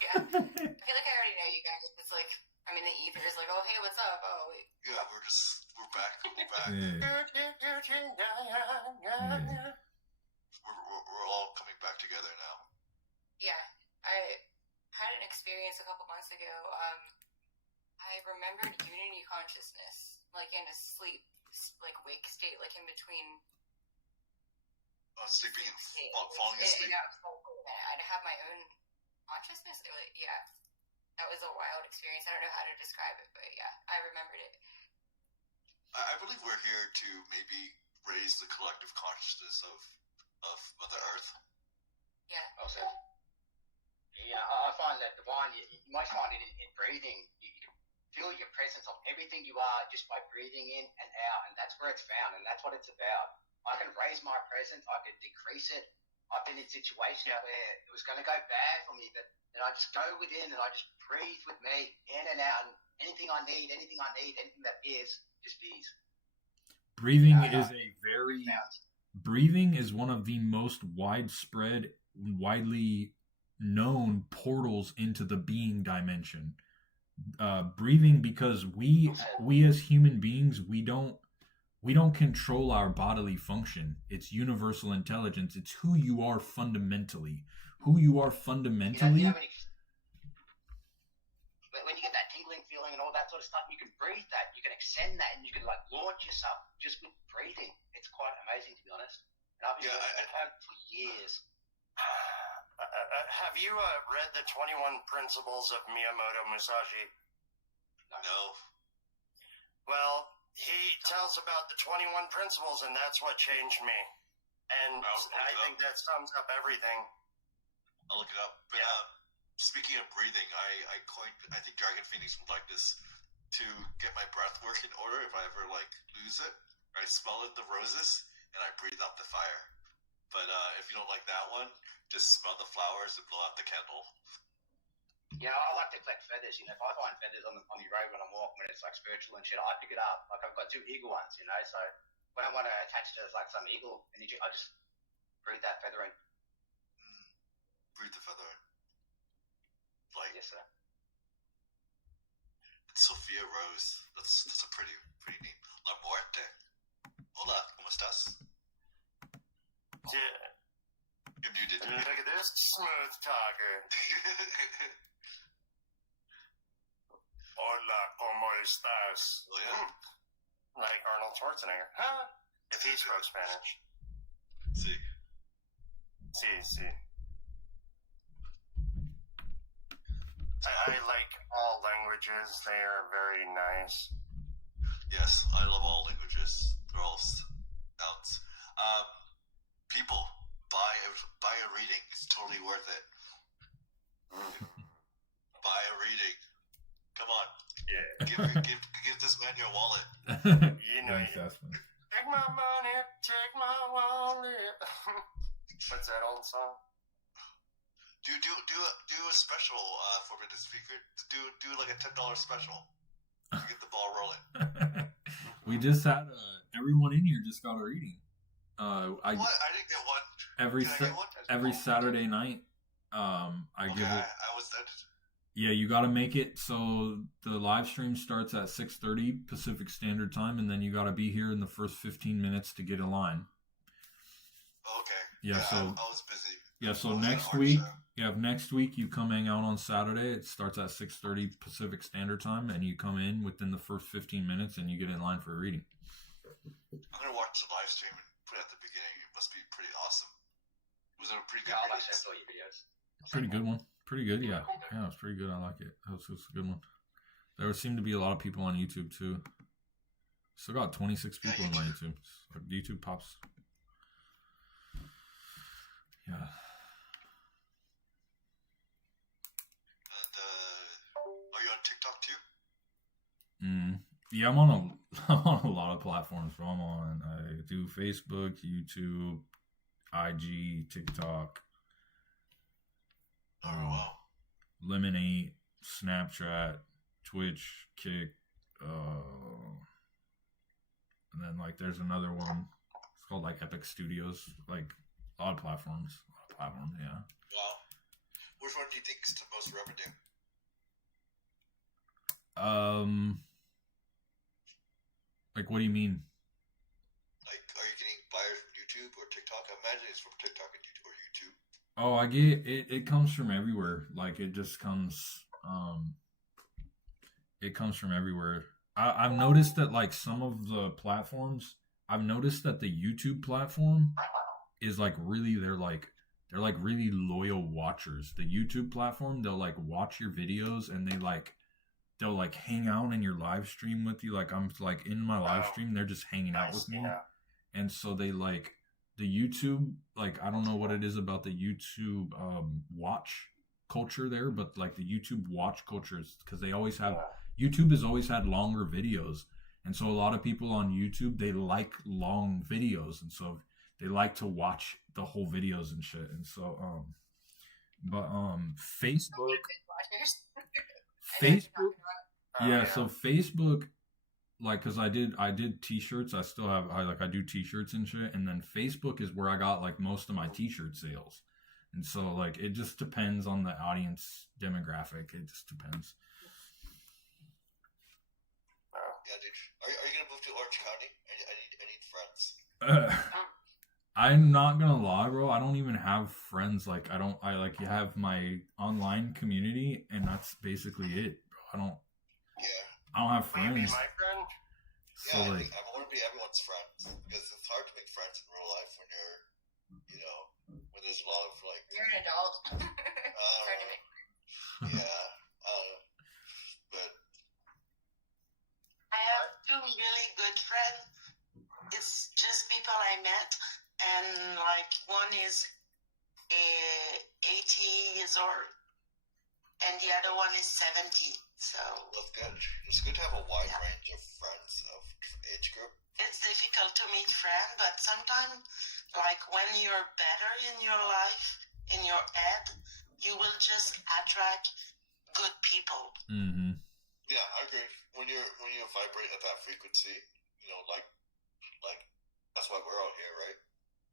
Yeah. I feel like I already know you guys. It's like I'm in the ether. It's like, oh hey, what's up? Oh wait. Yeah, we're back. Yeah. Yeah. We're all coming back together now. Yeah, I had an experience a couple months ago. I remembered unity consciousness, like in a sleep, like wake state, like in between. Sleeping and state. falling asleep. I'd have my own consciousness. Yeah, that was a wild experience. I don't know how to describe it, but yeah, I remembered it. I believe we're here to maybe raise the collective consciousness of Mother Earth. Yeah. Also, yeah, I find that divine. You might find it in breathing. You can feel your presence of everything you are just by breathing in and out, and that's where it's found, and that's what it's about. I can raise my presence. I can decrease it. I've been in situations where it was going to go bad for me, but then I just go within and I just breathe with me in and out, and anything I need, anything that is, just bees. Breathing is one of the most widespread, widely known portals into the being dimension. Breathing, because we as human beings, we don't control our bodily function. It's universal intelligence. It's who you are fundamentally. Who you are fundamentally. When you get that tingling feeling and all that sort of stuff, you can breathe that, you can extend that, and you can like launch yourself just with breathing. It's quite amazing, to be honest. And I've been doing it for years. Have you read the 21 Principles of Miyamoto Musashi? No. Well, he tells about the 21 principles, and that's what changed me. And I think that sums up everything. I'll look it up. But speaking of breathing, I think Dragon Phoenix would like this to get my breath work in order. If I ever lose it, I smell the roses and I breathe out the fire. But if you don't like that one, just smell the flowers and blow out the candle. Yeah, I like to collect feathers. If I find feathers on the road when I'm walking, when it's spiritual and shit, I pick it up. Like I've got 2 eagle ones, so when I want to attach to some eagle energy, I just breathe that feather in. Breathe the feather in. Yes, sir. It's Sophia Rose. That's a pretty name. La Muerte. Hola, ¿cómo estás? Yeah. You're muted. Look at this smooth talker. Hola, ¿cómo estás? Oh, yeah. Like Arnold Schwarzenegger. Huh? If he spoke Spanish. See. Sí. I like all languages. They are very nice. Yes, I love all languages. They're all sounds. People, buy a reading. It's totally worth it. Buy a reading. Come on. Yeah. Give this man your wallet. Take my money, take my wallet. What's that old song? Do a special for the speaker. Do like a $10 special to get the ball rolling. We just had everyone in here just got a reading. I didn't get one. Every Saturday night. I give it. I was dead. Yeah, you got to make it so the live stream starts at 6:30 Pacific Standard Time, and then you got to be here in the first 15 minutes to get in line. Okay. Yeah, so I was busy. Yeah, so next week you come hang out on Saturday. It starts at 6:30 Pacific Standard Time, and you come in within the first 15 minutes, and you get in line for a reading. I'm gonna watch the live stream and put it at the beginning. It must be pretty awesome. It was a pretty good. I like all your videos. Pretty good one. Pretty good, yeah. Yeah, it's pretty good. I like it. It was a good one. There seemed to be a lot of people on YouTube too. Still got 26 people on my YouTube. So YouTube pops. Yeah. And are you on TikTok too? Yeah, I'm on a lot of platforms. So I do Facebook, YouTube, IG, TikTok. Oh wow. Lemon8, Snapchat, Twitch, Kick, and then there's another one. It's called Epic Studios. A lot of platforms. Yeah. Wow. Which one do you think is the most revenue? What do you mean? Are you getting buyers from YouTube from TikTok and YouTube, or YouTube? Oh, I get it. It comes from everywhere. Like it just comes. It comes from everywhere. I've noticed that like some of the platforms. I've noticed that the YouTube platform is like really. They're like really loyal watchers. The YouTube platform, they'll like watch your videos and they'll like hang out in your live stream with you. Like I'm like in my live stream, they're just hanging out with me, and so they like. The YouTube, like I don't know what it is about the YouTube watch culture there, but like the YouTube watch culture is because they always have YouTube has always had longer videos, and so a lot of people on YouTube they like long videos, and so they like to watch the whole videos and shit, and so Facebook, Watchers. I know what Facebook, you're talking about. yeah, so Facebook. Like, cause I did t-shirts. I do t-shirts and shit. And then Facebook is where I got like most of my t-shirt sales. And so like, it just depends on the audience demographic. It just depends. Yeah, dude. Are you gonna move to Orange County? I need friends. I'm not gonna lie, bro. I don't even have friends. Like, I like have my online community and that's basically it, bro. Yeah. I don't have Will you be friends. my friend? So Yeah, like, I want to be everyone's friend because it's hard to make friends in real life when you're, when there's a lot of like. You're an adult. It's hard to make. Yeah, but I have two really good friends. It's just people I met, and like one is 80 years old, and the other one is 70. So that's good. It's good to have a wide range of friends of age group. it's difficult to meet friends, but sometimes, like when you're better in your life, in your head, you will just attract good people. mm-hmm. Yeah, I agree. When you vibrate at that frequency, like that's why we're out here, right?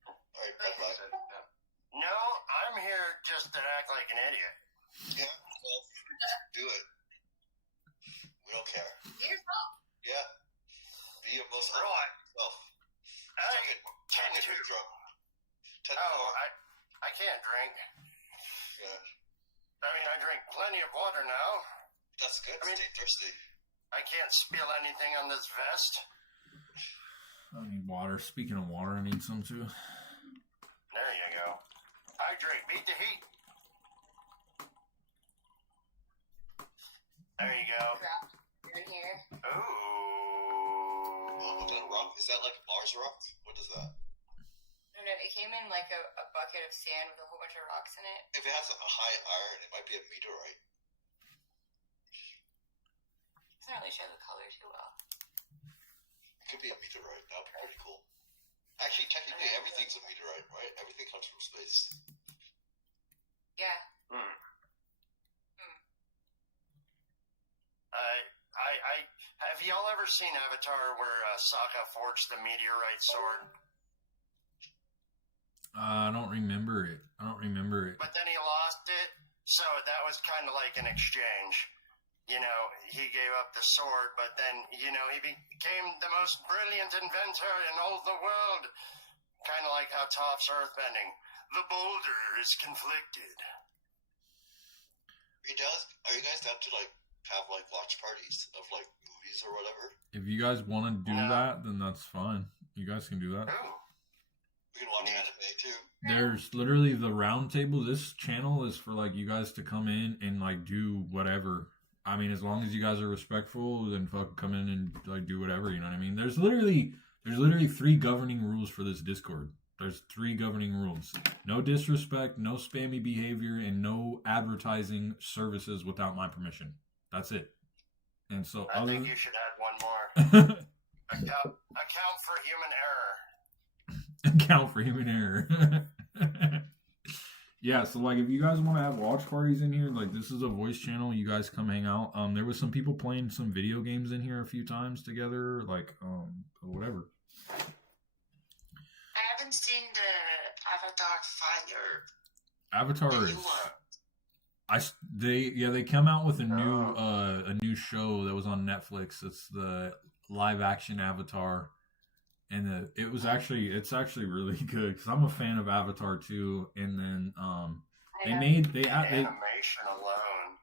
All right, bye. No, I'm here just to act like an idiot. Yeah, well, do it. We don't care. Yourself. Yeah, be your most Right. authentic self. I tend Get to. drunk. I can't drink. Yeah, I mean, I drink plenty of water now. that's good. I mean- Stay thirsty. I can't spill anything on this vest. I need water. Speaking of water, I need some too. There you go. Hydrate. Beat the heat. There you go. You're in here. Oh, Ooh. what kind of rock? Is that like Mars rock? What is that? I don't know. It came in like a bucket of sand with a whole bunch of rocks in it. If it has a high iron, it might be a meteorite. Doesn't really show the color too well. It could be a meteorite. That would be pretty cool. Actually, technically, everything's a meteorite, right? Everything comes from space. Yeah. I have y'all ever seen Avatar where Sokka forged the meteorite sword? I don't remember it. But then he lost it, so that was kind of like an exchange. He gave up the sword, but then, he became the most brilliant inventor in all the world. Kind of like how Toph's earthbending. The boulder is conflicted. Are you guys down to like have like watch parties of like movies or whatever? If you guys want to do No. that, then that's fine. You guys can do that. Ooh. We can watch anime too. There's literally the round table. This channel is for like you guys to come in and like do whatever. I mean, as long as you guys are respectful, then fucking come in and like do whatever. You know what I mean? There's literally 3 governing rules for this Discord. There's 3 governing rules: no disrespect, no spammy behavior, and no advertising services without my permission. That's it. And so, I other think you should add one more. Account for human error. account for human error. Yeah, so like if you guys want to have watch parties in here, like this is a voice channel, you guys come hang out. There was some people playing some video games in here a few times together, like whatever. I haven't seen the Avatar Fire. Avatar The is new one. they come out with a new show that was on Netflix. It's the live action Avatar, and it's actually really good because I'm a fan of Avatar too. And then they Animation alone.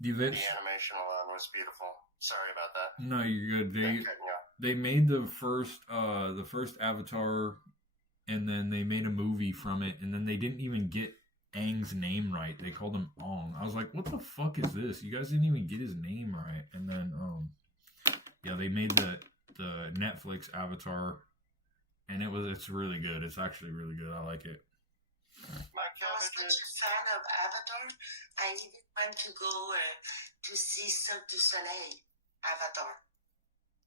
the The animation alone was beautiful. Sorry about that. no, you're good. Thank you, yeah. They made the first Avatar, and then they made a movie from it, and then they didn't even get Aang's name right. They called him Ong. I was like, what the fuck is this? You guys didn't even get his name right. And then they made the Netflix Avatar, and it's really good. It's actually really good. I like it. My I was such cabbages. a fan of Avatar. I even went to go to see Cirque du Soleil Avatar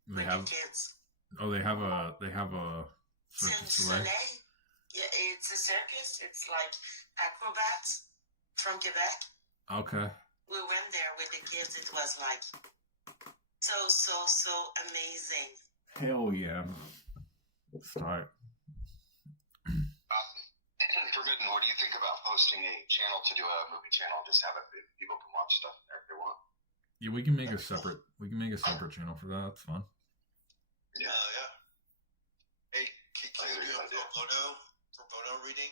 They with have the kids. they have a Cirque Cirque du du Soleil. Soleil. Yeah, it's a circus. It's like acrobats from Quebec. Okay. We went there with the kids. It was like so amazing. Hell yeah. Let's start. Forbidden, what do you think about posting a channel to do a movie channel? Just have it, people can watch stuff there if they want. Yeah, we can make a separate channel for that. That's fun. Yeah, yeah. Hey, can you do a pro bono reading?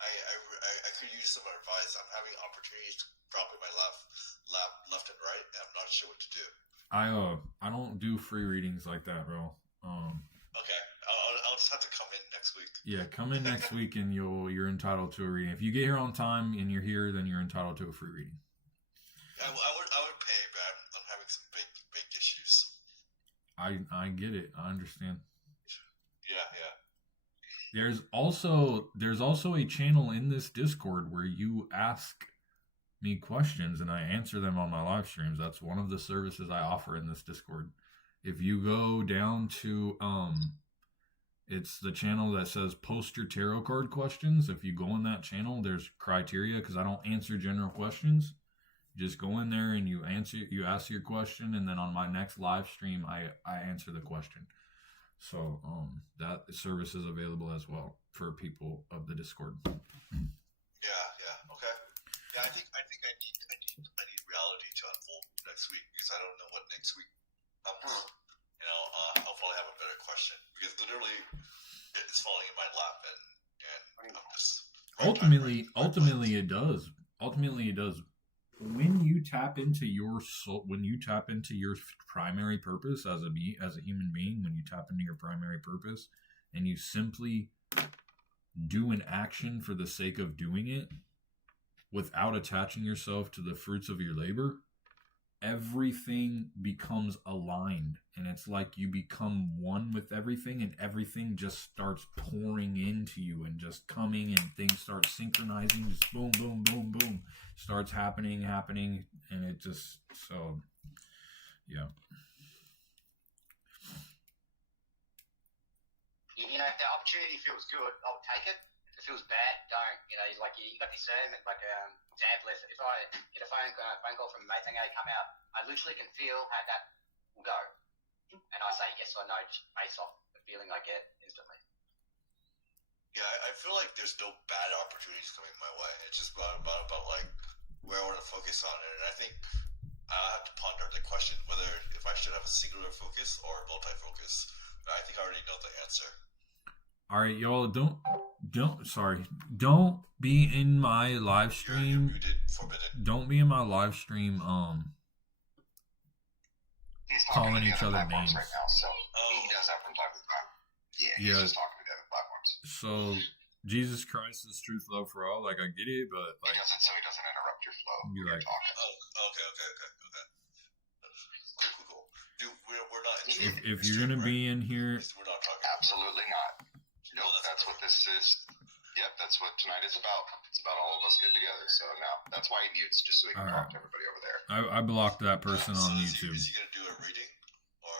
I could use some advice. I'm having opportunities dropping my left and right, and I'm not sure what to do. I don't do free readings like that, bro. Okay, I'll just have to come in next week. Yeah, come in next week and you're entitled to a reading. If you get here on time and you're here, then you're entitled to a free reading. I would pay, but I'm having some big issues. I get it. I understand. Yeah. There's also a channel in this Discord where you ask me questions and I answer them on my live streams. That's one of the services I offer in this Discord. If you go down to it's the channel that says post your tarot card questions. If you go in that channel, there's criteria because I don't answer general questions. You just go in there and you ask your question, and then on my next live stream I answer the question. So that service is available as well for people of the Discord. Yeah. Okay. Yeah, I think I need reality to unfold next week because I don't know what next week comes. I'll probably have a better question because literally it's falling in my lap and I'm just Ultimately it does. When you tap into your soul, when you tap into your primary purpose as a human being, when you tap into your primary purpose and you simply do an action for the sake of doing it without attaching yourself to the fruits of your labor, everything becomes aligned, and it's like you become one with everything, and everything just starts pouring into you and just coming, and things start synchronizing, just boom, boom, boom, boom, starts happening, and it just, so, yeah. If the opportunity feels good, I'll take it. If it feels bad, don't. You got discernment. Example, if I get a phone call from mate saying, "Hey, come out," I literally can feel how that will go, and I say yes or no just based off the feeling I get instantly. Yeah, I feel like there's no bad opportunities coming my way. It's just about like where I want to focus on it, and I think I have to ponder the question whether if I should have a singular focus or multi-focus. But I think I already know the answer. All right, y'all, don't be in my live stream. You're muted, Forbidden. Don't be in my live stream. He's Calling talking to each the other other platforms names. right now, so he does that from time to time. Yeah, he's Yeah. just talking to the other platforms. So Jesus Christ is truth, love for all. Like, I get it, but He like, does it so he doesn't interrupt your flow. You're when right. you're talking. Oh, okay. Cool. Dude, we're not if you're gonna be in here, We're not talking. Absolutely not. Nope, that's what this is. Yep, that's what tonight is about. It's about all of us getting together. So now that's why he mutes, just so he can All talk right. to everybody over there. I blocked that person So on is YouTube. Is he gonna do a reading or?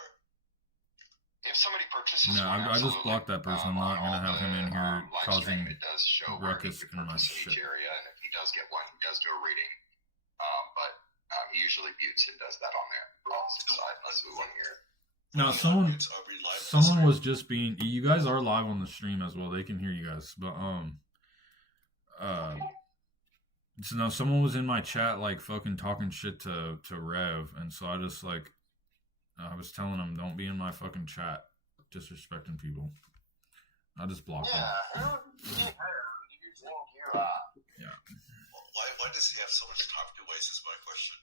If somebody purchases No, one, I just absolutely. blocked that person. I'm not On gonna all have him in here live causing stream, it does show where he ruckus can in my purchase in shit. each area, and if he does get one, he does do a reading. But he usually mutes and does that on the opposite side unless we want to hear it. Now, someone was just being. You guys are live on the stream as well. They can hear you guys, but so now someone was in my chat like fucking talking shit to Rev, and so I just like I was telling him don't be in my fucking chat, disrespecting people. I just block them. Yeah, who do you think you are? Why does he have so much time to waste? Is my question.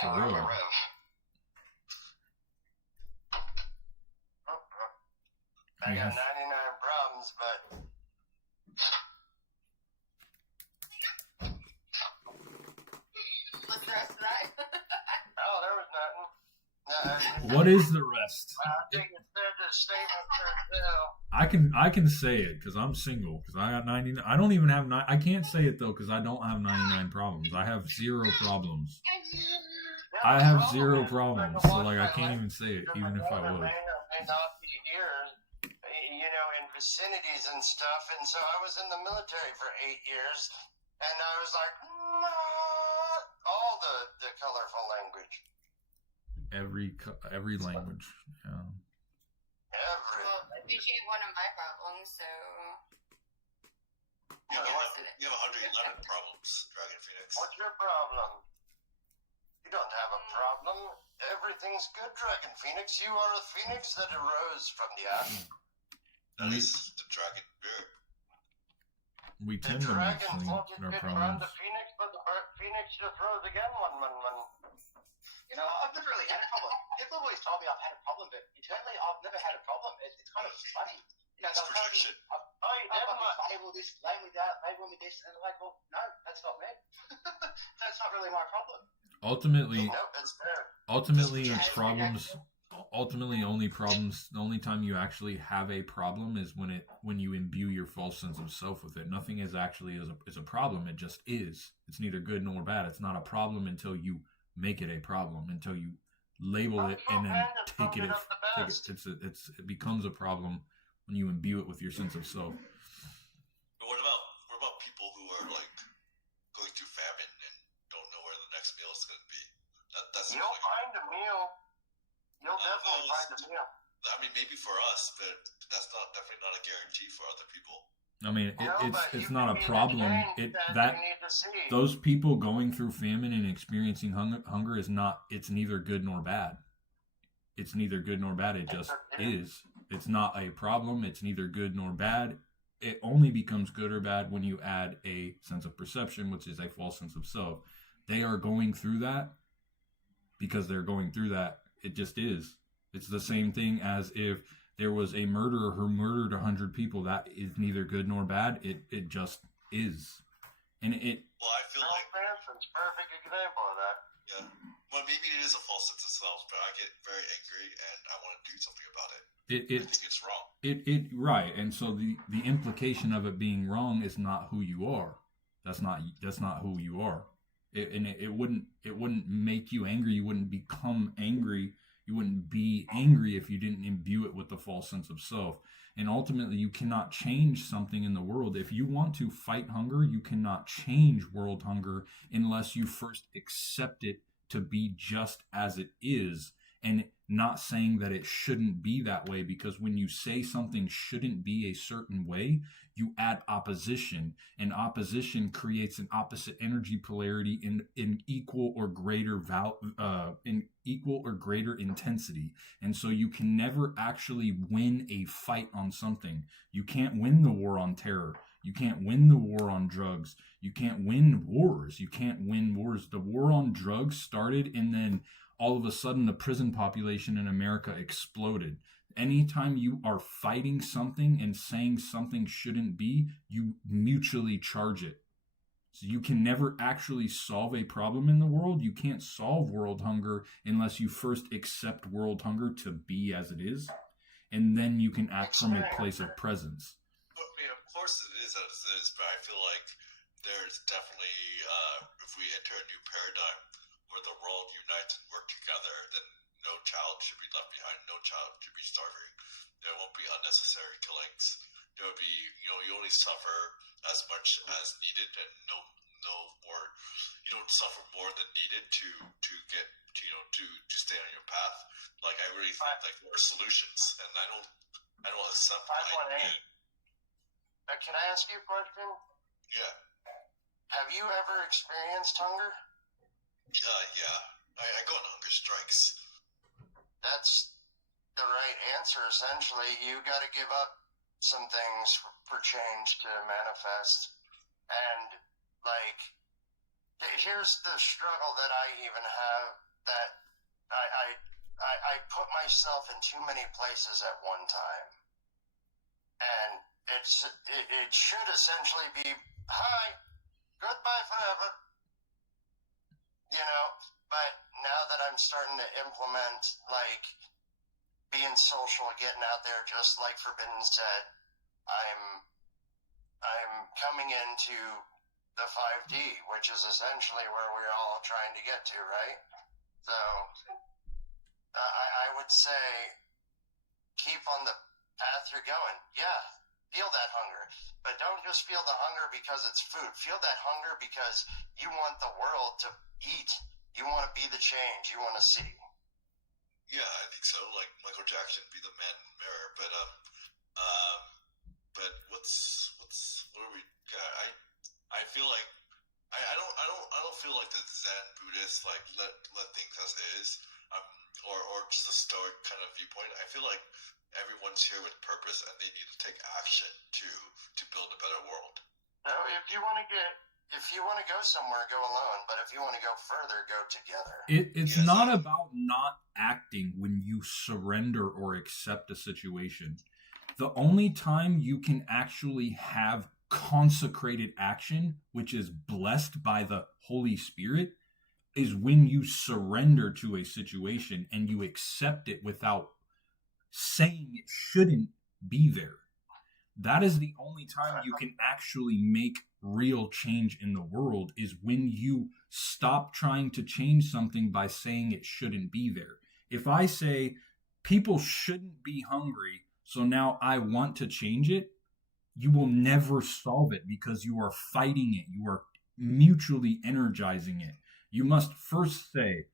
For real. Rev. I got Yeah. 99 problems, but What's the rest of that? oh, there was nothing. What is the rest? I think it's said the statement for I can say it because I'm single. Because I got 99. I don't even have I can't say it though because I don't have 99 problems. I have 0 problems. I have 0 problems. So like I can't even say it, even if I would. May not be here, in vicinities and stuff. And so I was in the military for 8 years, and I was like, all the colorful language. Every language. Yeah. Every. Well, I appreciate one of my problems, so You have, Yeah. you have 111 problems, Dragon Phoenix. What's your problem? You don't have a problem. Everything's good, Dragon Phoenix. You are a phoenix that arose from the ash. That is the Dragon Bear. We The tend to make dragon things floated our didn't run problems. the phoenix, but the phoenix just rose again. I've never really had a problem. People have always told me I've had a problem, but internally I've never had a problem. It's kind of funny. It's they'll tell me, projection. Oh, you did what? label this, label that, label me this, and they're like, well, no, that's not me. That's not really my problem. Ultimately, No, it's there. it's problems. Ultimately, the only time you actually have a problem is when you imbue your false sense of self with it. Nothing is actually is a problem. It just is. It's neither good nor bad. It's not a problem until you make it a problem, until you label it and then take it. It becomes a problem when you imbue it with your sense of self. But what about people who are like going through famine and don't know where the next meal is going to be? That's You'll find a meal. You'll definitely find a meal. I mean, maybe for us, but that's definitely not a guarantee for other people. I mean, it's not a problem. Those Those people going through famine and experiencing hunger is not. It's neither good nor bad. It's neither good nor bad. It just is. It's not a problem. It's neither good nor bad. It only becomes good or bad when you add a sense of perception, which is a false sense of self. They are going through that because they're going through that. It just is. It's the same thing as if there was a murderer who murdered 100 people. That is neither good nor bad. It just is. And Well, I feel like Manson's perfect example of that. yeah. Well, maybe it is a false sense of self, but I get very angry and I want to do something about it. I think it's wrong. Right. And so the implication of it being wrong is not who you are. That's not who you are. It wouldn't make you angry. You wouldn't become angry. You wouldn't be angry if you didn't imbue it with the false sense of self. And ultimately, you cannot change something in the world. If you want to fight hunger, you cannot change world hunger unless you first accept it to be just as it is, and not saying that it shouldn't be that way, because when you say something shouldn't be a certain way, you add opposition, and opposition creates an opposite energy polarity in equal or greater intensity. And so you can never actually win a fight on something. You can't win the war on terror. You can't win the war on drugs. You can't win wars. You can't win wars. The war on drugs started, and then all of a sudden the prison population in America exploded. Anytime you are fighting something and saying something shouldn't be, you mutually charge it. So you can never actually solve a problem in the world. You can't solve world hunger unless you first accept world hunger to be as it is, and then you can act from a place of presence. But, of course it is as it is, but I feel like there's definitely, if we enter a new paradigm where the world unites and work together, then no child should be left behind. No child should be starving. There won't be unnecessary killings. There will be, you only suffer as much as needed, and no more. You don't suffer more than needed to get to stay on your path. Like, I really think like there are solutions, and I don't accept. 5.8. Can I ask you a question? Yeah. Have you ever experienced hunger? Yeah. I go on hunger strikes. That's the right answer. Essentially, you got to give up some things for change to manifest. And like, here's the struggle that I even have, that I put myself in too many places at one time, and it should essentially be hi, goodbye forever, you know. But now that I'm starting to implement, like, being social, getting out there, just like Forbidden said, I'm coming into the 5D, which is essentially where we're all trying to get to, right? So I would say keep on the path you're going. Yeah, feel that hunger, but don't just feel the hunger because it's food. Feel that hunger because you want the world to eat. You want to be the change you want to see. Yeah, I think so. Like Michael Jackson, be the man in the mirror. But what are we? I feel like I don't feel like the Zen Buddhist, like let things as is, or just a Stoic kind of viewpoint. I feel like everyone's here with purpose, and they need to take action to build a better world. So if you want to go somewhere, go alone. But if you want to go further, go together. It's Yes. not about not acting when you surrender or accept a situation. The only time you can actually have consecrated action, which is blessed by the Holy Spirit, is when you surrender to a situation and you accept it without saying it shouldn't be there. That is the only time you can actually make real change in the world, is when you stop trying to change something by saying it shouldn't be there. If I say people shouldn't be hungry, so now I want to change it, you will never solve it because you are fighting it. You are mutually energizing it. You must first say,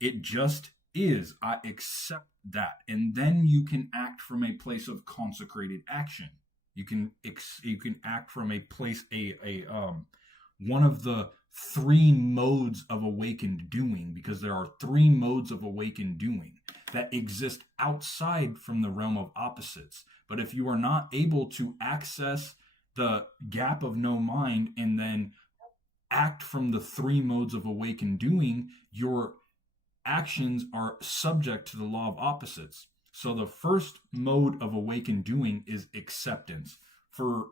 it just is. I accept that. And then you can act from a place of consecrated action. You can act from a place, one of the three modes of awakened doing, because there are three modes of awakened doing that exist outside from the realm of opposites. But if you are not able to access the gap of no mind and then act from the three modes of awakened doing, your actions are subject to the law of opposites. So the first mode of awakened doing is acceptance. For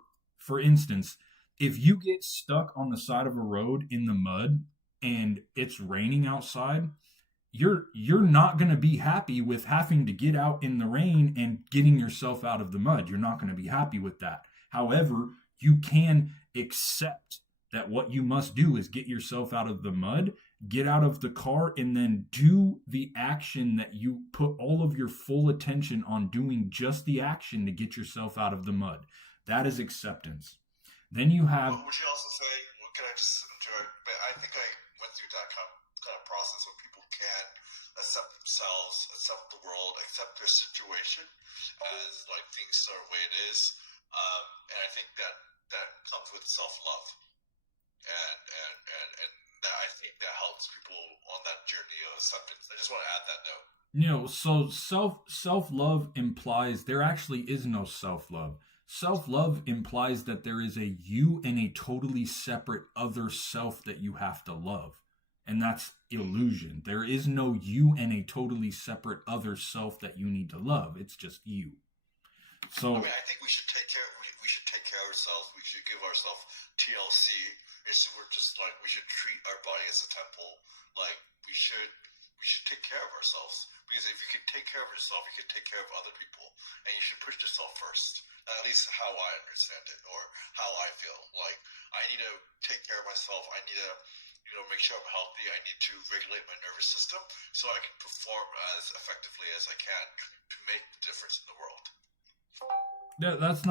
instance, if you get stuck on the side of a road in the mud and it's raining outside, you're not going to be happy with having to get out in the rain and getting yourself out of the mud. You're not going to be happy with that. However, you can accept that what you must do is get yourself out of the mud, get out of the car, and then do the action that you put all of your full attention on doing, just the action to get yourself out of the mud. That is acceptance. Then you have... Would you also say, can I just interrupt? I think I went through that kind of process where people can accept themselves, accept the world, accept their situation as like things are the way it is. And I think that comes with self-love. And that, I think that helps people on that journey of acceptance. I just want to add that note. You know, so self-love implies there actually is no self-love. Self-love implies that there is a you and a totally separate other self that you have to love. And that's illusion. There is no you and a totally separate other self that you need to love. It's just you. So I mean, I think we should take care. We should take care of ourselves. We should give ourselves TLC. We're just like, we should treat our body as a temple. Like we should take care of ourselves, because if you can take care of yourself, you can take care of other people, and you should push yourself first. At least how I understand it, or how I feel. Like I need to take care of myself. I need to, make sure I'm healthy. I need to regulate my nervous system so I can perform as effectively as I can to make the difference in the world. that's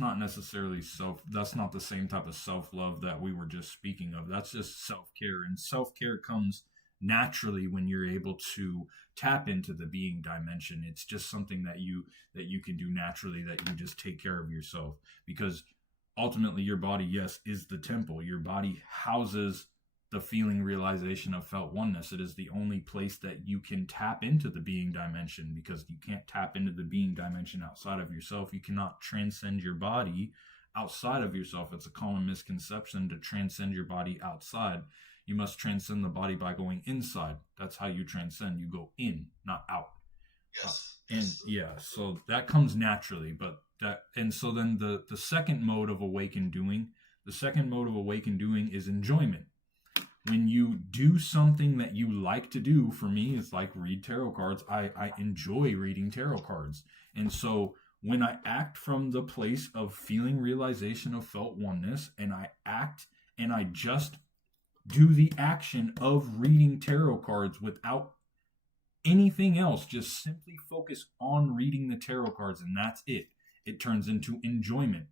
not necessarily that's not the same type of self-love that we were just speaking of. That's just self-care, and self-care comes naturally when you're able to tap into the being dimension. It's just something that you can do naturally, that you just take care of yourself, because ultimately your body, yes, is the temple. Your body houses the feeling realization of felt oneness. It is the only place that you can tap into the being dimension, because you can't tap into the being dimension outside of yourself. You cannot transcend your body outside of yourself. It's a common misconception to transcend your body outside. You must transcend the body by going inside. That's how you transcend. You go in, not out. Yes. And yeah, so that comes naturally. And so then the second mode of awakened doing, is enjoyment. When you do something that you like to do, for me, it's like read tarot cards. I enjoy reading tarot cards. And so when I act from the place of feeling realization of felt oneness, and I act and I just do the action of reading tarot cards without anything else, just simply focus on reading the tarot cards, and that's it. It turns into enjoyment.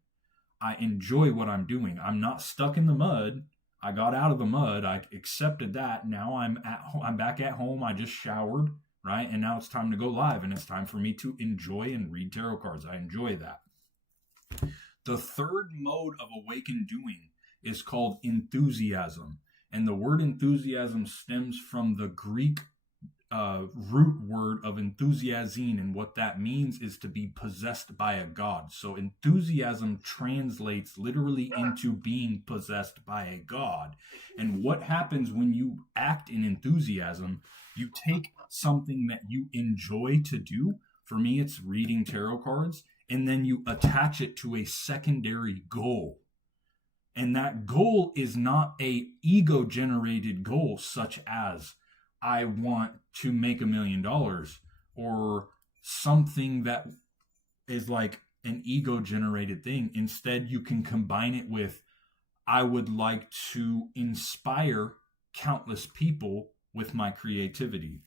I enjoy what I'm doing. I'm not stuck in the mud. I got out of the mud. I accepted that. Now I'm back at home. I just showered, right? And now it's time to go live, and it's time for me to enjoy and read tarot cards. I enjoy that. The third mode of awakened doing is called enthusiasm. And the word enthusiasm stems from the Greek root word of enthusiazine, and what that means is to be possessed by a god. So enthusiasm translates literally into being possessed by a god. And what happens when you act in enthusiasm, you take something that you enjoy to do. For me, it's reading tarot cards, and then you attach it to a secondary goal. And that goal is not a ego generated goal, such as I want to make $1 million, or something that is like an ego generated thing. Instead, you can combine it with, I would like to inspire countless people with my creativity.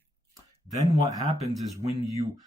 Then what happens is, when you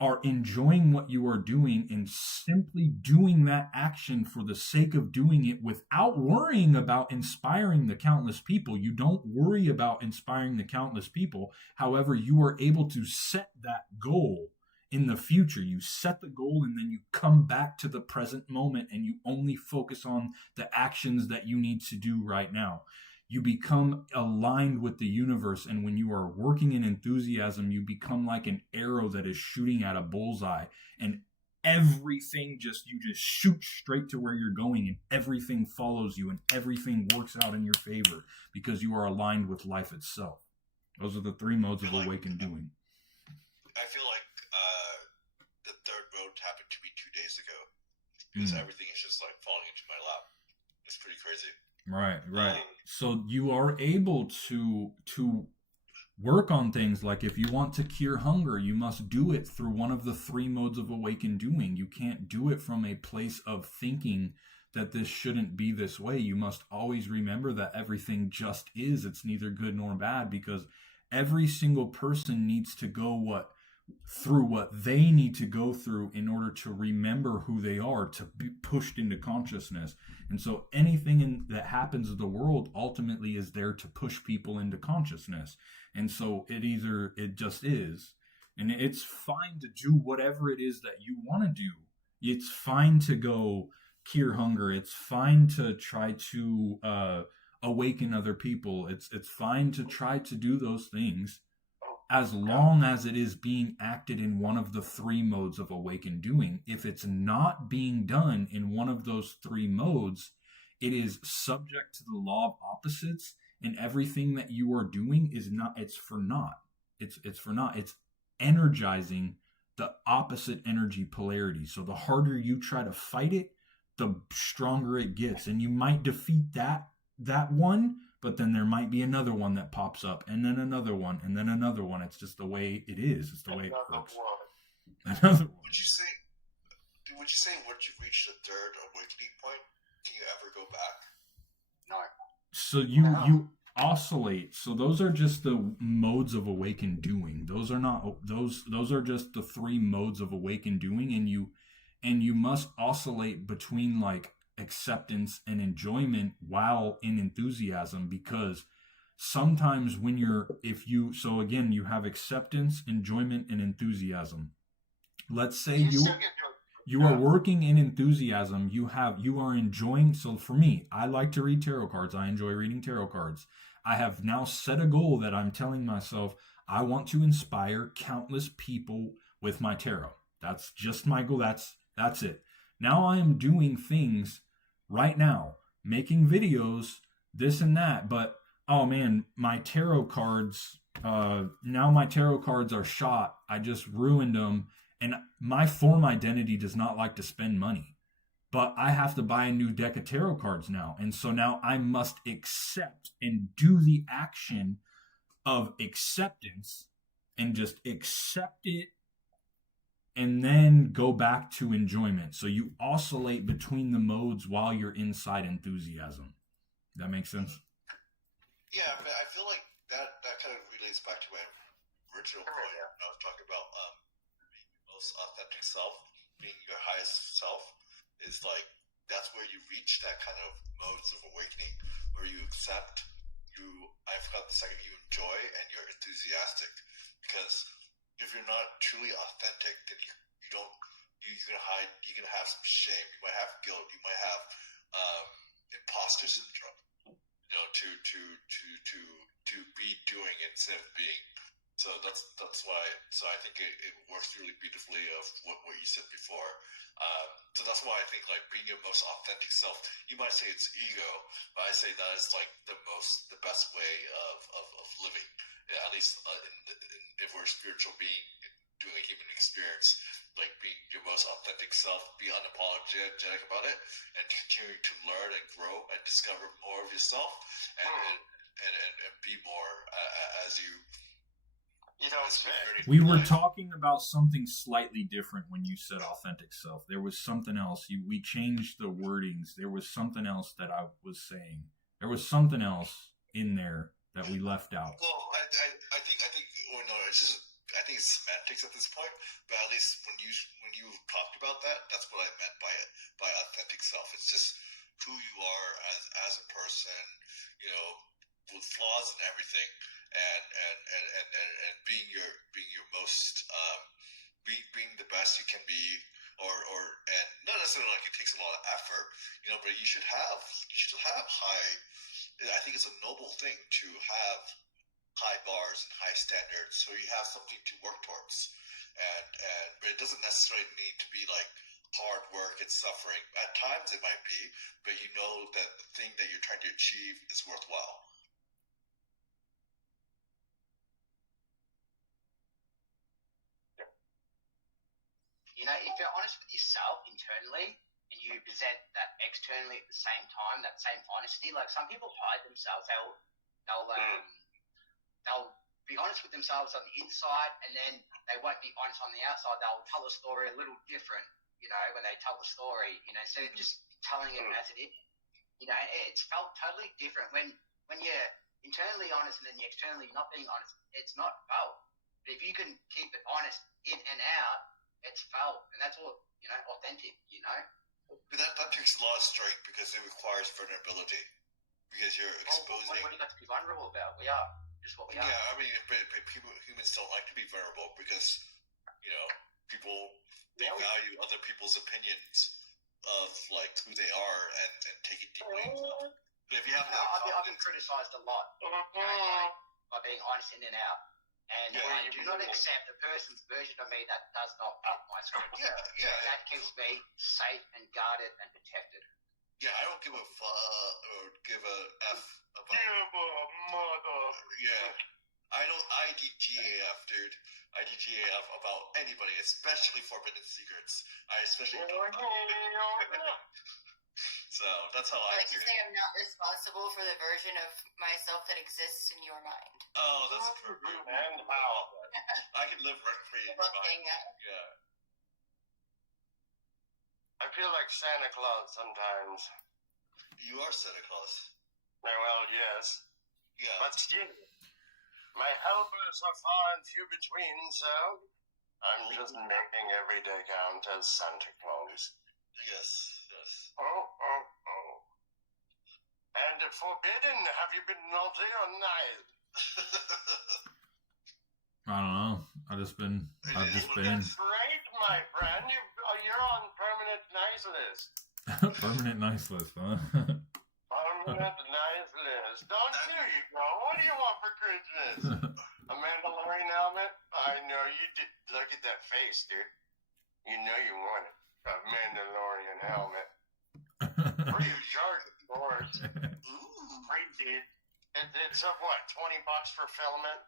are enjoying what you are doing and simply doing that action for the sake of doing it without worrying about inspiring the countless people, you don't worry about inspiring the countless people. However, you are able to set that goal in the future. You set the goal, and then you come back to the present moment, and you only focus on the actions that you need to do right now. You become aligned with the universe, and when you are working in enthusiasm, you become like an arrow that is shooting at a bullseye, and everything you just shoot straight to where you're going, and everything follows you, and everything works out in your favor because you are aligned with life itself. Those are the three modes of awakened doing. I feel like the third mode happened to me 2 days ago, because everything is just like falling into my lap. It's pretty crazy. Right. So you are able to work on things like, if you want to cure hunger, you must do it through one of the three modes of awakened doing. You can't do it from a place of thinking that this shouldn't be this way. You must always remember that everything just is. It's neither good nor bad, because every single person needs to go through what they need to go through in order to remember who they are, to be pushed into consciousness. And so anything that happens in the world ultimately is there to push people into consciousness. And so it just is. And it's fine to do whatever it is that you want to do. It's fine to go cure hunger. It's fine to try to awaken other people. It's fine to try to do those things, as long as it is being acted in one of the three modes of awakened doing. If it's not being done in one of those three modes, it is subject to the law of opposites, and everything that you are doing it's for naught. It's for naught. It's energizing the opposite energy polarity. So the harder you try to fight it, the stronger it gets. And you might defeat that one, but then there might be another one that pops up, and then another one, and then another one. It's just the way it is. It's the way it works. Another one. Would you say once you've reached the third awakening point, can you ever go back? No. So you oscillate. So those are just the modes of awakened doing. Those are just the three modes of awakened doing, and you must oscillate between like acceptance and enjoyment while in enthusiasm, because sometimes so again, you have acceptance, enjoyment, and enthusiasm. Let's say you are working in enthusiasm, you are enjoying. So for me, I like to read tarot cards. I enjoy reading tarot cards. I have now set a goal that I'm telling myself I want to inspire countless people with my tarot. That's just my goal. That's it. Now I am doing things right now, making videos, this and that, but oh man, my tarot cards, now my tarot cards are shot. I just ruined them. And my form identity does not like to spend money. But I have to buy a new deck of tarot cards now. And so now I must accept and do the action of acceptance and just accept it and then go back to enjoyment. So you oscillate between the modes while you're inside enthusiasm. That makes sense? Yeah, but I feel like that kind of relates back to my original point. I was talking about being your most authentic self, being your highest self, is like that's where you reach that kind of modes of awakening, where you accept, I forgot the second, you enjoy and you're enthusiastic. Because if you're not truly authentic, then you can hide, you can have some shame, you might have guilt, you might have imposter syndrome. You know, to be doing instead of being. So that's why. So I think it works really beautifully of what you said before. So that's why I think like being your most authentic self. You might say it's ego, but I say that is like the best way of living. Yeah, at least if we're a spiritual being doing a human experience, like being your most authentic self, be unapologetic about it, and continue to learn and grow and discover more of yourself, and be more as you. You know, it's We were talking about something slightly different when you said authentic self. There was something else. We changed the wordings. There was something else that I was saying. There was something else in there that we left out. Well, I think well, no, it's just I think it's semantics at this point. But at least when you talked about that, that's what I meant by authentic self. It's just who you are as a person, you know, with flaws and everything, and being your most being the best you can be, or and not necessarily like it takes a lot of effort, you know, but you should have high. I think it's a noble thing to have high bars and high standards, so you have something to work towards, but it doesn't necessarily need to be like hard work and suffering. At times it might be, but you know that the thing that you're trying to achieve is worthwhile. You know, if you're honest with yourself internally and you present that externally at the same time, that same honesty, like some people hide themselves. They'll be honest with themselves on the inside, and then they won't be honest on the outside. They'll tell a story a little different, you know, when they tell the story, you know, instead of just telling it as it is. You know, it's felt totally different when you're internally honest and then you're externally not being honest. It's not felt. But if you can keep it honest in and out, it's felt, and that's all, you know, authentic, you know. But that takes a lot of strength because it requires vulnerability, because you're exposing. What do you got to be vulnerable about? We are just what we are. Yeah, I mean, but humans don't like to be vulnerable because, you know, they value other people's opinions of like who they are and take it deeply. But if you have I've been criticized a lot, you know, by being honest in and out. And I do not accept a person's version of me that does not fit my script. Yeah. That keeps me safe and guarded and protected. Yeah, I don't give a or give a F about. Give a mother. Yeah, I don't IDGAF, dude. IDGAF about anybody, especially Forbidden Secrets. I especially don't. So that's how I like to say I'm not responsible for the version of myself that exists in your mind. Oh, that's true. And how? I can live rent free in your mind. Yeah. I feel like Santa Claus sometimes. You are Santa Claus. Well, yes. Yeah. But still, my helpers are far and few between, so I'm just making every day count as Santa Claus. Yes. Oh. And Forbidden, have you been naughty or nice? I don't know. I've just been. That's great, my friend. You're on permanent nice list. Permanent nice list, huh? Permanent That's a nice list. Don't there you go. What do you want for Christmas? A Mandalorian helmet? I know you did. Look at that face, dude. You know you want it. A Mandalorian helmet. Free of charge, of course. Free, dude. It's of what? $20 for filament?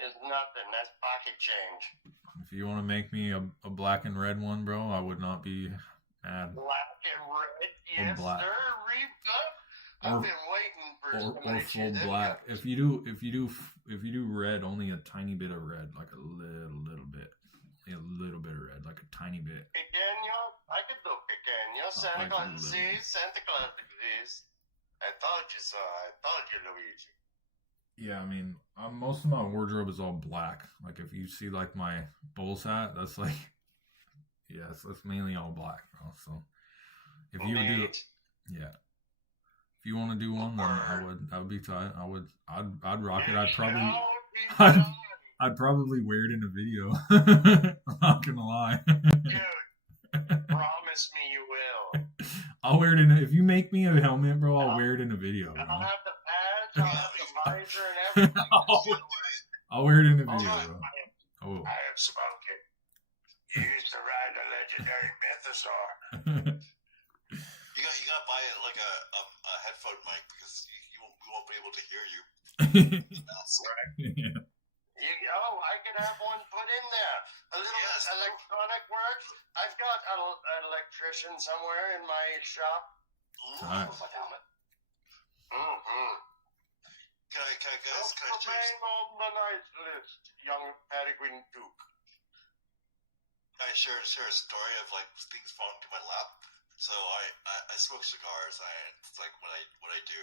Is nothing. That's pocket change. If you want to make me a black and red one, bro, I would not be mad. Black and red, yes, black. sir. I've been waiting for Or somebody to full do black. that. If you do red, only a tiny bit of red, like a little bit of red, like a tiny bit. Pequeño, I could do pequeño. Santa like a Claus little. sees, Santa Claus sees. I told you so. I told you, Luigi. Yeah, I mean, most of my wardrobe is all black. Like if you see like my Bulls hat, that's like, yes, that's mainly all black, bro. So if you would do it, yeah. If you want to do one, then I would be tight. I'd rock it. I'd probably wear it in a video. I'm not gonna lie. Dude, promise me you will. I'll wear it if you make me a helmet, bro. I'll wear it in a video. Bro. I'll have the patch, I'll have the visor and everything. I'll wear it in a video, bro. Oh. I have spoken. You used to ride a legendary mythosaur. You gotta buy it like a headphone mic because we won't be able to hear you. That's right. Yeah. I can have one put in there. A little electronic work. I've got an electrician somewhere in my shop. Right. Mm-hmm. Can I What's the name on the nice list, young Peregrine Duke? I share a story of like things falling to my lap. So I smoke cigars. It's like what I do.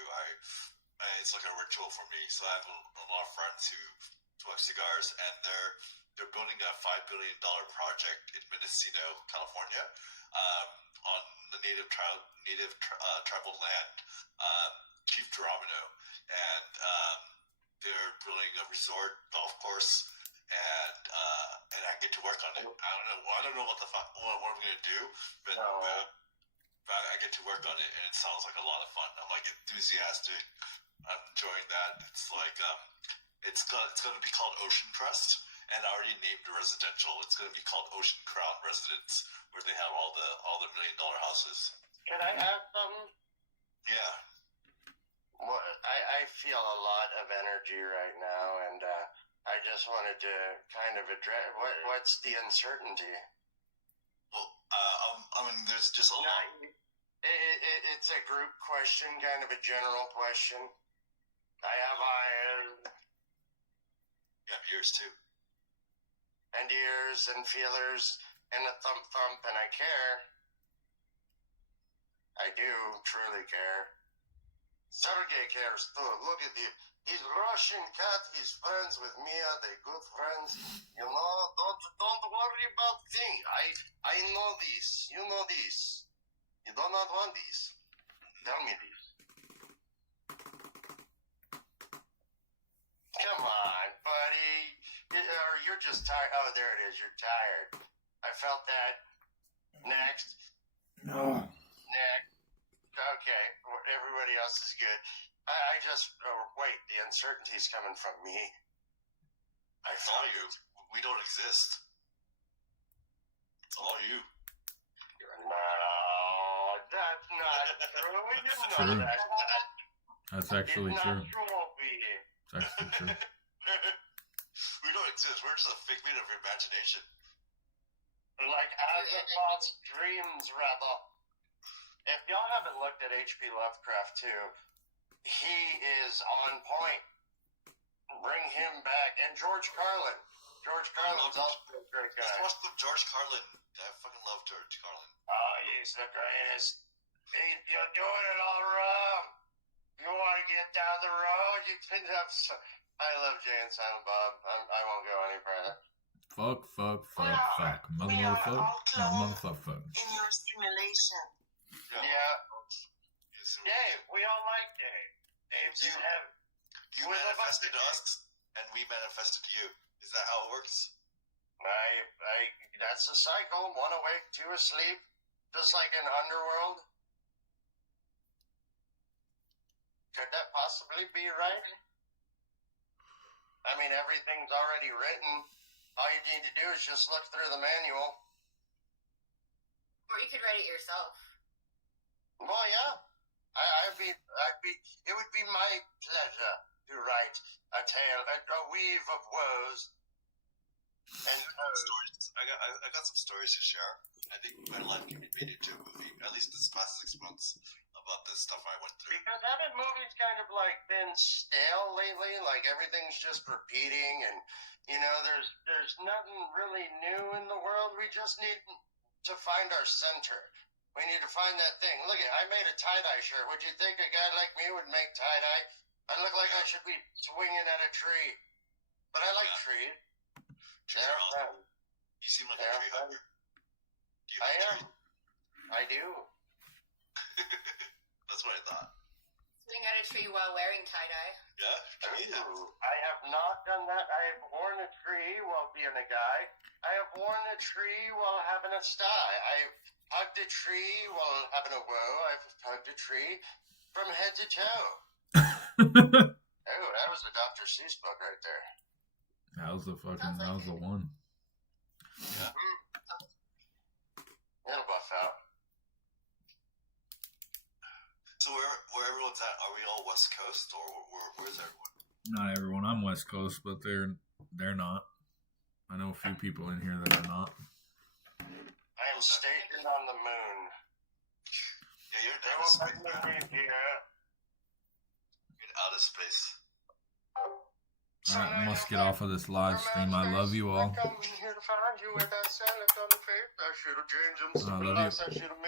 It's like a ritual for me. So I have a lot of friends who smoke cigars, and they're building a $5 billion project in Mendocino, California, on the native tribal land, Chief Geronimo, and they're building a resort golf course. And I get to work on it. I don't know what I'm gonna do, but I get to work on it, and it sounds like a lot of fun. I'm like enthusiastic. I'm enjoying that. It's like it's gonna be called Ocean Crest, and I already named the residential. It's gonna be called Ocean Crown Residence, where they have all the $1 million houses. Can I ask something? Yeah. Well, I feel a lot of energy right now, and I just wanted to kind of address what's the uncertainty. Well, I mean, there's just a lot. It's a group question, kind of a general question. I have eyes. Yeah, ears too. And ears and feelers and a thump, and I care. I do truly care. Sergey cares too. Look at him. He's Russian cat. He's friends with Mia. They're good friends. You know, don't worry about things. I know this. You know this. You do not want this. Tell me this. Come on, buddy. Or you're just tired. Oh, there it is. You're tired. I felt that. Next. No. Next. Okay. Everybody else is good. I just. Wait. The uncertainty's coming from me. I It's all felt you. We don't exist. It's all you. No, that's not true. You know True. that. That's actually It's true. not true, Opie. It's actually true. We don't exist. We're just a figment of your imagination. Like Azathoth's dreams, rather. If y'all haven't looked at H.P. Lovecraft too, he is on point. Bring him back. And George Carlin. George Carlin's also a great guy. Just watch the George Carlin. I fucking love George Carlin. Oh, he's the greatest. You're doing it all wrong. You want to get down the road? You can have some. I love Jay and Silent Bob. I won't go any further. Fuck. We are all cloned Motherfucker. in your simulation. Yeah. Dave, we all like Dave. Dave's in heaven. You manifested us, and we manifested you. Is that how it works? That's a cycle. One awake, two asleep. Just like in Underworld. Could that possibly be right? I mean, everything's already written. All you need to do is just look through the manual. Or you could write it yourself. Well, yeah. It would be my pleasure to write a tale, a weave of woes. And Stories. I got some stories to share. I think my life can be made into a movie. At least this past 6 months about the stuff I went through. because haven't movies kind of like been stale lately? Like everything's just repeating, and there's nothing really new in the world. We just need to find our center. We need to find that thing. Look, I made a tie-dye shirt. Would you think a guy like me would make tie-dye? I look like I should be swinging at a tree. But I like trees. Trees They're are awesome. fun. You seem like a They're tree fun. hugger. Do you I hug am. trees? I do. That's what I thought. Swing at a tree while wearing tie-dye. Yeah, tree hug. Ooh, I have not done that. I have worn a tree while being a guy. I have worn a tree while having a sty. I've hugged a tree while having a woe. I've hugged a tree from head to toe. Oh, that was a Dr. Seuss book right there. That was the fucking. Sounds like That was the one. Yeah. It'll buff out. So where everyone's at? Are we all West Coast or where's everyone? Not everyone. I'm West Coast, but they're not. I know a few people in here that are not. I am stationed on the moon. Yeah, you're They out of won't space, let me man. leave here. You're out of space. Alright, I must get off of this live stream. I love you all. I come here to find you with that salad on the face. I should have changed them I love you. I should have made